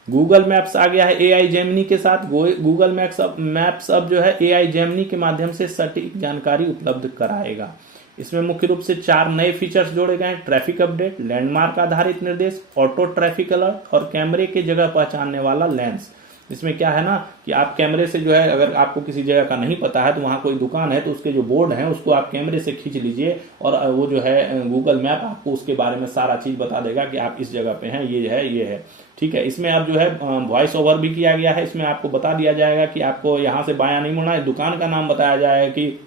गूगल मैप्स आ गया है AI जेमिनी के साथ। गूगल मैप्स अब जो है AI जेमिनी के माध्यम से सटीक जानकारी उपलब्ध कराएगा। इसमें मुख्य रूप से 4 नए फीचर्स जोड़े गए हैं: ट्रैफिक अपडेट, लैंडमार्क आधारित निर्देश, ऑटो ट्रैफिक अलर्ट और कैमरे के जगह पहचानने वाला लेंस। इसमें क्या है ना कि आप कैमरे से जो है, अगर आपको किसी जगह का नहीं पता है तो वहां कोई दुकान है तो उसके जो बोर्ड है उसको आप कैमरे से खींच लीजिए और वो जो है गूगल मैप आपको उसके बारे में सारा चीज बता देगा कि आप इस जगह पे हैं, ये है। ठीक है, इसमें अब जो है वॉइस ओवर भी किया गया है। इसमें आपको बता दिया जाएगा कि आपको यहाँ से बायां नहीं मुड़ना है, दुकान का नाम बताया जाएगा कि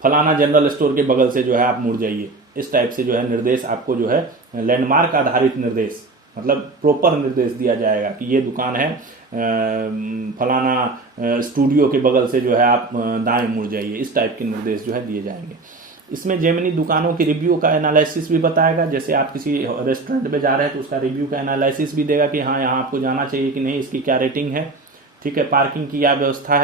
फलाना जनरल स्टोर के बगल से जो है आप मुड़ जाइए। इस टाइप से जो है निर्देश आपको जो है लैंडमार्क आधारित निर्देश, मतलब प्रॉपर निर्देश दिया जाएगा कि ये दुकान है फलाना स्टूडियो के बगल से जो है आप दाएं मुड़ जाइए। इस टाइप के निर्देश जो है दिए जाएंगे। इसमें जेमिनी दुकानों की रिव्यू का एनालिसिस भी बताएगा। जैसे आप किसी रेस्टोरेंट में जा रहे हैं तो उसका रिव्यू का एनालिसिस भी देगा कि हाँ यहाँ आपको जाना चाहिए कि नहीं, इसकी क्या रेटिंग है, ठीक है, पार्किंग की क्या व्यवस्था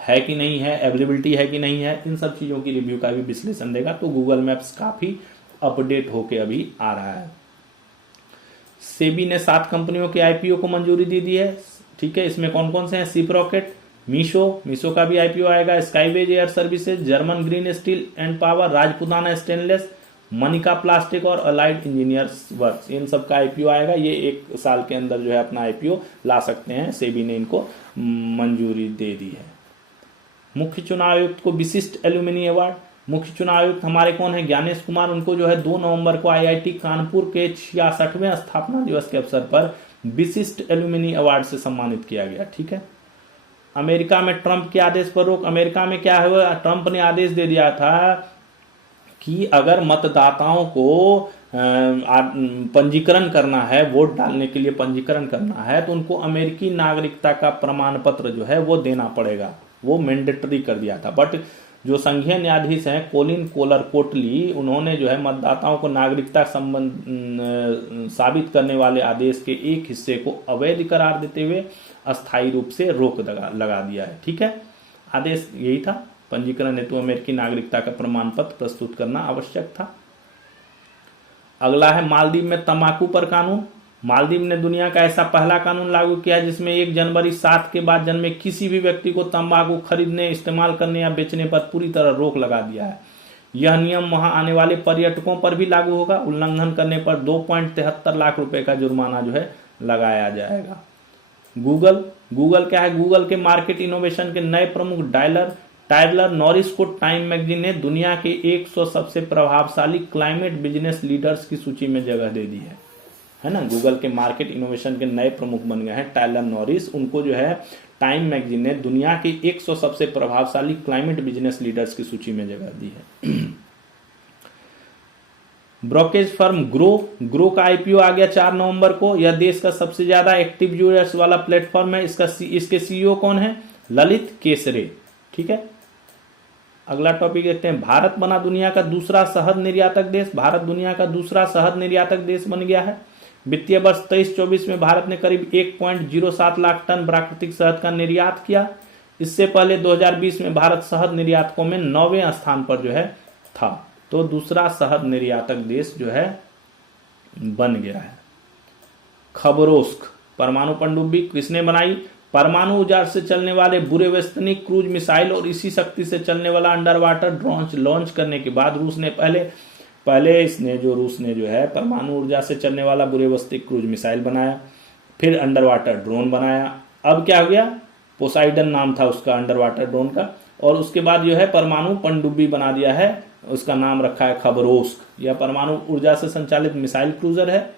है कि नहीं है, अवेलेबिलिटी है कि नहीं है, इन सब चीज़ों की रिव्यू का भी विश्लेषण देगा। तो गूगल मैप्स काफ़ी अपडेट होके अभी आ रहा है। सेबी ने 7 कंपनियों के आईपीओ को मंजूरी दे दी है। ठीक है, इसमें कौन कौन से हैं? सिप्रॉकेट, मीशो का भी आईपीओ आएगा, Skyways air services, German green steel and power, Rajputana stainless, Manika plastic और अलाइड इंजीनियर्स वर्क्स, इन सब का आईपीओ आएगा। ये 1 साल के अंदर जो है अपना आईपीओ ला सकते हैं। सेबी ने इनको मंजूरी दे दी है। मुख्य चुनाव आयुक्त को विशिष्ट एल्यूमिनी अवार्ड। मुख्य चुनाव आयुक्त हमारे कौन है? ज्ञानेश कुमार। उनको जो है 2 नवंबर को आईआईटी कानपुर के 66वें स्थापना दिवस के अवसर पर विशिष्ट एल्यूमिनी अवार्ड से सम्मानित किया गया। ठीक है। अमेरिका में ट्रंप के आदेश पर रोक। अमेरिका में क्या हुआ? ट्रंप ने आदेश दे दिया था कि अगर मतदाताओं को पंजीकरण करना है, वोट डालने के लिए पंजीकरण करना है, तो उनको अमेरिकी नागरिकता का प्रमाण पत्र जो है वो देना पड़ेगा। वो मैंडेटरी कर दिया था। बट जो संघीय न्यायाधीश हैं कोलिन कोलर कोटली, उन्होंने जो है मतदाताओं को नागरिकता संबंध साबित करने वाले आदेश के एक हिस्से को अवैध करार देते हुए अस्थायी रूप से रोक लगा दिया है। ठीक है, आदेश यही था, पंजीकरण हेतु अमेरिकी नागरिकता का प्रमाण पत्र प्रस्तुत करना आवश्यक था। अगला है मालदीव में तंबाकू पर कानून। मालदीव ने दुनिया का ऐसा पहला कानून लागू किया जिसमें 1 जनवरी 7 के बाद जन्मे किसी भी व्यक्ति को तंबाकू खरीदने, इस्तेमाल करने या बेचने पर पूरी तरह रोक लगा दिया है। यह नियम वहां आने वाले पर्यटकों पर भी लागू होगा। उल्लंघन करने पर 2.73 लाख रुपए का जुर्माना जो है लगाया जाएगा। गूगल क्या है? गूगल के मार्केट इनोवेशन के नए प्रमुख टायलर नॉरिस को टाइम मैगजीन ने दुनिया के 100 सबसे प्रभावशाली क्लाइमेट बिजनेस लीडर्स की सूची में जगह दे दी है ना। गूगल के मार्केट इनोवेशन के नए प्रमुख बन गए हैं टायलर नॉरिस। उनको जो है टाइम मैगजीन ने दुनिया के 100 सबसे प्रभावशाली क्लाइमेट बिजनेस लीडर्स की सूची में जगह दी है। ब्रोकेज फर्म ग्रो का आईपीओ आ गया 4 नवंबर को। यह देश का सबसे ज्यादा एक्टिव यूजर्स वाला प्लेटफॉर्म है। इसके सीईओ कौन है? ललित केसरे। ठीक है, अगला टॉपिक देखते हैं। भारत बना दुनिया का दूसरा शहद निर्यातक देश। भारत दुनिया का दूसरा शहद निर्यातक देश बन गया है। वित्तीय वर्ष 23-24 में भारत ने करीब 1.07 लाख टन प्राकृतिक शहद का निर्यात किया। इससे पहले 2020 में भारत शहद निर्यातकों में 9वें स्थान पर जो है था। तो दूसरा शहद निर्यातक देश जो है बन गया है। खबरोस्क परमाणु पनडुब्बी किसने बनाई? परमाणु ऊर्जा से चलने वाले बुरेवेस्तनिक क्रूज मिसाइल और इसी शक्ति से चलने वाला अंडर वाटर ड्रोन लॉन्च करने के बाद रूस ने रूस ने जो है परमाणु ऊर्जा से चलने वाला बुरेवेस्तिक क्रूज मिसाइल बनाया, फिर अंडर वाटर ड्रोन बनाया। अब क्या हो गया? पोसाइडन नाम था उसका अंडर वाटर ड्रोन का। और उसके बाद जो है परमाणु पनडुब्बी बना दिया है, उसका नाम रखा है खबरोस्क। यह परमाणु ऊर्जा से संचालित मिसाइल क्रूजर है।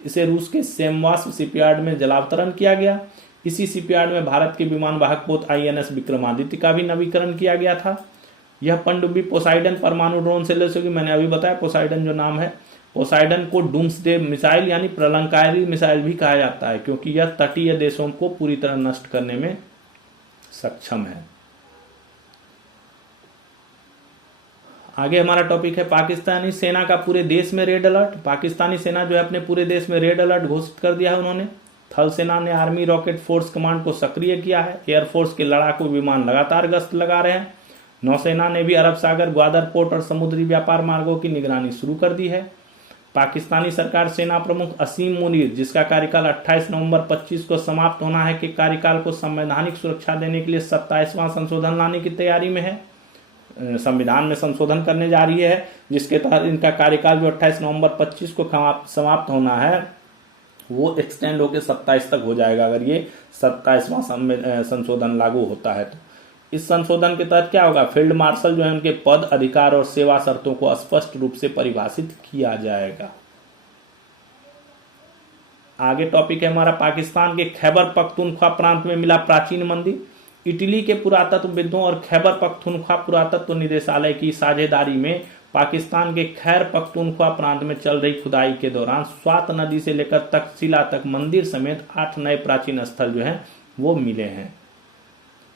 इसे रूस के सेमवास शिपयार्ड में जलावतरण किया गया। इसी शिपयार्ड में भारत के विमान वाहक पोत आईएनएस विक्रमादित्य का भी नवीकरण किया गया था। यह पनडुब्बी पोसाइडन परमाणु ड्रोन से लैस होगी। मैंने अभी बताया पोसाइडन जो नाम है, पोसाइडन को डूम्सडे मिसाइल यानी प्रलंकारी मिसाइल भी कहा जाता है, क्योंकि यह तटीय देशों को पूरी तरह नष्ट करने में सक्षम है। आगे हमारा टॉपिक है पाकिस्तानी सेना का पूरे देश में रेड अलर्ट। पाकिस्तानी सेना जो है अपने पूरे देश में रेड अलर्ट घोषित कर दिया है उन्होंने। थल सेना ने आर्मी रॉकेट फोर्स कमांड को सक्रिय किया है। एयरफोर्स के लड़ाकू विमान लगातार गश्त लगा रहे हैं। नौसेना ने भी अरब सागर, ग्वादर पोर्ट और समुद्री व्यापार मार्गों की निगरानी शुरू कर दी है। पाकिस्तानी सरकार सेना प्रमुख असीम मुनीर, जिसका कार्यकाल 28 नवंबर 25 को समाप्त होना है, के कार्यकाल को संवैधानिक सुरक्षा देने के लिए 27वां संशोधन लाने की तैयारी में है। संविधान में संशोधन करने जा रही है, जिसके तहत इनका कार्यकाल जो 28 नवंबर 25 को समाप्त होना है, वो एक्सटेंड होकर 27 तक हो जाएगा अगर ये 27वां संशोधन लागू होता है तो। इस संशोधन के तहत क्या होगा, फील्ड मार्शल जो है उनके पद, अधिकार और सेवा शर्तों को स्पष्ट रूप से परिभाषित किया जाएगा। आगे टॉपिक है हमारा, पाकिस्तान के खैबर पख्तूनख्वा प्रांत में मिला प्राचीन मंदिर। इटली के पुरातत्वविदों और खैबर पख्तूनख्वा पुरातत्व निदेशालय की साझेदारी में पाकिस्तान के खैर पख्तूनख्वा प्रांत में चल रही खुदाई के दौरान स्वात नदी से लेकर तक्षशिला तक मंदिर समेत 8 नए प्राचीन स्थल जो हैं वो मिले हैं।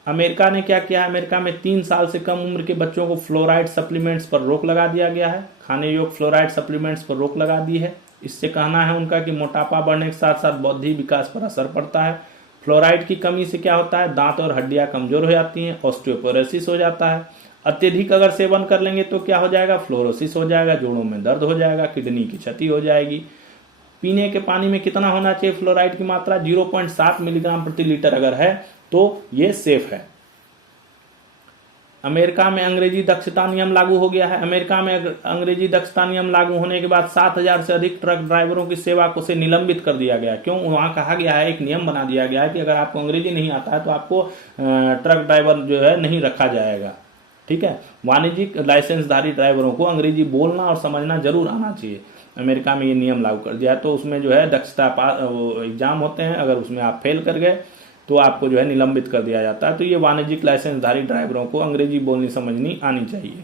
अमेरिका ने क्या किया, अमेरिका में 3 साल से कम उम्र के बच्चों को फ्लोराइड सप्लीमेंट्स पर रोक लगा दिया गया है। खाने योग्य फ्लोराइड सप्लीमेंट्स पर रोक लगा दी है। इससे कहना है उनका कि मोटापा बढ़ने के साथ साथ बौद्धिक विकास पर असर पड़ता है। फ्लोराइड की कमी से क्या होता है, दांत और हड्डियां कमजोर हो जाती हैं, ऑस्टियोपोरोसिस हो जाता है। अत्यधिक अगर सेवन कर लेंगे तो क्या हो जाएगा, फ्लोरोसिस हो जाएगा, जोड़ों में दर्द हो जाएगा, किडनी की क्षति हो जाएगी। पीने के पानी में कितना होना चाहिए फ्लोराइड की मात्रा, 0.7 मिलीग्राम प्रति लीटर अगर है तो ये सेफ है। अमेरिका में अंग्रेजी दक्षता नियम लागू हो गया है। अमेरिका में अंग्रेजी दक्षता नियम लागू होने के बाद 7,000 से अधिक ट्रक ड्राइवरों की सेवा को से निलंबित कर दिया गया। क्यों, वहां कहा गया है, एक नियम बना दिया गया है कि अगर आपको अंग्रेजी नहीं आता है तो आपको ट्रक ड्राइवर जो है नहीं रखा जाएगा। ठीक है, वाणिज्यिक लाइसेंसधारी ड्राइवरों को अंग्रेजी बोलना और समझना जरूर आना चाहिए। अमेरिका में ये नियम लागू कर दिया है। तो उसमें जो है दक्षता एग्जाम होते हैं, अगर उसमें आप फेल कर गए तो आपको जो है निलंबित कर दिया जाता है। तो ये वाणिज्यिक लाइसेंसधारी ड्राइवरों को अंग्रेजी बोलनी समझनी आनी चाहिए।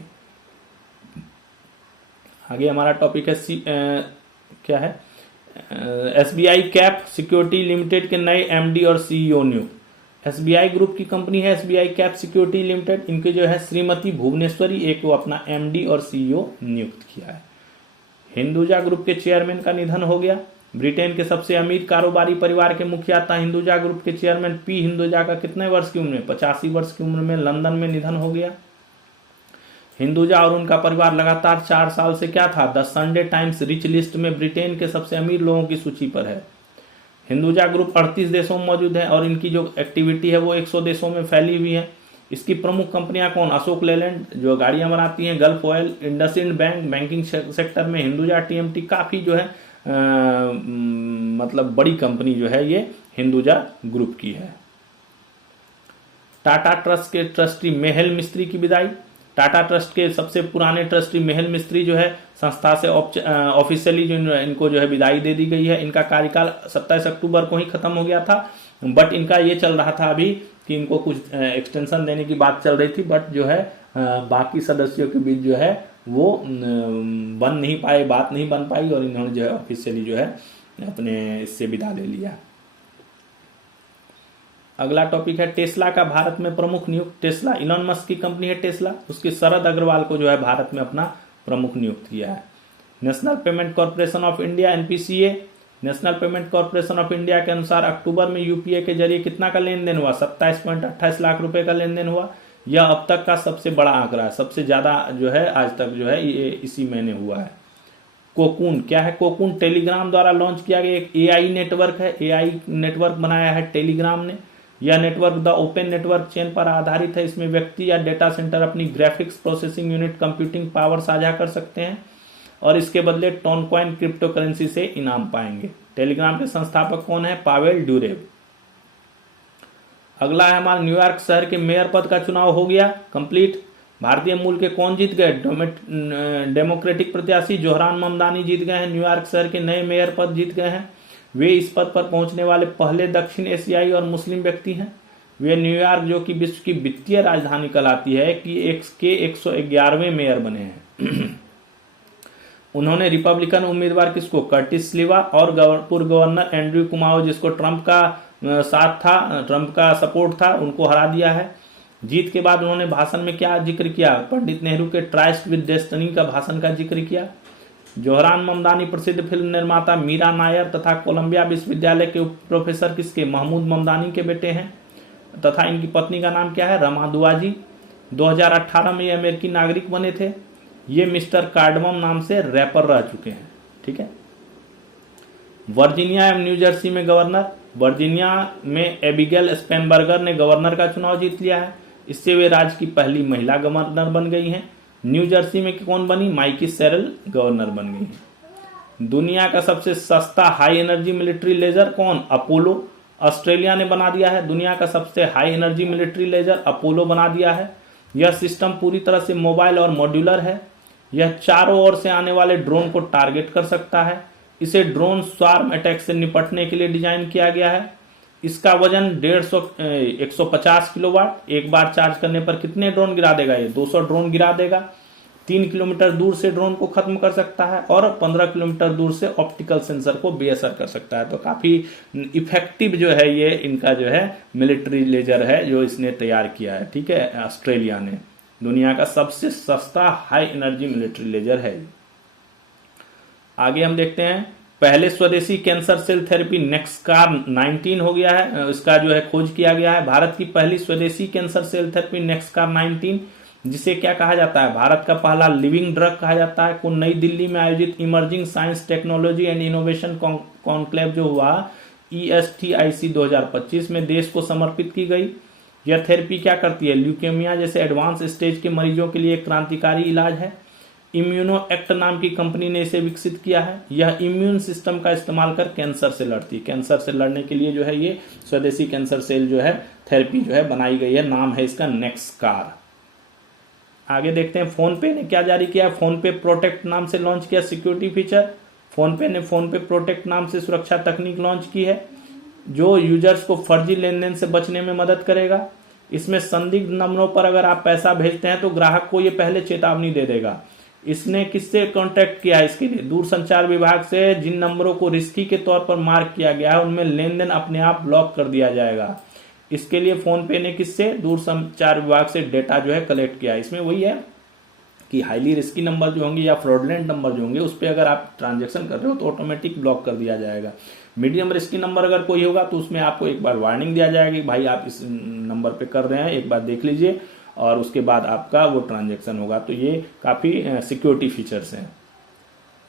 आगे हमारा टॉपिक है क्या है, एसबीआई कैप सिक्योरिटी लिमिटेड के नए एमडी और सीईओ नियुक्त। एसबीआई ग्रुप की कंपनी है एसबीआई कैप सिक्योरिटी लिमिटेड, इनके जो है श्रीमती भुवनेश्वरी एक को अपना एमडी और सीईओ नियुक्त किया है। हिंदुजा ग्रुप के चेयरमैन का निधन हो गया। ब्रिटेन के सबसे अमीर कारोबारी परिवार के मुखिया था हिंदुजा ग्रुप के चेयरमैन पी हिंदुजा का कितने वर्ष की उम्र में, 85 वर्ष की उम्र में लंदन में निधन हो गया। हिंदुजा और उनका परिवार लगातार 4 साल से क्या था, the Sunday times rich list में ब्रिटेन के सबसे अमीर लोगों की सूची पर है। हिंदुजा ग्रुप 38 देशों में मौजूद है और इनकी जो एक्टिविटी है वो 100 देशों में फैली हुई है। इसकी प्रमुख कंपनियां कौन, अशोक लेलैंड जो गाड़ियां बनाती हैं, gulf oil, IndusInd bank banking sector में, हिंदुजा टीएमटी काफी जो है मतलब बड़ी कंपनी जो है ये हिंदुजा ग्रुप की है। टाटा ट्रस्ट के ट्रस्टी मेहल मिस्त्री की विदाई। टाटा ट्रस्ट के सबसे पुराने ट्रस्टी मेहल मिस्त्री जो है संस्था से ऑफिशियली जो इनको जो है विदाई दे दी गई है। इनका कार्यकाल 27 अक्टूबर को ही खत्म हो गया था, बट इनका ये चल रहा था अभी कि इनको कुछ एक्सटेंशन देने की बात चल रही थी, बट जो है बाकी सदस्यों के बीच जो है वो बन नहीं पाए, बात नहीं बन पाई और इन्होंने जो है ऑफिशियली जो है अपने इससे विदा ले लिया। अगला टॉपिक है टेस्ला का भारत में प्रमुख नियुक्त। टेस्ला इलॉन मस्क की कंपनी है टेस्ला, उसके शरद अग्रवाल को जो है भारत में अपना प्रमुख नियुक्त किया है। National payment corporation of India NPCA, national payment corporation of India के अनुसार अक्टूबर में यूपीआई के जरिए कितना का लेन देन हुआ, 27.28 लाख रुपए का लेन देन हुआ। यह अब तक का सबसे बड़ा आंकड़ा है, सबसे ज्यादा जो है आज तक जो है ये इसी महीने हुआ है। कोकून क्या है, कोकून टेलीग्राम द्वारा लॉन्च किया गया एक एआई नेटवर्क है। एआई नेटवर्क बनाया है टेलीग्राम ने। यह network the open network chain पर आधारित है। इसमें व्यक्ति या डेटा सेंटर अपनी graphics processing unit computing power साझा कर सकते हैं और इसके बदले टोनकॉइन क्रिप्टो करेंसी से इनाम पाएंगे। टेलीग्राम के संस्थापक कौन है, पावेल ड्यूरेव। अगला है हमारा न्यूयॉर्क शहर के मेयर पद का चुनाव हो गया कंप्लीट। भारतीय मूल के कौन जीत गए, डेमोक्रेटिक प्रत्याशी जोहरान ममदानी जीत गए हैं, न्यूयॉर्क शहर के नए मेयर पद जीत गए हैं। वे इस पद पर पहुंचने वाले पहले दक्षिण एशियाई और मुस्लिम व्यक्ति हैं। वे न्यूयॉर्क जो कि विश्व की वित्तीय राजधानी कहलाती है कि 111वें मेयर बने हैं। उन्होंने रिपब्लिकन उम्मीदवार किसको, कर्टिस स्लीवा और पूर्व गवर्नर एंड्रयू कुमाओ जिसको ट्रंप का साथ था, ट्रंप का सपोर्ट था, उनको हरा दिया है। जीत के बाद उन्होंने भाषण में क्या जिक्र किया, पंडित नेहरू के ट्राइस्ट विद डेस्टिनी का भाषण का जिक्र किया। जोहरान ममदानी प्रसिद्ध फिल्म निर्माता मीरा नायर तथा कोलंबिया विश्वविद्यालय के प्रोफेसर किसके, महमूद ममदानी के बेटे हैं तथा इनकी पत्नी का नाम क्या है, रमा दुआजी। 2018 में ये अमेरिकी नागरिक बने थे। ये मिस्टर कार्डमम नाम से रैपर रह चुके हैं। ठीक है। वर्जीनिया एवं न्यू जर्सी में गवर्नर, वर्जीनिया में एबिगेल स्पेनबर्गर ने गवर्नर का चुनाव जीत लिया है। इससे वे राज्य की पहली महिला गवर्नर बन गई हैं। न्यू जर्सी में कौन बनी, माइकी सेरल गवर्नर बन गई हैं। दुनिया का सबसे सस्ता हाई एनर्जी मिलिट्री लेजर कौन? अपोलो। ऑस्ट्रेलिया ने बना दिया है दुनिया का सबसे high energy military laser, Apollo बना दिया है। यह सिस्टम पूरी तरह से मोबाइल और मॉड्यूलर है। यह चारों ओर से आने वाले ड्रोन को टारगेट कर सकता है। इसे ड्रोन स्वार्म अटैक से निपटने के लिए डिजाइन किया गया है। इसका वजन 150 किलोवाट। एक बार चार्ज करने पर कितने ड्रोन गिरा देगा? ये 200 ड्रोन गिरा देगा। 3 किलोमीटर दूर से ड्रोन को खत्म कर सकता है और 15 किलोमीटर दूर से ऑप्टिकल सेंसर को बेअसर कर सकता है। तो काफी इफेक्टिव जो है ये इनका जो है मिलिट्री लेजर है जो इसने तैयार किया है। ठीक है, ऑस्ट्रेलिया ने। दुनिया का सबसे सस्ता हाई एनर्जी मिलिट्री लेजर है। आगे हम देखते हैं, पहले स्वदेशी कैंसर सेल थेरेपी नेक्सकार 19 हो गया है, इसका जो है खोज किया गया है। भारत की पहली स्वदेशी कैंसर सेल थेरेपी नेक्सकार 19, जिसे क्या कहा जाता है? भारत का पहला लिविंग ड्रग कहा जाता है, को नई दिल्ली में आयोजित emerging science technology and innovation conclave जो हुआ ESTIC 2025 में देश को समर्पित की गई। यह थेरेपी क्या करती है? ल्यूकेमिया जैसे एडवांस स्टेज के मरीजों के लिए एक क्रांतिकारी इलाज है। इम्यूनो एक्ट नाम की कंपनी ने इसे विकसित किया है। यह इम्यून सिस्टम का इस्तेमाल कर कैंसर से लड़ती है। कैंसर से लड़ने के लिए जो है ये स्वदेशी कैंसर सेल जो है थेरेपी जो है बनाई गई है। नाम है इसका नेक्सकार। आगे देखते हैं, फोन पे ने क्या जारी किया? फोन पे प्रोटेक्ट नाम से लॉन्च किया सिक्योरिटी फीचर। फोन पे ने फोन पे प्रोटेक्ट नाम से सुरक्षा तकनीक लॉन्च की है जो यूजर्स को फर्जी लेन देन से बचने में मदद करेगा। इसमें संदिग्ध नंबरों पर अगर आप पैसा भेजते हैं तो ग्राहक को ये पहले चेतावनी दे देगा। इसने किससे कॉन्टेक्ट किया है? इसके लिए दूरसंचार विभाग से। जिन नंबरों को रिस्की के तौर पर मार्क किया गया है उनमें लेन देन अपने आप ब्लॉक कर दिया जाएगा। इसके लिए फोन पे ने किससे? दूरसंचार विभाग से डेटा जो है कलेक्ट किया। इसमें वही है कि हाईली रिस्की नंबर जो होंगे या फ्रॉडलेंट नंबर जो होंगे उस पर अगर आप ट्रांजेक्शन कर रहे हो तो ऑटोमेटिक ब्लॉक कर दिया जाएगा। मीडियम रिस्की नंबर अगर कोई होगा तो उसमें आपको एक बार वार्निंग दिया जाएगी, भाई आप इस नंबर पे कर रहे हैं, एक बार देख लीजिए, और उसके बाद आपका वो ट्रांजेक्शन होगा। तो ये काफी सिक्योरिटी फीचर्स हैं।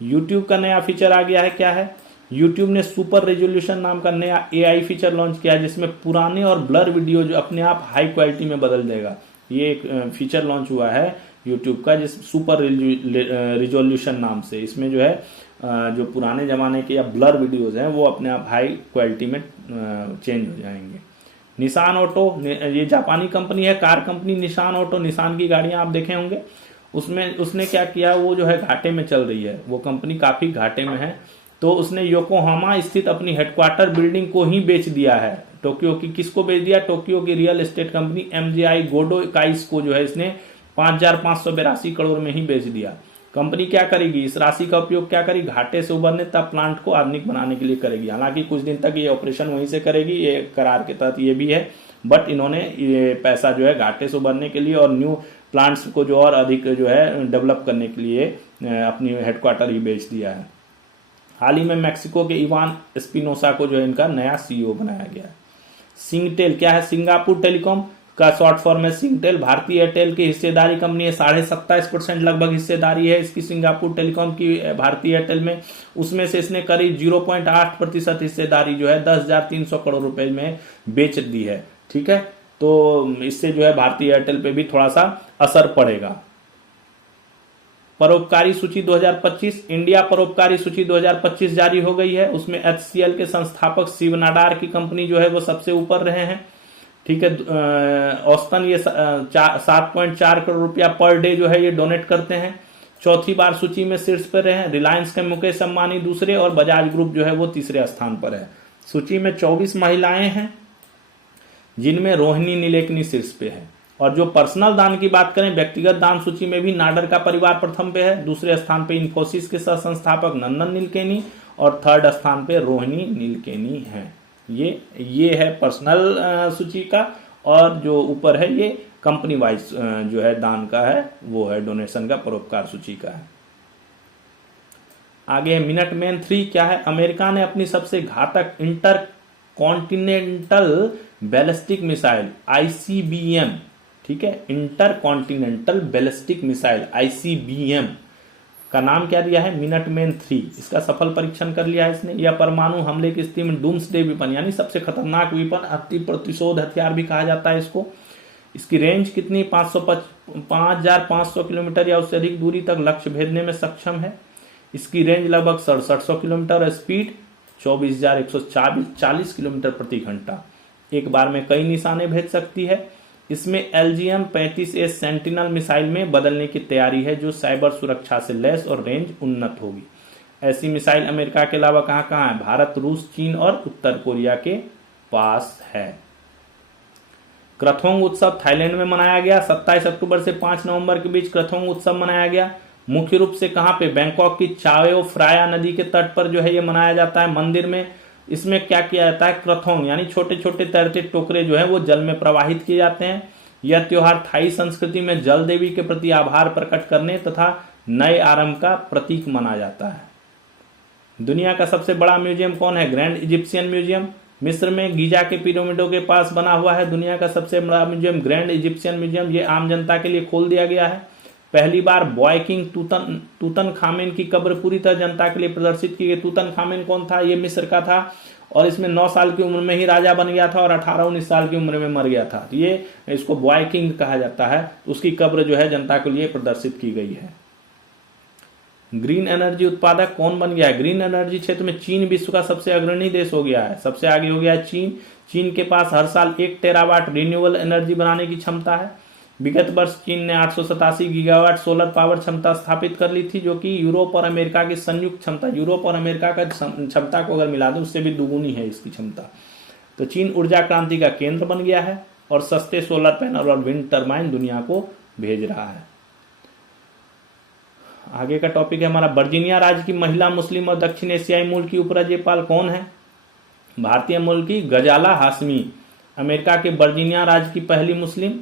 यूट्यूब का नया फीचर आ गया है। क्या है? यूट्यूब ने सुपर रेजोल्यूशन नाम का नया AI फीचर लॉन्च किया है जिसमें पुराने और ब्लर वीडियो जो अपने आप हाई क्वालिटी में बदल देगा। ये एक फीचर लॉन्च हुआ है यूट्यूब का जिस सुपर रिजोल्यूशन नाम से। इसमें जो है जो पुराने जमाने के या ब्लर वीडियोज हैं वो अपने आप हाई क्वालिटी में चेंज हो जाएंगे। निशान ऑटो, ये जापानी कंपनी है, कार कंपनी निशान ऑटो। निशान की गाड़ियां आप देखे होंगे। उसमें उसने क्या किया, वो जो है घाटे में चल रही है, वो कंपनी काफी घाटे में है, तो उसने योकोहामा स्थित अपनी हेडक्वार्टर बिल्डिंग को ही बेच दिया है। टोक्यो की किसको बेच दिया? टोक्यो की रियल एस्टेट कंपनी MGI गोडो काइस को जो है इसने 5,582 करोड़ में ही बेच दिया। कंपनी क्या करेगी? इस राशि का उपयोग क्या करेगी? घाटे से उभरने तक प्लांट को आधुनिक बनाने के लिए करेगी। हालांकि कुछ दिन तक ये ऑपरेशन वहीं से करेगी, ये करार के तहत ये भी है, बट इन्होंने ये पैसा जो है घाटे से उभरने के लिए और न्यू प्लांट्स को जो और अधिक जो है डेवलप करने के लिए अपनी हेडक्वार्टर ही बेच दिया है। हाल ही में मैक्सिको के इवान एस्पिनोसा को जो है इनका नया CEO बनाया गया है। सिंगटेल क्या है? सिंगापुर टेलीकॉम का शॉर्ट फॉर्म है सिंगटेल। भारतीय एयरटेल की हिस्सेदारी कंपनी है, 27.5% लगभग हिस्सेदारी है इसकी सिंगापुर टेलीकॉम की भारतीय एयरटेल में। उसमें से इसने करीब 0.8% हिस्सेदारी जो है 10,300 करोड़ रुपए में बेच दी है। ठीक है, तो इससे जो है भारतीय एयरटेल पे भी थोड़ा सा असर पड़ेगा। परोपकारी सूची 2025, इंडिया परोपकारी सूची 2025 जारी हो गई है। उसमें HCL के संस्थापक शिव नाडार की कंपनी जो है वो सबसे ऊपर रहे हैं। ठीक है, औसतन ये 7.4 करोड़ रुपया पर डे जो है ये डोनेट करते हैं। चौथी बार सूची में शीर्ष पर रहे हैं। रिलायंस के मुकेश अंबानी दूसरे और बजाज ग्रुप जो है वो तीसरे स्थान पर है। सूची में 24 महिलाएं हैं जिनमें रोहिणी नीलेकनी शीर्ष पे है। और जो पर्सनल दान की बात करें, व्यक्तिगत दान सूची में भी नाडर का परिवार प्रथम पे है। दूसरे स्थान पे इन्फोसिस के सह संस्थापक नंदन नीलकेनी और थर्ड स्थान पे रोहिणी नीलकेनी है। ये है पर्सनल सूची का, और जो ऊपर है ये कंपनी वाइज जो है दान का है, वो है डोनेशन का, परोपकार सूची का है। आगे मिनटमैन 3 क्या है? अमेरिका ने अपनी सबसे घातक inter continental ballistic missile ICBM, ठीक है, inter continental ballistic missile ICBM का नाम क्या दिया है? मिनटमैन 3। इसका सफल परीक्षण कर लिया है इसने। यह परमाणु हमले की स्थिति में डूम्सडे विपन यानी सबसे खतरनाक विपन, अति प्रतिशोध हथियार भी कहा जाता है इसको। इसकी रेंज कितनी? 5,500 किलोमीटर या उससे अधिक दूरी तक लक्ष्य भेदने में सक्षम है। इसकी रेंज लगभग 6700 किलोमीटर और स्पीड 24,140 किलोमीटर प्रति घंटा। एक बार में कई निशाने भेज सकती है। इसमें LGM-35A सेंटिनल मिसाइल में बदलने की तैयारी है, जो साइबर सुरक्षा से लैस और रेंज उन्नत होगी। ऐसी मिसाइल अमेरिका के अलावा कहाँ कहाँ है? भारत, रूस, चीन और उत्तर कोरिया के पास है। क्रथोंग उत्सव थाईलैंड में मनाया गया। 27 अक्टूबर से 5 नवंबर के बीच क्रथोंग उत्सव मनाया गया। मुख्य रूप से कहाँ पे? बैंकॉक की चाओ फ्राया नदी के तट पर जो है ये मनाया जाता है मंदिर में। इसमें क्या किया जाता है? क्रथोंग यानी छोटे छोटे तैरते टोकरे जो है वो जल में प्रवाहित किए जाते हैं। यह त्योहार थाई संस्कृति में जल देवी के प्रति आभार प्रकट करने तथा नए आरंभ का प्रतीक माना जाता है। दुनिया का सबसे बड़ा म्यूजियम कौन है? ग्रैंड इजिप्शियन म्यूजियम मिस्र में गीजा के पिरामिडों के पास बना हुआ है। दुनिया का सबसे बड़ा म्यूजियम ग्रैंड इजिप्शियन म्यूजियम, ये आम जनता के लिए खोल दिया गया है। पहली बार बॉय किंग तूतन खामेन की कब्र पूरी तरह जनता के लिए प्रदर्शित की गई। तूतन खामेन कौन था? ये मिस्र का था और इसमें 9 साल की उम्र में ही राजा बन गया था और 18-19 साल की उम्र में मर गया था। तो ये इसको बॉय किंग कहा जाता है। उसकी कब्र जो है जनता के लिए प्रदर्शित की गई है। ग्रीन एनर्जी उत्पादक कौन बन गया है? ग्रीन एनर्जी क्षेत्र में चीन विश्व का सबसे अग्रणी देश हो गया है। सबसे आगे हो गया है चीन। चीन के पास हर साल 1 टेरावाट रिन्यूएबल एनर्जी बनाने की क्षमता है। विगत वर्ष चीन ने 887 गीगावाट सोलर पावर क्षमता स्थापित कर ली थी, जो कि यूरोप और अमेरिका की संयुक्त क्षमता, यूरोप और अमेरिका का क्षमता को अगर मिला दें उससे भी दुगुनी है इसकी क्षमता। तो चीन ऊर्जा क्रांति का केंद्र बन गया है और सस्ते सोलर पैनल और विंड टर्बाइन दुनिया को भेज रहा है। आगे का टॉपिक है हमारा वर्जीनिया राज्य की महिला मुस्लिम और दक्षिण एशियाई मूल की उपराज्यपाल कौन है? भारतीय मूल की गजाला हाशमी अमेरिका के वर्जीनिया राज्य की पहली मुस्लिम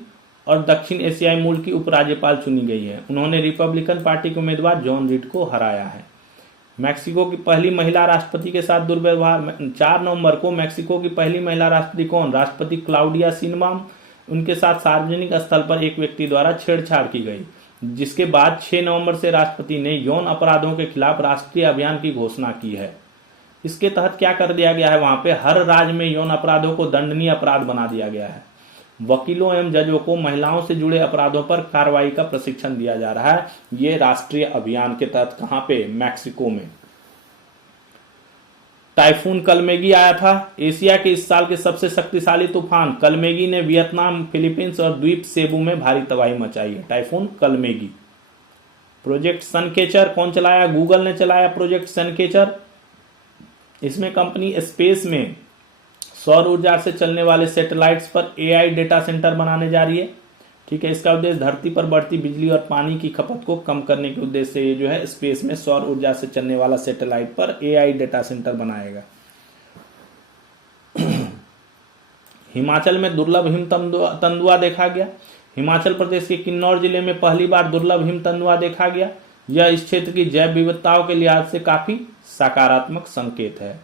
और दक्षिण एशियाई मूल की उपराज्यपाल चुनी गई है। उन्होंने रिपब्लिकन पार्टी के उम्मीदवार जॉन रीड को हराया है। मैक्सिको की पहली महिला राष्ट्रपति के साथ दुर्व्यवहार। 4 नवंबर को मैक्सिको की पहली महिला राष्ट्रपति कौन? राष्ट्रपति क्लाउडिया शिनबाम। उनके साथ सार्वजनिक स्थल पर एक व्यक्ति द्वारा छेड़छाड़ की गई, जिसके बाद 6 नवंबर से राष्ट्रपति ने यौन अपराधों के खिलाफ राष्ट्रीय अभियान की घोषणा की है। इसके तहत क्या कर दिया गया है? वहां पे हर राज्य में यौन अपराधों को दंडनीय अपराध बना दिया गया है। वकीलों एवं जजों को महिलाओं से जुड़े अपराधों पर कार्रवाई का प्रशिक्षण दिया जा रहा है। ये राष्ट्रीय अभियान के तहत कहां पे? मैक्सिको में। टाइफून कलमेगी आया था। एशिया के इस साल के सबसे शक्तिशाली तूफान कलमेगी ने वियतनाम, फिलीपींस और द्वीप सेबू में भारी तबाही मचाई है। टाइफून कलमेगी। प्रोजेक्ट सनकेचर कौन चलाया? गूगल ने चलाया प्रोजेक्ट सनकेचर। इसमें कंपनी स्पेस में सौर ऊर्जा से चलने वाले सैटेलाइट्स पर AI डेटा सेंटर बनाने जा रही है। ठीक है, इसका उद्देश्य धरती पर बढ़ती बिजली और पानी की खपत को कम करने के उद्देश्य से ये जो है स्पेस में सौर ऊर्जा से चलने वाला सैटेलाइट पर AI डेटा सेंटर बनाएगा। हिमाचल में दुर्लभ हिम तेंदुआ देखा गया। हिमाचल प्रदेश के किन्नौर जिले में पहली बार दुर्लभ हिम तेंदुआ देखा गया। यह इस क्षेत्र की जैव विविधताओं के लिहाज से काफी सकारात्मक संकेत है।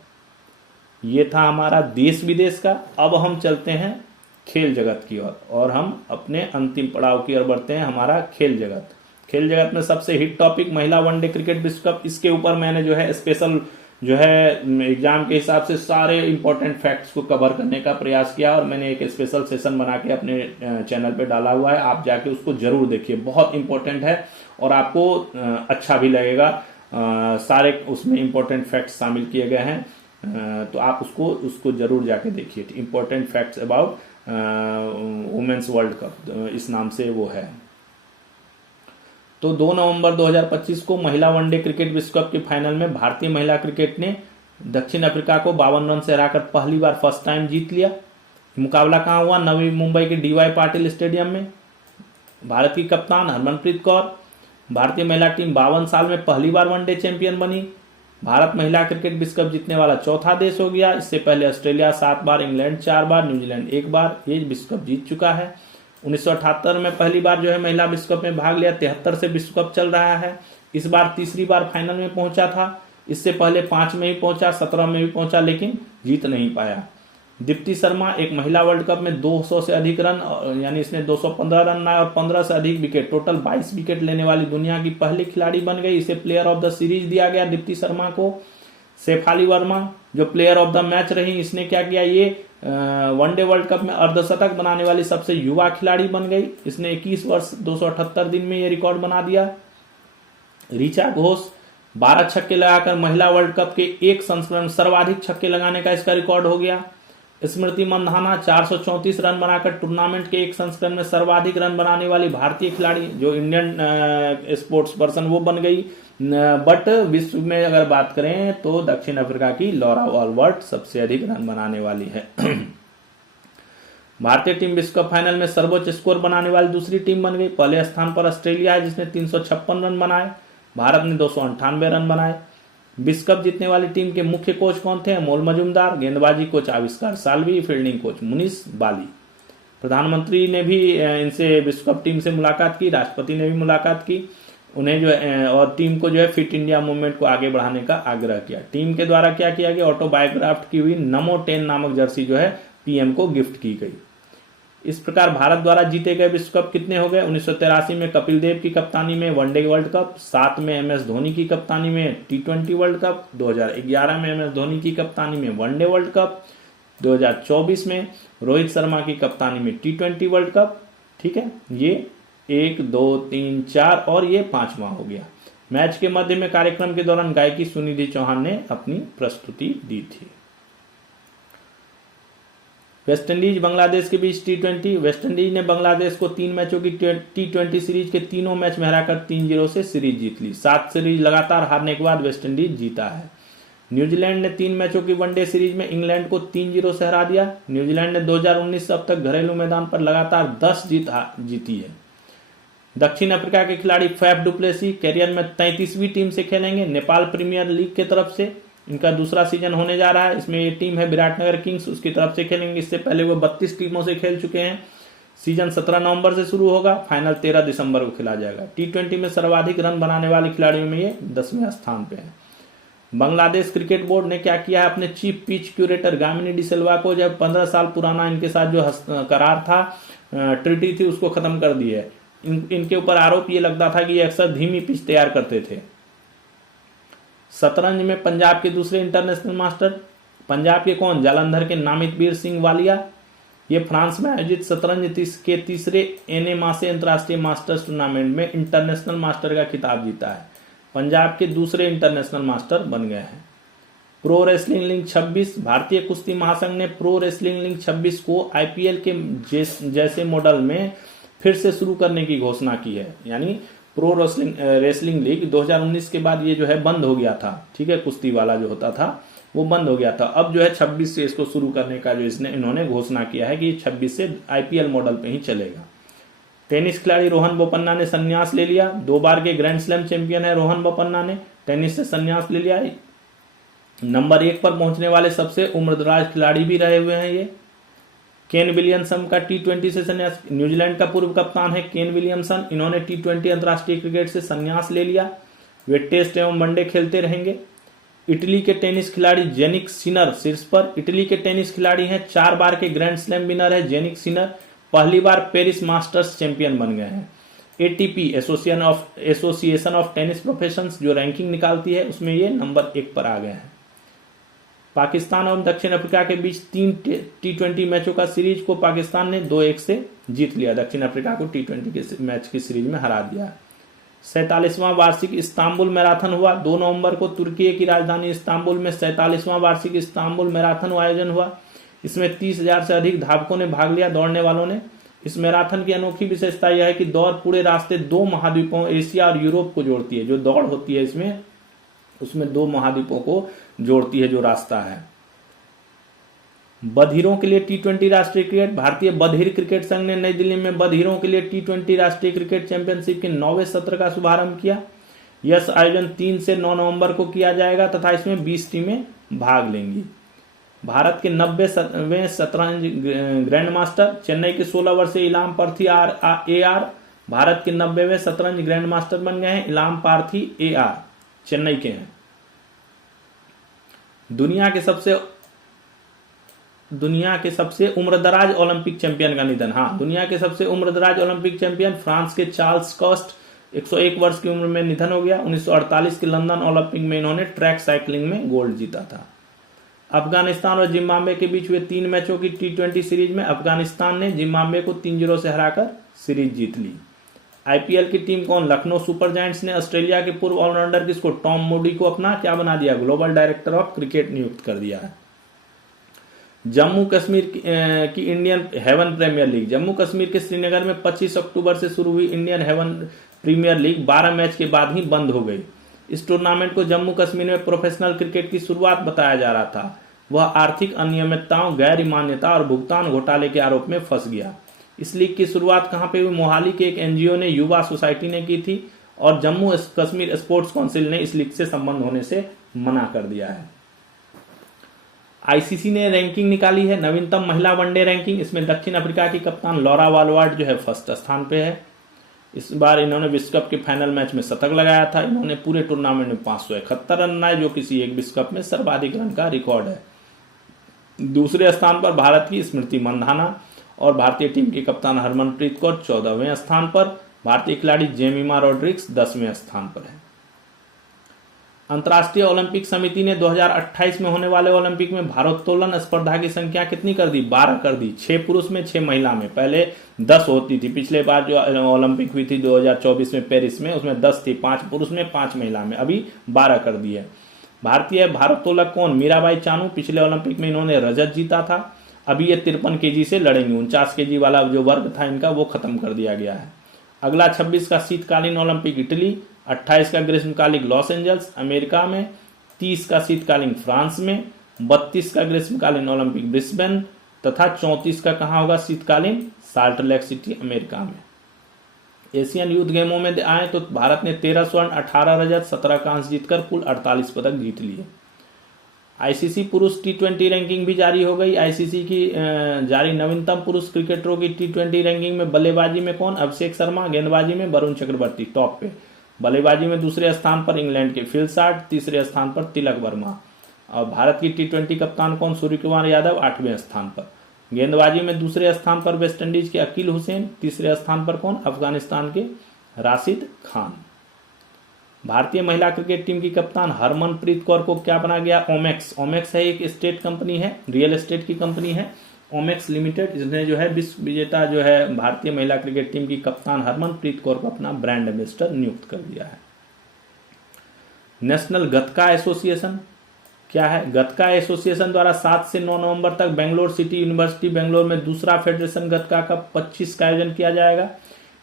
ये था हमारा देश विदेश का। अब हम चलते हैं खेल जगत की ओर और हम अपने अंतिम पड़ाव की ओर बढ़ते हैं, हमारा खेल जगत। खेल जगत में सबसे हिट टॉपिक महिला वनडे क्रिकेट विश्व कप। इसके ऊपर मैंने जो है स्पेशल जो है एग्जाम के हिसाब से सारे इंपॉर्टेंट फैक्ट्स को कवर करने का प्रयास किया और मैंने एक स्पेशल सेशन बना के अपने चैनल पे डाला हुआ है। आप जाके उसको जरूर देखिए, बहुत इंपॉर्टेंट है और आपको अच्छा भी लगेगा। सारे उसमें इंपॉर्टेंट फैक्ट्स शामिल किए गए हैं, तो आप उसको जरूर जाके देखिए। Important facts about women's world cup, इस नाम से वो है। तो 2 नवंबर 2025 को महिला वनडे क्रिकेट विश्व कप के फाइनल में भारतीय महिला क्रिकेट ने दक्षिण अफ्रीका को 52 रन से हराकर पहली बार फर्स्ट टाइम जीत लिया। मुकाबला कहां हुआ? नवी मुंबई के DY पाटिल स्टेडियम में। भारत की कप्तान हरमनप्रीत कौर। भारतीय महिला टीम 52 साल में पहली बार वनडे चैंपियन बनी। भारत महिला क्रिकेट विश्व कप जीतने वाला चौथा देश हो गया। इससे पहले ऑस्ट्रेलिया 7 बार, इंग्लैंड 4 बार, न्यूजीलैंड 1 बार ये विश्व कप जीत चुका है। 1978 में पहली बार जो है महिला विश्व कप में भाग लिया। 73 से विश्व कप चल रहा है। इस बार तीसरी बार फाइनल में पहुंचा था। इससे पहले 5 में ही पहुंचा, 17 में भी पहुंचा, लेकिन जीत नहीं पाया। दीप्ति शर्मा एक महिला वर्ल्ड कप में 200 से अधिक रन यानी इसने 215 रन बनाए और 15 से अधिक विकेट, टोटल 22 विकेट लेने वाली दुनिया की पहली खिलाड़ी बन गई। इसे प्लेयर ऑफ द सीरीज दिया गया दीप्ति शर्मा को। शेफाली वर्मा जो प्लेयर ऑफ द मैच रही, इसने क्या किया? ये वनडे वर्ल्ड कप में अर्धशतक बनाने वाली सबसे युवा खिलाड़ी बन गई। इसने 21 वर्ष 278 दिन में ये रिकॉर्ड बना दिया। ऋचा घोष 12 छक्के लगाकर महिला वर्ल्ड कप के एक संस्करण में सर्वाधिक छक्के लगाने का इसका रिकॉर्ड हो गया। स्मृति मंधाना 434 रन बनाकर टूर्नामेंट के एक संस्करण में सर्वाधिक रन बनाने वाली भारतीय खिलाड़ी, जो इंडियन स्पोर्ट्स पर्सन वो बन गई। बट विश्व में अगर बात करें तो दक्षिण अफ्रीका की लॉरा वॉलवर्ट सबसे अधिक रन बनाने वाली है। भारतीय टीम विश्व कप फाइनल में सर्वोच्च स्कोर बनाने वाली दूसरी टीम बन गई। पहले स्थान पर ऑस्ट्रेलिया है जिसने 356 रन बनाए, भारत ने 298 रन बनाए। विश्व कप जीतने वाली टीम के मुख्य कोच कौन थे? अमोल मजूमदार। गेंदबाजी कोच आविष्कार साल्वी, फील्डिंग कोच मुनीस बाली। प्रधानमंत्री ने भी इनसे विश्व कप टीम से मुलाकात की, राष्ट्रपति ने भी मुलाकात की, उन्हें जो है और टीम को जो है फिट इंडिया मूवमेंट को आगे बढ़ाने का आग्रह किया। टीम के द्वारा क्या किया गया? ऑटोबायोग्राफ्ट की हुई नमो 10 नामक जर्सी जो है पीएम को गिफ्ट की गई। इस प्रकार भारत द्वारा जीते गए विश्व कप कितने हो गए? 1983 में कपिल देव की कप्तानी में वनडे वर्ल्ड कप, 7 में एमएस धोनी की कप्तानी में टी20 वर्ल्ड कप, 2011 में एमएस धोनी की कप्तानी में वनडे वर्ल्ड कप, 2024 में रोहित शर्मा की कप्तानी में टी20 वर्ल्ड कप। ठीक है, ये 1 2 3 4 और ये 5वां हो गया। मैच के मध्य में कार्यक्रम के दौरान गायकी सुनिधि चौहान ने अपनी प्रस्तुति दी थी। वेस्टइंडीज बांग्लादेश के बीच टी20। वेस्टइंडीज ने बांग्लादेश को 3 मैचों की टी20 सीरीज के तीनों मैच में हराकर 3-0 से सीरीज जीत ली। 7 सीरीज लगातार हारने के बाद वेस्टइंडीज जीता है। न्यूजीलैंड ने 3 मैचों की वनडे सीरीज में इंग्लैंड को 3-0 से हरा दिया। न्यूजीलैंड ने 2019 से अब तक घरेलू मैदान पर लगातार 10 जीती है। दक्षिण अफ्रीका के खिलाड़ी फैफ डुप्लेसी कैरियर में 33वीं टीम से खेलेंगे। नेपाल प्रीमियर लीग की तरफ से इनका दूसरा सीजन होने जा रहा है। इसमें ये टीम है विराटनगर किंग्स, उसकी तरफ से खेलेंगे। इससे पहले वो 32 टीमों से खेल चुके हैं। सीजन 17 नवंबर से शुरू होगा, फाइनल 13 दिसंबर को खेला जाएगा। टी20 में सर्वाधिक रन बनाने वाले खिलाड़ियों में ये 10वें स्थान पे है। बांग्लादेश क्रिकेट बोर्ड ने क्या किया है? अपने chief pitch curator Gamini de Silva को जब 15 साल पुराना इनके साथ जो करार था, ट्रीटी थी, उसको खत्म कर दी है। इनके ऊपर आरोप ये लगता था कि ये अक्सर धीमी पिच तैयार करते थे। शतरंज में पंजाब के दूसरे इंटरनेशनल मास्टर, पंजाब के कौन? जालंधर के नामित वीर सिंह वालिया। ये फ्रांस में आयोजित शतरंज के तीसरे एनेमासे अंतर्राष्ट्रीय मास्टर्स टूर्नामेंट में इंटरनेशनल मास्टर का खिताब जीता है। पंजाब के दूसरे इंटरनेशनल मास्टर बन गए हैं। Pro wrestling league 26। भारतीय कुश्ती महासंघ ने प्रो रेसलिंग लीग 26 को आईपीएल के जैसे मॉडल में फिर से शुरू करने की घोषणा की है। यानी प्रो रेसलिंग लीग 2019 के बाद ये जो है बंद हो गया था। ठीक है, कुश्ती वाला जो होता था वो बंद हो गया था। अब जो है 26 से इसको शुरू करने का जो इन्होंने घोषणा किया है कि 26 से आईपीएल मॉडल पे ही चलेगा। टेनिस खिलाड़ी रोहन बोपन्ना ने संन्यास ले लिया। 2 बार के ग्रैंड स्लैम चैंपियन है रोहन बोपन्ना ने टेनिस से संन्यास ले लिया। नंबर 1 पर पहुंचने वाले सबसे उम्रदराज खिलाड़ी भी रहे हुए हैं ये। केन विलियमसन का टी20 से संन्यास। न्यूजीलैंड का पूर्व कप्तान है केन विलियमसन, इन्होंने टी20 अंतर्राष्ट्रीय क्रिकेट से संन्यास ले लिया। वे टेस्ट एवं वनडे खेलते रहेंगे। इटली के टेनिस खिलाड़ी जेनिक सिनर शीर्ष पर। इटली के टेनिस खिलाड़ी हैं, 4 बार के ग्रैंड स्लैम विनर है जेनिक सिनर, पहली बार पेरिस मास्टर्स चैंपियन बन गए हैं। ATP association of tennis professions जो रैंकिंग निकालती है उसमें ये नंबर 1 पर आ गए हैं। पाकिस्तान और दक्षिण अफ्रीका के बीच 3 टी20 मैचों का सीरीज को पाकिस्तान ने 2-1 से जीत लिया। दक्षिण अफ्रीका को टी20 के मैच की सीरीज में हरा दिया। 47वां वार्षिक इस्तांबुल मैराथन हुआ। 2 नवंबर को तुर्की की राजधानी इस्तांबुल में 47वां वार्षिक इस्तांबुल मैराथन आयोजन हुआ। इसमें 30,000 से अधिक धावकों ने भाग लिया, दौड़ने वालों ने। इस मैराथन की अनोखी विशेषता यह है कि दौड़ पूरे रास्ते 2 महाद्वीपों एशिया और यूरोप को जोड़ती है। जो दौड़ होती है उसमें 2 महाद्वीपों को जोड़ती है जो रास्ता है। बधिरों के लिए टी20 राष्ट्रीय क्रिकेट। भारतीय बधिर क्रिकेट संघ ने नई दिल्ली में बधिरों के लिए टी20 राष्ट्रीय क्रिकेट चैंपियनशिप के 9वें सत्र का शुभारंभ किया। यह आयोजन 3 से 9 नवंबर को किया जाएगा तथा इसमें 20 टीमें भाग लेंगी। भारत के 90वें शतरंज ग्रैंड मास्टर, चेन्नई के 16 वर्षीय इलाम पार्थी AR भारत के 90वें शतरंज ग्रैंड मास्टर बन गए हैं। इलाम पार्थी AR चेन्नई के हैं। दुनिया के सबसे उम्रदराज ओलंपिक चैंपियन का निधन। हाँ, दुनिया के सबसे उम्रदराज ओलंपिक चैंपियन फ्रांस के चार्ल्स कॉस्ट 101 वर्ष की उम्र में निधन हो गया। 1948 के लंदन ओलंपिक में इन्होंने ट्रैक साइकिलिंग में गोल्ड जीता था। अफगानिस्तान और जिम्बाब्वे के बीच हुए 3 मैचों की टी20 सीरीज में अफगानिस्तान ने जिम्बाब्वे को 3-0 से हराकर सीरीज जीत ली। आईपीएल की टीम कौन? लखनऊ सुपर जायंट्स ने ऑस्ट्रेलिया के पूर्व ऑलराउंडर किसको? टॉम मूडी को अपना क्या बना दिया? ग्लोबल डायरेक्टर ऑफ क्रिकेट नियुक्त कर दिया है। जम्मू कश्मीर की Indian heaven premier league, Jammu Kashmir के श्रीनगर में 25 अक्टूबर से शुरू हुई Indian heaven premier league 12 match के बाद ही बंद हो गई। इस टूर्नामेंट को जम्मू कश्मीर में प्रोफेशनल क्रिकेट की शुरुआत बताया जा रहा था। वह आर्थिक अनियमितताओं, गैर मान्यता और भुगतान घोटाले के आरोप में फंस गया। इस लीग की शुरुआत कहां पे हुई? मोहाली के एक एनजीओ ने, युवा सोसाइटी ने की थी और जम्मू कश्मीर स्पोर्ट्स काउंसिल ने इस लीग से संबंध होने से मना कर दिया है। आईसीसी ने रैंकिंग निकाली है, नवीनतम महिला वनडे रैंकिंग। इसमें दक्षिण अफ्रीका की कप्तान लॉरा वालवार्ड जो है फर्स्ट स्थान पे है। इस बार इन्होंने विश्व कप के फाइनल मैच में शतक लगाया था। इन्होंने पूरे टूर्नामेंट में 571 रन बनाए, जो किसी एक विश्व कप में सर्वाधिक रन का रिकॉर्ड है। दूसरे स्थान पर भारत की स्मृति मंधाना और भारतीय टीम की कप्तान हरमनप्रीत कौर 14वें स्थान पर। भारतीय खिलाड़ी जेमिमा रॉड्रिग्स 10वें स्थान पर है। अंतर्राष्ट्रीय ओलंपिक समिति ने 2028 में होने वाले ओलंपिक में भारोत्तोलन स्पर्धा की संख्या कितनी कर दी? 12 कर दी। 6 पुरुष में 6 महिला में। पहले 10 होती थी। पिछले बार जो ओलंपिक हुई थी 2024 में पेरिस में, उसमें 10 थी, 5 पुरुष में 5 महिला में। अभी 12 कर दी है। भारतीय भारोत्तोलक कौन? मीराबाई चानू। पिछले ओलंपिक में इन्होंने रजत जीता था। अभी ये 53 केजी से लड़ेंगे। 49 केजी वाला जो वर्ग था इनका वो खत्म कर दिया गया है। अगला 26 का शीतकालीन ओलंपिक इटली, 28 का ग्रीष्मकालीन लॉस एंजल्स अमेरिका में, 30 का शीतकालीन फ्रांस में, 32 का ग्रीष्मकालीन ओलंपिक ब्रिस्बेन तथा 34 का कहाँ होगा शीतकालीन? साल्ट लेक सिटी अमेरिका में। एशियन यूथ गेमों में आए तो भारत ने 13 स्वर्ण, 18 रजत, 17 कांस्य जीतकर कुल 48 पदक जीत लिए। आईसीसी पुरुष टी20 रैंकिंग भी जारी हो गई। आईसीसी की जारी नवीनतम पुरुष क्रिकेटरों की टी20 रैंकिंग में बल्लेबाजी में कौन? अभिषेक शर्मा। गेंदबाजी में वरुण चक्रवर्ती टॉप पे। बल्लेबाजी में दूसरे स्थान पर इंग्लैंड के फिल शार्ट, तीसरे स्थान पर तिलक वर्मा। और भारत की टी20 कप्तान कौन? सूर्य कुमार यादव 8वें स्थान पर। गेंदबाजी में दूसरे स्थान पर वेस्टइंडीज के अकील हुसैन, तीसरे स्थान पर कौन? अफगानिस्तान के राशिद खान। भारतीय महिला क्रिकेट टीम की कप्तान हरमनप्रीत कौर को क्या बना गया? ओमेक्स। ओमेक्स है एक स्टेट कंपनी है, रियल एस्टेट की कंपनी है ओमेक्स लिमिटेड। इसने जो है विश्व विजेता जो है भारतीय महिला क्रिकेट टीम की कप्तान हरमनप्रीत कौर को अपना ब्रांड एम्बेसडर नियुक्त कर दिया है। नेशनल गतका एसोसिएशन क्या है? गतका एसोसिएशन द्वारा 7 से 9 नवंबर तक बेंगलोर सिटी यूनिवर्सिटी बेंगलोर में दूसरा फेडरेशन गतका कप 25 का आयोजन किया जाएगा।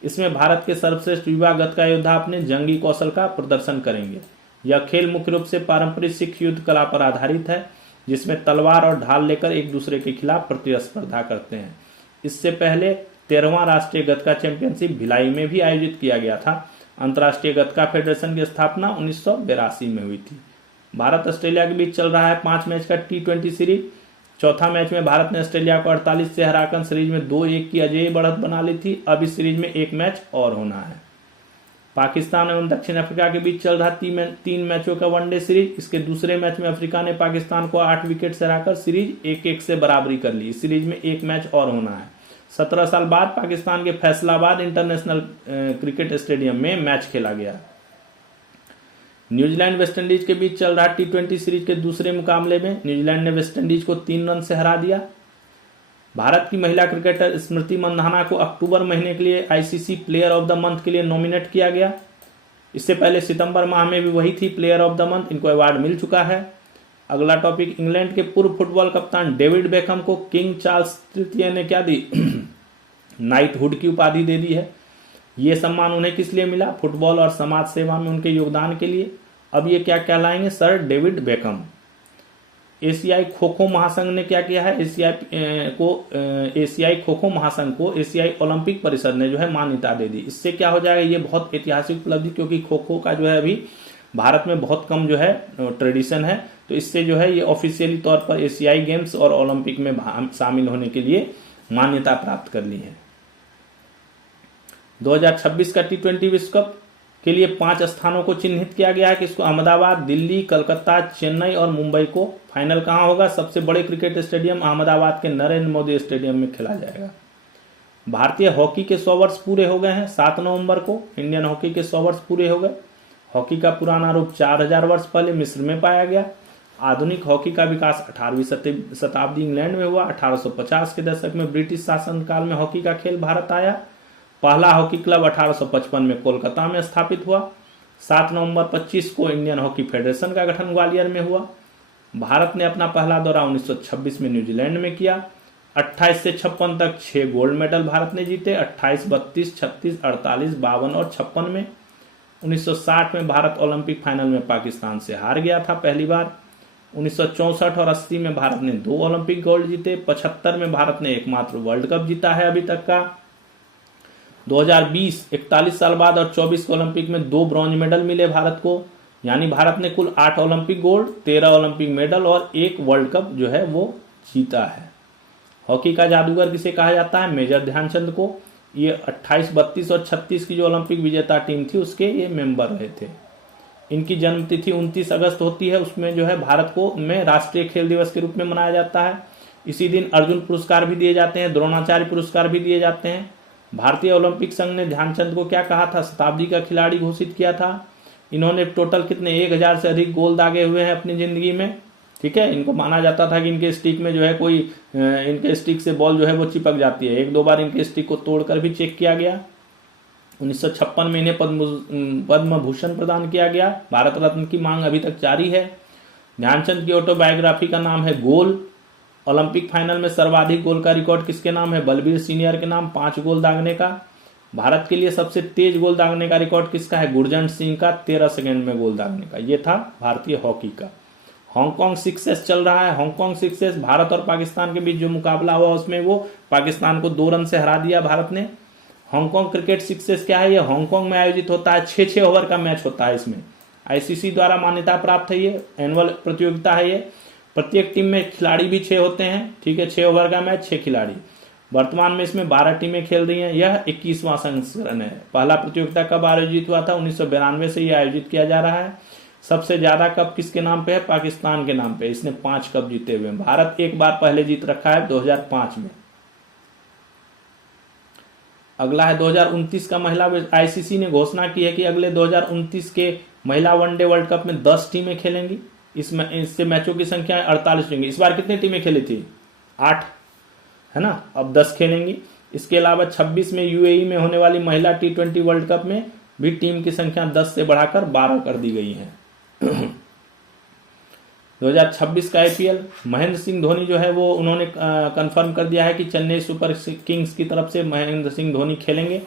इसमें भारत के सर्वश्रेष्ठ युवा गतका योद्धा अपने जंगी कौशल का प्रदर्शन करेंगे। यह खेल मुख्य रूप से पारंपरिक सिख युद्ध कला पर आधारित है, जिसमें तलवार और ढाल लेकर एक दूसरे के खिलाफ प्रतिस्पर्धा करते हैं। इससे पहले 13वां राष्ट्रीय गतका चैंपियनशिप भिलाई में भी आयोजित किया गया था। अंतर्राष्ट्रीय गतका फेडरेशन की स्थापना 1982 में हुई थी। भारत ऑस्ट्रेलिया के बीच चल रहा है 5 मैच का टी20 सीरीज। चौथा मैच में भारत ने ऑस्ट्रेलिया को 48 से हराकर सीरीज में 2-1 की अजेय बढ़त बना ली थी। अब इस सीरीज में एक मैच और होना है। पाकिस्तान एवं दक्षिण अफ्रीका के बीच चल रहा 3 मैचों का वनडे सीरीज। इसके दूसरे मैच में अफ्रीका ने पाकिस्तान को 8 विकेट से हराकर सीरीज 1-1 से बराबरी कर ली। इस सीरीज में एक मैच और होना है। 17 साल बाद पाकिस्तान के फैसलाबाद इंटरनेशनल क्रिकेट स्टेडियम में मैच खेला गया। न्यूजीलैंड वेस्टइंडीज के बीच चल रहा टी20 सीरीज के दूसरे मुकाबले में न्यूजीलैंड ने वेस्टइंडीज को 3 रन से हरा दिया। भारत की महिला क्रिकेटर स्मृति मंधाना को अक्टूबर महीने के लिए ICC player of the month के लिए नॉमिनेट किया गया। इससे पहले सितंबर माह में भी वही थी प्लेयर ऑफ द मंथ। इनको अवार्ड मिल चुका है। अगला टॉपिक, इंग्लैंड के पूर्व फुटबॉल कप्तान डेविड बेकहम को किंग चार्ल्स तृतीय ने क्या दी? नाइटहुड की उपाधि दे दी है। ये सम्मान उन्हें किस लिए मिला? फुटबॉल और समाज सेवा में उनके योगदान के लिए। अब ये क्या कहलाएंगे? Sir David Beckham. एशियाई खो खो महासंघ ने क्या किया है? एशियाई खो खो महासंघ को एशियाई ओलंपिक परिषद ने जो है मान्यता दे दी। इससे क्या हो जाएगा? ये बहुत ऐतिहासिक उपलब्धि, क्योंकि खो खो का जो है अभी भारत में बहुत कम जो है ट्रेडिशन है। तो इससे जो है ये ऑफिशियली तौर पर एशियाई गेम्स और ओलंपिक में शामिल होने के लिए मान्यता प्राप्त कर ली है। 2026 का टी20 विश्व कप के लिए 5 स्थानों को चिन्हित किया गया है कि इसको अहमदाबाद, दिल्ली, कलकत्ता, चेन्नई और मुंबई को। फाइनल कहां होगा? सबसे बड़े क्रिकेट स्टेडियम अहमदाबाद के नरेंद्र मोदी स्टेडियम में खेला जाएगा। भारतीय हॉकी के 100 वर्ष पूरे हो गए हैं। 7 नवंबर को इंडियन हॉकी के 100 वर्ष पूरे हो गए। हॉकी का पुराना रूप 4000 वर्ष पहले मिस्र में पाया गया। आधुनिक हॉकी का विकास 18वीं शताब्दी इंग्लैंड में हुआ। 1850 के दशक में ब्रिटिश शासन काल में हॉकी का खेल भारत आया। पहला हॉकी क्लब 1855 में कोलकाता में स्थापित हुआ। 7 नवंबर 25 को इंडियन हॉकी फेडरेशन का गठन ग्वालियर में हुआ। भारत ने अपना पहला दौरा 1926 में न्यूजीलैंड में किया। 28 से 56 तक 6 गोल्ड मेडल भारत ने जीते, 28, 32, 36, 48, 52 और 56 में। 1960 में भारत ओलंपिक फाइनल में पाकिस्तान से हार गया था पहली बार। 1964 और 80 में भारत ने 2 ओलंपिक गोल्ड जीते। 75 में भारत ने एकमात्र वर्ल्ड कप जीता है अभी तक का। 2020 41 साल बाद और 24 ओलंपिक में 2 ब्रॉन्ज मेडल मिले भारत को, यानी भारत ने कुल 8 ओलंपिक गोल्ड, 13 ओलंपिक मेडल और 1 वर्ल्ड कप जो है वो जीता है। हॉकी का जादूगर किसे कहा जाता है? मेजर ध्यानचंद को। ये 28, 32 और 36 की जो ओलंपिक विजेता टीम थी उसके ये मेंबर रहे थे। इनकी जन्म तिथि 29 अगस्त होती है। उसमें जो है भारत को में राष्ट्रीय खेल दिवस के रूप में मनाया जाता है। इसी दिन अर्जुन पुरस्कार भी दिए जाते हैं, द्रोणाचार्य पुरस्कार भी दिए जाते हैं। भारतीय ओलंपिक संघ ने ध्यानचंद को क्या कहा था? शताब्दी का खिलाड़ी घोषित किया था। इन्होंने टोटल कितने 1000 से अधिक गोल दागे हुए हैं अपनी जिंदगी में। ठीक है, इनको माना जाता था कि इनके स्टिक में जो है कोई इनके स्टिक से बॉल जो है वो चिपक जाती है। 1-2 बार इनके स्टिक को तोड़कर भी चेक किया गया। 1956 में इन्हें पद्म भूषण प्रदान किया गया। भारत रत्न की मांग अभी तक जारी है। ध्यानचंद की ऑटोबायोग्राफी का नाम है गोल। ओलंपिक फाइनल में सर्वाधिक गोल का रिकॉर्ड किसके नाम है? बलबीर सीनियर के नाम, 5 गोल दागने का। भारत के लिए सबसे तेज गोल दागने का रिकॉर्ड किसका है? गुरजंट सिंह का, 13 सेकंड में गोल दागने का। ये था भारतीय हॉकी का। हांगकांग 6S चल रहा है। हांगकांग 6S भारत और पाकिस्तान के बीच जो मुकाबला हुआ उसमें वो पाकिस्तान को 2 रन से हरा दिया भारत ने। हांगकांग क्रिकेट 6S क्या है? ये हांगकांग में आयोजित होता है। 6-6 ओवर का मैच होता है इसमें। आईसीसी द्वारा मान्यता प्राप्त है। ये एनुअल प्रतियोगिता है। ये प्रत्येक टीम में खिलाड़ी भी 6 होते हैं। ठीक है, 6 ओवर का मैच, 6 खिलाड़ी। वर्तमान में इसमें 12 टीमें खेल रही हैं। यह 21वां संस्करण है। पहला प्रतियोगिता कब आयोजित हुआ था? 1992 से यह आयोजित किया जा रहा है। सबसे ज्यादा कप किसके नाम पे है? पाकिस्तान के नाम पे। इसने 5 कप जीते हुए हैं। भारत एक बार पहले जीत रखा है 2005 में। अगला है 2029 का महिला। आईसीसी ने घोषणा की है कि अगले 2029 के महिला वनडे वर्ल्ड कप में 10 टीमें खेलेंगी। इसमें इससे मैचों की संख्या 48 होंगी। इस बार कितनी टीमें खेली थी? 8 है ना, अब 10 खेलेंगी। इसके अलावा 26 में यूएई में होने वाली महिला T20 वर्ल्ड कप में भी टीम की संख्या 10 से बढ़ाकर 12 कर दी गई है। 2026 का आईपीएल, महेंद्र सिंह धोनी जो है वो उन्होंने कंफर्म कर दिया है कि चेन्नई सुपर किंग्स की तरफ से महेंद्र सिंह धोनी खेलेंगे।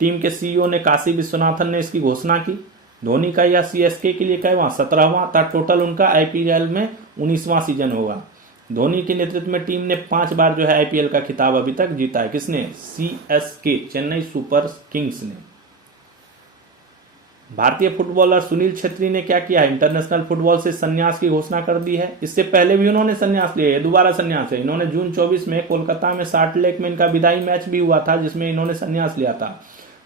टीम के सीईओ ने काशी विश्वनाथन ने इसकी घोषणा की। धोनी का यह सीएसके के लिए 17वां था टोटल उनका आईपीएल में 19वां सीजन होगा। धोनी के नेतृत्व में टीम ने 5 बार जो है आईपीएल का खिताब अभी तक जीता है। किसने? सीएसके, चेन्नई सुपर किंग्स ने। भारतीय फुटबॉलर सुनील छेत्री ने क्या किया है? इंटरनेशनल फुटबॉल से संन्यास की घोषणा कर दी है। इससे पहले भी उन्होंने संन्यास लिया है, दोबारा संन्यास है। इन्होंने जून 24 में कोलकाता में साल्ट लेक में इनका विदाई मैच भी हुआ था जिसमें इन्होंने संन्यास लिया था।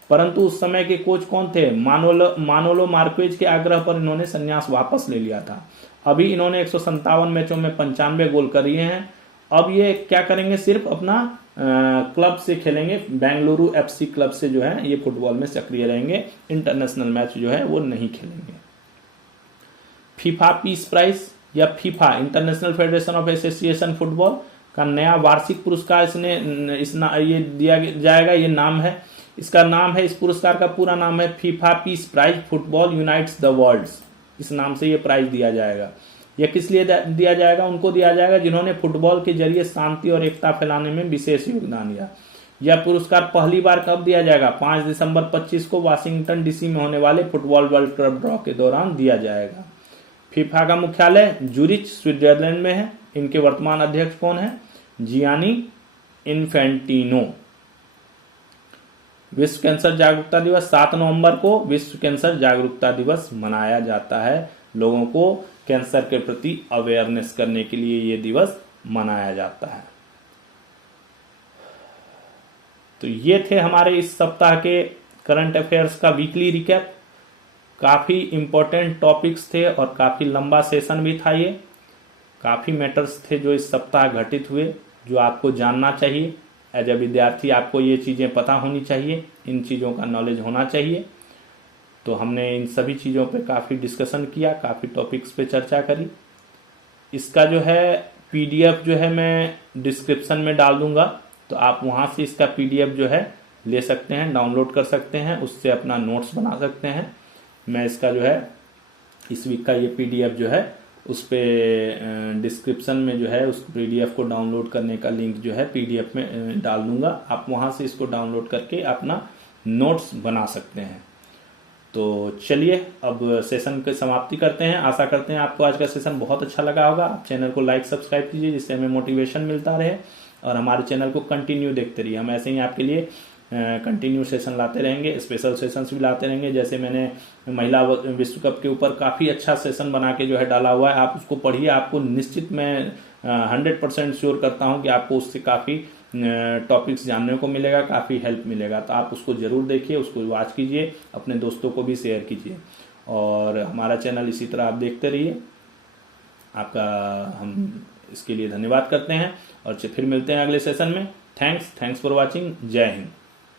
परंतु उस समय के कोच कौन थे? मानोलो मार्क्वेज के आग्रह पर इन्होंने संन्यास वापस ले लिया था। अभी इन्होंने 157 मैचों में 95 गोल करे हैं। अब ये क्या करेंगे? सिर्फ अपना क्लब से खेलेंगे, बेंगलुरु एफसी क्लब से जो है ये फुटबॉल में सक्रिय रहेंगे। इंटरनेशनल मैच जो है वो नहीं खेलेंगे। फीफा पीस प्राइज या FIFA international federation of association football का नया वार्षिक पुरस्कार ये दिया जाएगा। ये नाम है इसका, नाम है इस पुरस्कार का पूरा नाम है FIFA peace prize football unites the world. इस नाम से ये प्राइज दिया जाएगा। यह किस लिए दिया जाएगा? उनको दिया जाएगा जिन्होंने फुटबॉल के जरिए शांति और एकता फैलाने में विशेष योगदान दिया। यह पुरस्कार पहली बार कब दिया जाएगा? 5 दिसंबर 25 को वाशिंगटन डीसी में होने वाले फुटबॉल वर्ल्ड कप ड्रॉ के दौरान दिया जाएगा। फीफा का मुख्यालय जूरिच स्विट्जरलैंड में है। इनके वर्तमान अध्यक्ष कौन है? Gianni Infantino. विश्व कैंसर जागरूकता दिवस 7 नवंबर को विश्व कैंसर जागरूकता दिवस मनाया जाता है। लोगों को कैंसर के प्रति अवेयरनेस करने के लिए यह दिवस मनाया जाता है। तो ये थे हमारे इस सप्ताह के करंट अफेयर्स का वीकली रिकैप। काफी इंपॉर्टेंट टॉपिक्स थे और काफी लंबा सेशन भी था। ये काफी मैटर्स थे जो इस सप्ताह घटित हुए, जो आपको जानना चाहिए। एज ए विद्यार्थी आपको ये चीजें पता होनी चाहिए, इन चीजों का नॉलेज होना चाहिए। तो हमने इन सभी चीज़ों पे काफ़ी डिस्कशन किया, काफ़ी टॉपिक्स पे चर्चा करी। इसका जो है पीडीएफ जो है मैं डिस्क्रिप्शन में डाल दूंगा, तो आप वहाँ से इसका पीडीएफ जो है ले सकते हैं, डाउनलोड कर सकते हैं, उससे अपना नोट्स बना सकते हैं। मैं इसका जो है इस वीक का ये पीडीएफ जो है उस पे डिस्क्रिप्शन में जो है उस पीडीएफ को डाउनलोड करने का लिंक जो है पीडीएफ में डाल दूंगा। आप वहां से इसको डाउनलोड करके अपना नोट्स बना सकते हैं। तो चलिए अब सेशन की समाप्ति करते हैं। आशा करते हैं आपको आज का सेशन बहुत अच्छा लगा होगा। आप चैनल को लाइक सब्सक्राइब कीजिए जिससे हमें मोटिवेशन मिलता रहे, और हमारे चैनल को कंटिन्यू देखते रहिए। हम ऐसे ही आपके लिए कंटिन्यू सेशन लाते रहेंगे, स्पेशल सेशंस भी लाते रहेंगे। जैसे मैंने महिला विश्व कप के ऊपर काफ़ी अच्छा सेशन बना के जो है डाला हुआ है, आप उसको पढ़िए। आपको निश्चित मैं 100% श्योर करता हूँ कि आपको उससे काफ़ी टॉपिक्स जानने को मिलेगा, काफ़ी हेल्प मिलेगा। तो आप उसको ज़रूर देखिए, उसको वॉच कीजिए, अपने दोस्तों को भी शेयर कीजिए, और हमारा चैनल इसी तरह आप देखते रहिए। आपका हम इसके लिए धन्यवाद करते हैं, और फिर मिलते हैं अगले सेशन में। Thanks for watching. जय हिंद।